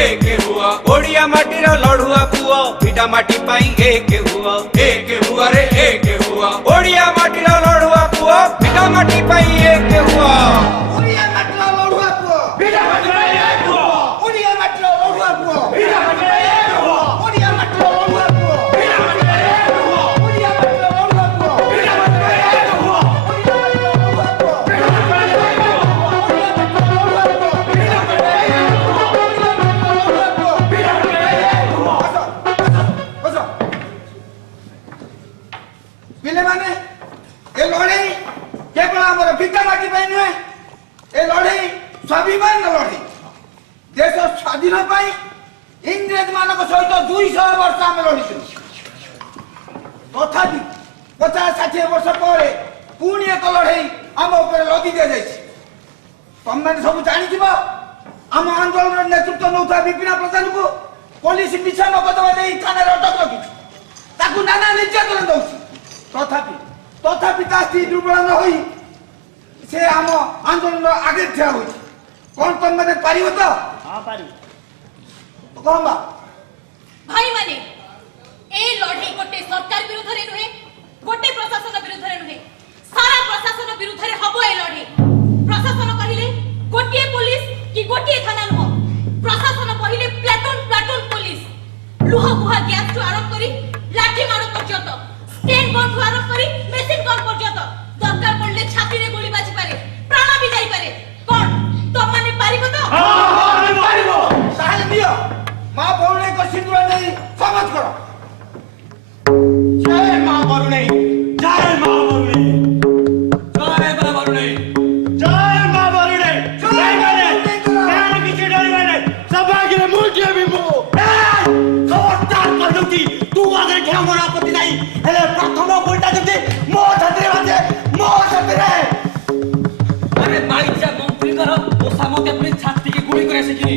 ଏକ ହୁଅ ଓଡ଼ିଆ ମାଟିର ଲଢୁଆ ପୁଅ ଭିଟା ମାଟି ପାଇଁ ଏକ ହୁଅ ରେ ଏକ ହୁଅ ଓଡ଼ିଆ ମାଟିର ଲଢୁଆ ପୁଅ ଭିଟା ମାଟି ପାଇଁ ଏକ ହୁଅ ଓଡ଼ିଆ ମାଟିର ଲଢୁଆ ପୁଅ ଭିଡା ମାଟିର ଏକ ହୁଅ ଓଡ଼ିଆ ମାଟିର ଲଢୁଆ ପୁଅ ଭିଡା ମାଟିର ଏକ ହୁଅ ଓଡ଼ିଆ ମାଟିର ଲଢୁଆ ପୁଅ ଭିଡା ମାଟିର ଏକ ହୁଅ ଓଡ଼ିଆ ମାଟିର ଲଢୁଆ ପୁଅ ଭିଡା ମାଟିର ଏକ ହୁଅ ଓଡ଼ିଆ ମାଟିର ଲଢୁଆ ପୁଅ ଭିଡା ମାଟିର ଏକ ହୁଅ ଓଡ଼ିଆ ମାଟିର ଲଢୁଆ ପୁଅ ଭିଡା ମାଟିର ଏକ ହୁଅ ଓଡ଼ିଆ ମାଟିର ଲଢୁଆ ପୁଅ ଭିଡା ମାଟିର ଏକ ହୁଅ ବସ ପିଲାମାନେ ଏ ଲଢ଼େଇ କେବଳ ଆମର ଭିଟା ମାଟି ପାଇଁ ନୁହେଁ ଏ ଲଢ଼େଇ ସ୍ୱାଭିମାନର ଲଢ଼େଇ ଦେଶ ସ୍ୱାଧୀନ ପାଇଁ ଇଂରେଜ ମାନଙ୍କ ସହିତ 200 ବର୍ଷ ଆମେ ଲଢ଼ିଛୁ ତଥାପି 50-60 ବର୍ଷ ପରେ ପୁଣି ଏକ ଲଢ଼େଇ ଆମ ଉପରେ ଲଦି ଦିଆଯାଇଛି ତମେମାନେ ସବୁ ଜାଣିଥିବ ଆମ ଆନ୍ଦୋଳନର ନେତୃତ୍ୱ ନେଉଥିବା ବିପିନ ପ୍ରଧାନକୁ ପୋଲିସ ମିଛ ମକଦ୍ଦମା ଦେଇ ଥାନାରେ ଅଟକ ରଖିଛି ତାକୁ ନାନା ନିର୍ଯାତନା ଦଉଛି ତଥାପି ତା ସ୍ତ୍ରୀ ଦୁର୍ବଳ ନ ହୋଇ ସେ ଆମ ଆନ୍ଦୋଳନର ଆଗରେ ଠିଆ ହୋଇଛି କଣ ତମେ ପାରିବ ତ ହଁ ପାରିବୁ କଣ ବା ଭାଇମାନେ ଏ ଲଢ଼େଇ ଗୋଟେ ସରକାର ବିରୁଦ୍ଧରେ ନୁହେଁ ଗୋଟେ ପ୍ରଶାସନ ବିରୁଦ୍ଧରେ ନୁହେଁ ସାରା ପ୍ରଶାସନ ବିରୁଦ୍ଧରେ ହବ ଏ ଲଢ଼େଇ ପ୍ରଶାସନ କହିଲେ ଗୋଟିଏ ପୋଲିସ କି ଗୋଟିଏ ଥାନା ନୁହଁ ପ୍ରଶାସନ କହିଲେ ପ୍ଲାଟୁନ ପୋଲିସ ଲୁହ ବୁହା ଗ୍ୟାସ ଠୁ ଆରମ୍ଭ କରି ଲାଠି ମାଡ଼ ପର୍ଯ୍ୟନ୍ତ ଷ୍ଟେନ୍ ଗନ୍ ଠୁ ଆରମ୍ଭ କରି ମେସିନ ଗନ୍ ପର୍ଯ୍ୟନ୍ତ ଦରକାର ପଡ଼ିଲେ ଛାତିରେ ଗୁଳି ବାଜି ପାରେ ପ୍ରାଣ ବି ଯାଇପାରେ କଣ ତମମାନେ ପାରିବ ତ ତାହେଲେ ଦିଅ ମା ବରୁଣେଇଙ୍କ ସିନ୍ଦୁର ନେଇ ସମାଜ କର ଜୟ ମା ବରୁଣେଇ ଜୟ ମା ବରୁଣେଇ ଜୟ ମା ବରୁଣେଇ ଜୟ ମା ବରୁଣେଇ ଭାଇମାନେ କାହାର କିଛି ଡରିବାନି ସଭାଗିରେ ମୁଁ ଯିବି ମୁଁ ଖବରଦାର କହିଦଉଛି ତୁ ଆଗରେ ଠିଆ ମୋର ଆପତ୍ତି ନାହିଁ ହେଲେ ପ୍ରଥମ ଗୋଲଟା ଯଦି ମୋ ଛାତିରେ ବାଜେ ମୋ ଛାତିରେ আরে বাইচা মন্ত্রী কর ও সামতে পুরি ছাতিকে গুলি করে শিখিনি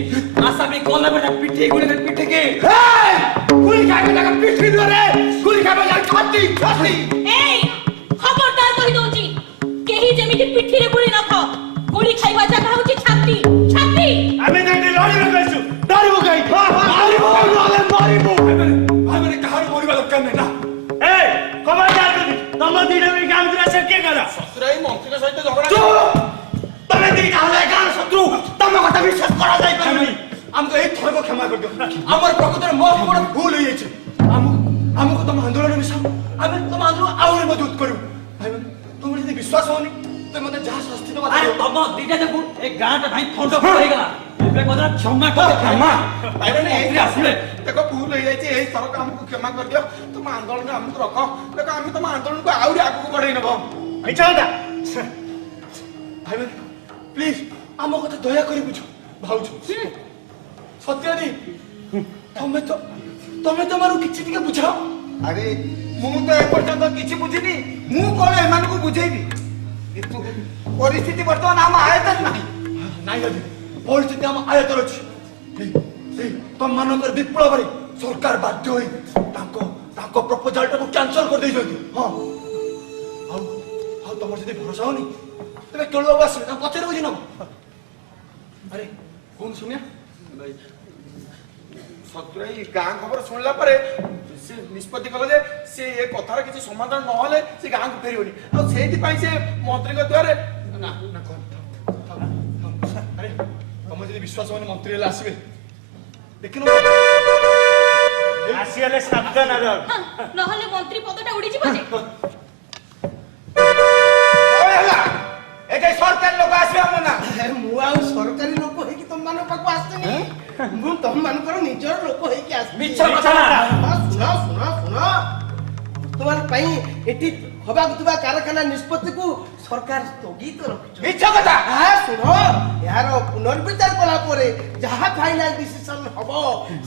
আসামি কলা বেটা পিঠে গুলি করে পিঠে কে গুলি খাবে জায়গা পিঠি ধরে গুলি খাবে জায়গা ছাতি এই খবরদার কହି দଉଛି কেহি যেমিতি পিঠিরে গুলি ন খাও গুলি খাইবা জায়গা হଉଛି ছাতি আমি যাইতে লড়িবে কইছো ডরিবো কাই মারিবো নলে মারিবো ভাইମାନେ କାହାର ମରିବା ଦରକାର ନାହିଁ ନା এই খবরদার করি তম দিনে ওই গাম দুরা সে কে গলা ଶଶୁରାଇ ମନ୍ତ୍ରୀଙ୍କ ସହିତ ଝଗଡ଼ା ତମେ ଦି ତାহলে ଗାଁ ଶତ୍ରୁ ତମ କଥା ବିଶ୍ୱାସ କରା ଯାଇ ପାରୁନି ଆମକୁ ଏଇ ଥରକ କ୍ଷମା କରିଦିଅ ଆମର ପ୍ରକୃତରେ ବହୁତ ବଡ଼ ଭୁଲ ହେଇଯାଇଛି ଆମକୁ ତମ ଆନ୍ଦୋଳନ ମିଶାଉ ଆମେ ତମ ଆନ୍ଦୋଳନ ଆହୁରି ମଜବୁତ କରିବୁ ଭାଇମାନେ ତୁମର ଯଦି ବିଶ୍ୱାସ ହଉନି ତୁମେ ମୋତେ ଯାହା ଶାସ୍ତି ଦେବା আরে তম দিটা দেখু এই গাঁটা ভাই খন্ড হয়ে গেল ଏବେ কথা ক্ষমা করে ক্ষমা ଭାଇମାନେ ଏଇ ମନ୍ତ୍ରୀ ଆସିଲେ ଦେଖ ଭୁଲ ହେଇଯାଇଛି ଏଇ ଥରକ ଆମକୁ କ୍ଷମା କରିଦିଅ ତମ ଆନ୍ଦୋଳନ ଆମକୁ ରଖ ଦେଖ ଆମେ ତମ ଆନ୍ଦୋଳନକୁ ଆହୁରି ଆଗକୁ ବଢେଇ ନେବ ମିଛ କଥା ଭାଇମାନେ ପ୍ଲିଜ ଆମ କଥା ଦୟାକରି ବୁଝ ଭାଉଜ ସତ୍ୟଦି ତମେ ତମର କିଛି ଟିକେ ବୁଝାଅ ଆରେ ମୁଁ ତ ଏପର୍ଯ୍ୟନ୍ତ କିଛି ବୁଝିନି ମୁଁ କଣ ଏମାନଙ୍କୁ ବୁଝେଇବି କିନ୍ତୁ ପରିସ୍ଥିତି ବର୍ତ୍ତମାନ ଆମ ଆୟତରେ ନାହିଁ ନାଇଁ ଯଦି ପରିସ୍ଥିତି ଆମ ଆୟତରେ ଅଛି ତମମାନଙ୍କର ବିପ୍ଳବରେ ସରକାର ବାଧ୍ୟ ହୋଇ ତାଙ୍କ ପ୍ରପୋଜାଲଟାକୁ କ୍ୟାନସଲ କରିଦେଇଛନ୍ତି ହଁ ଆଉ ତମର ଯଦି ଭରସା ହଉନି ତେବେ କେଳୁବାବୁ ଆସିବେ ତାଙ୍କୁ ପଛରେ ବୁଝି ନବ ଆରେ କଣ ଶୁଣିଆ ସତୁରାଇ ଗାଁ ଖବର ଶୁଣିଲା ପରେ ସେ ନିଷ୍ପତ୍ତି କଲେ ଯେ ସେ ଏ କଥାର କିଛି ସମାଧାନ ନହେଲେ ସେ ଗାଁକୁ ଫେରିବନି ଆଉ ସେଇଥିପାଇଁ ସେ ମନ୍ତ୍ରୀଙ୍କ ଦ୍ୱାରା ନା ଆରେ ତମେ ଯଦି ବିଶ୍ୱାସ ହଉନି ମନ୍ତ୍ରୀ ହେଲେ ଆସିବେ ଦେଖିନ ଆସିଗଲେ ସାବଧାନ ନହେଲେ ମନ୍ତ୍ରୀ ପଦଟା ଉଡ଼ିଯିବ ଯେ ହେଲା ଏଠି ସରକାର ଲୋକ ଆସିବେ ଆମ ନା ମୁଁ ଆଉ ସରକାରୀ ଲୋକ ହେଇକି ତମମାନଙ୍କ ପାଖକୁ ଆସିନି ମୁଁ ତମମାନଙ୍କର ନିଜର ଲୋକ ହେଇକି ଆସିବି ମିଛ କଥା ଶୁଣ ବର୍ତ୍ତମାନ ପାଇଁ ଏଠି ହବାକୁ ଥିବା କାରଖାନା ନିଷ୍ପତ୍ତିକୁ ସରକାର ସ୍ଥଗିତ ରଖିଛନ୍ତି ମିଛ କଥା ଶୁଣ ଏହାର ପୁନର୍ବିଚାର କଲା ପରେ ଯାହା ଫାଇନାଲ ଡିସିସନ ହବ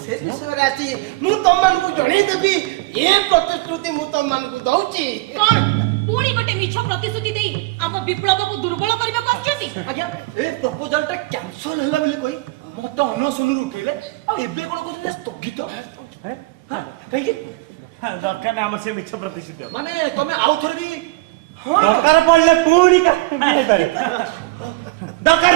ସେ ବିଷୟରେ ଆସି ମୁଁ ତମମାନଙ୍କୁ ଜଣେଇଦେବି ଏ ପ୍ରତିଶ୍ରୁତି ମୁଁ ତମମାନଙ୍କୁ ଦଉଛି କଣ ପୁଣି ଗୋଟେ ମିଛ ପ୍ରତିଶ୍ରୁତି ଦେଇ ଆମ ବିପ୍ଳବକୁ ଦୁର୍ବଳ କରିବାକୁ ଆସୁଛନ୍ତି ଆଜ୍ଞା ଏ ପ୍ରପୋଜାଲଟା କ୍ୟାନସଲ ହେଲା ବୋଲି କହି ମତେ ଅନଶନରୁ ଉଠେଇଲେ ଆଉ ଏବେ କଣ କହୁଛନ୍ତି ସ୍ଥଗିତ କାହିଁକି ଦରକାର ନା ଆମର ସେ ମିଛ ପ୍ରତିଶ୍ରୁତି ମାନେ ତମେ ଆଉ ଥରେ ବି ଦରକାର ପଡିଲେ ପୁଣି ହେଇପାରେ ଦରକାର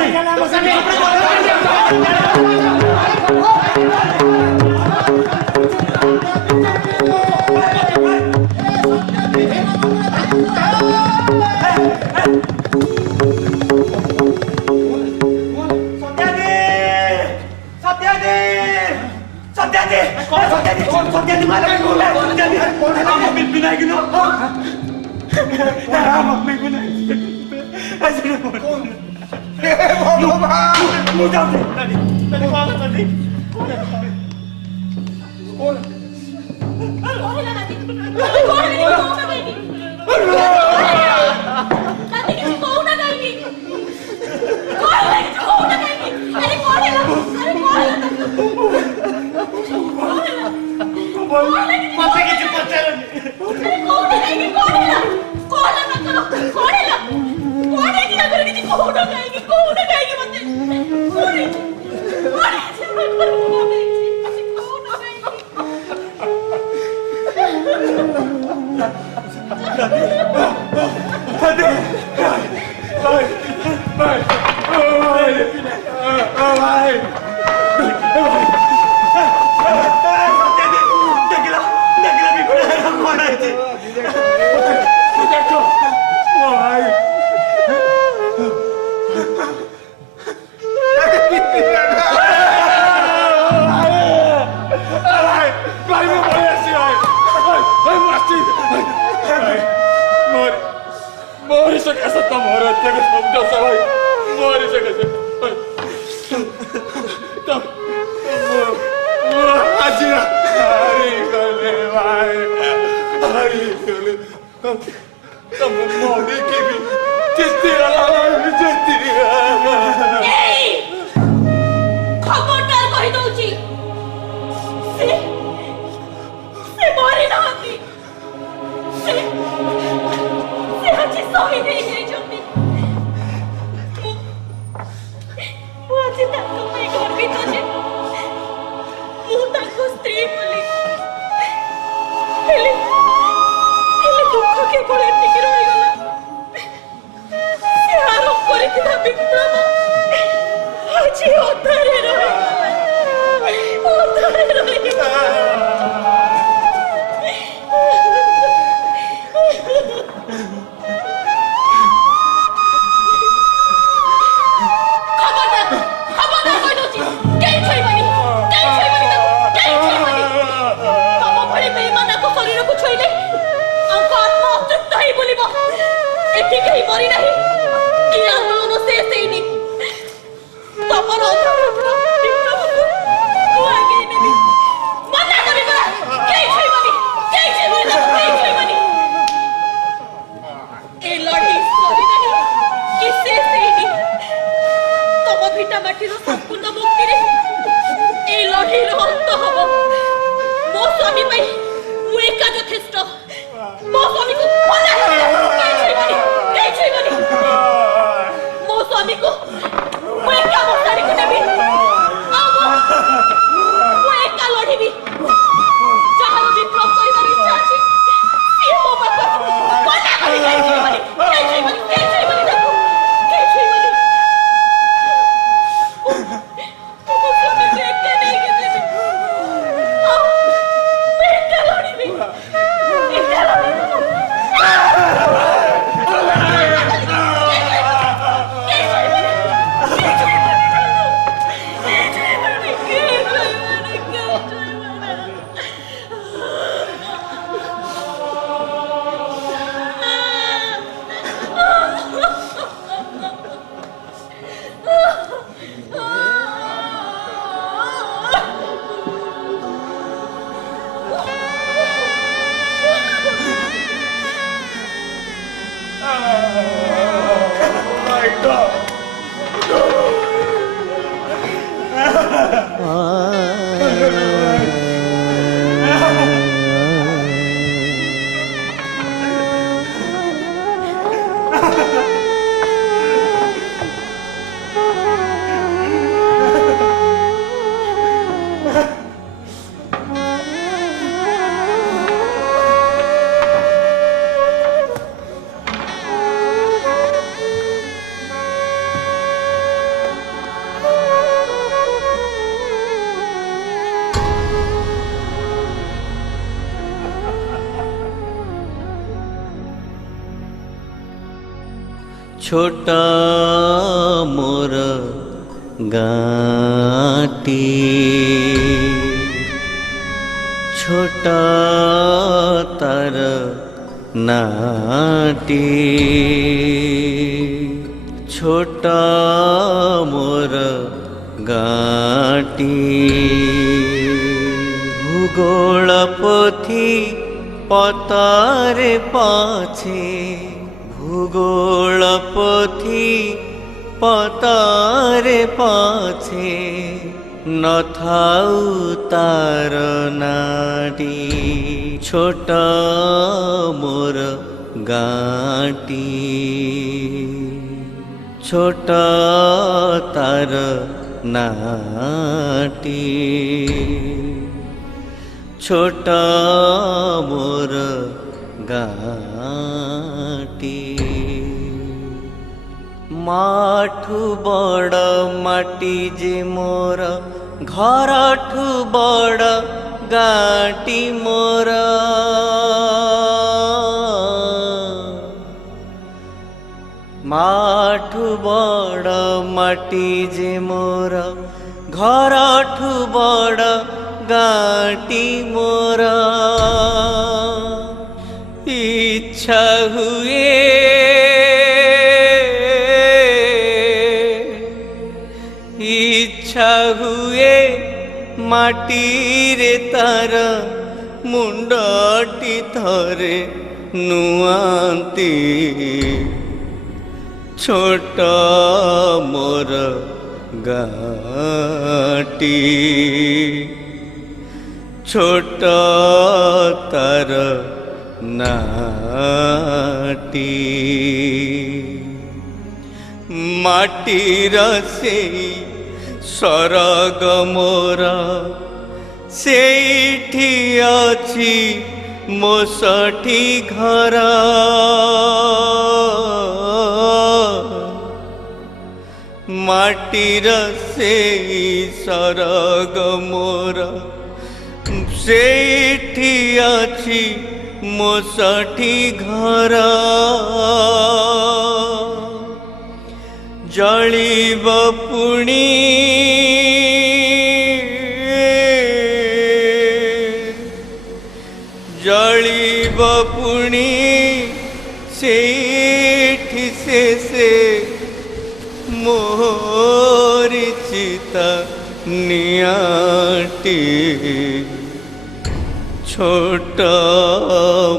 छोटा मोर गाटी छोटा तार नाटी छोटा मोर गाटी भूगोल पोथी पतारे पाछे भूगोल पोथी पतारे पाछे नथाउ तार नाटी छोटा मोर गाटी छोटा तार नाटी छोटा मोर गाटी माठू बड़ माटी जे मोर घरठू बड़ गाटी मोर माठू बड़ माटी जे मोर घरठू बड़ गाटी मोर इच्छा हुए इच्छा हुए माटी रे तार मुंडटी थरे नुआंती छोटा मोर गाटी छोटा तार नाटी माटीर से सरग मोर सेठी अछि मोसठी घर माटीर से सरग मोर सेठी अछि मोसठी घर जलिब पुणी जलिब पुणी सेठी से मोरी चिता नियाटी छोटा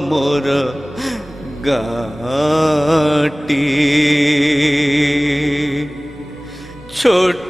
मोर गाटी छोटा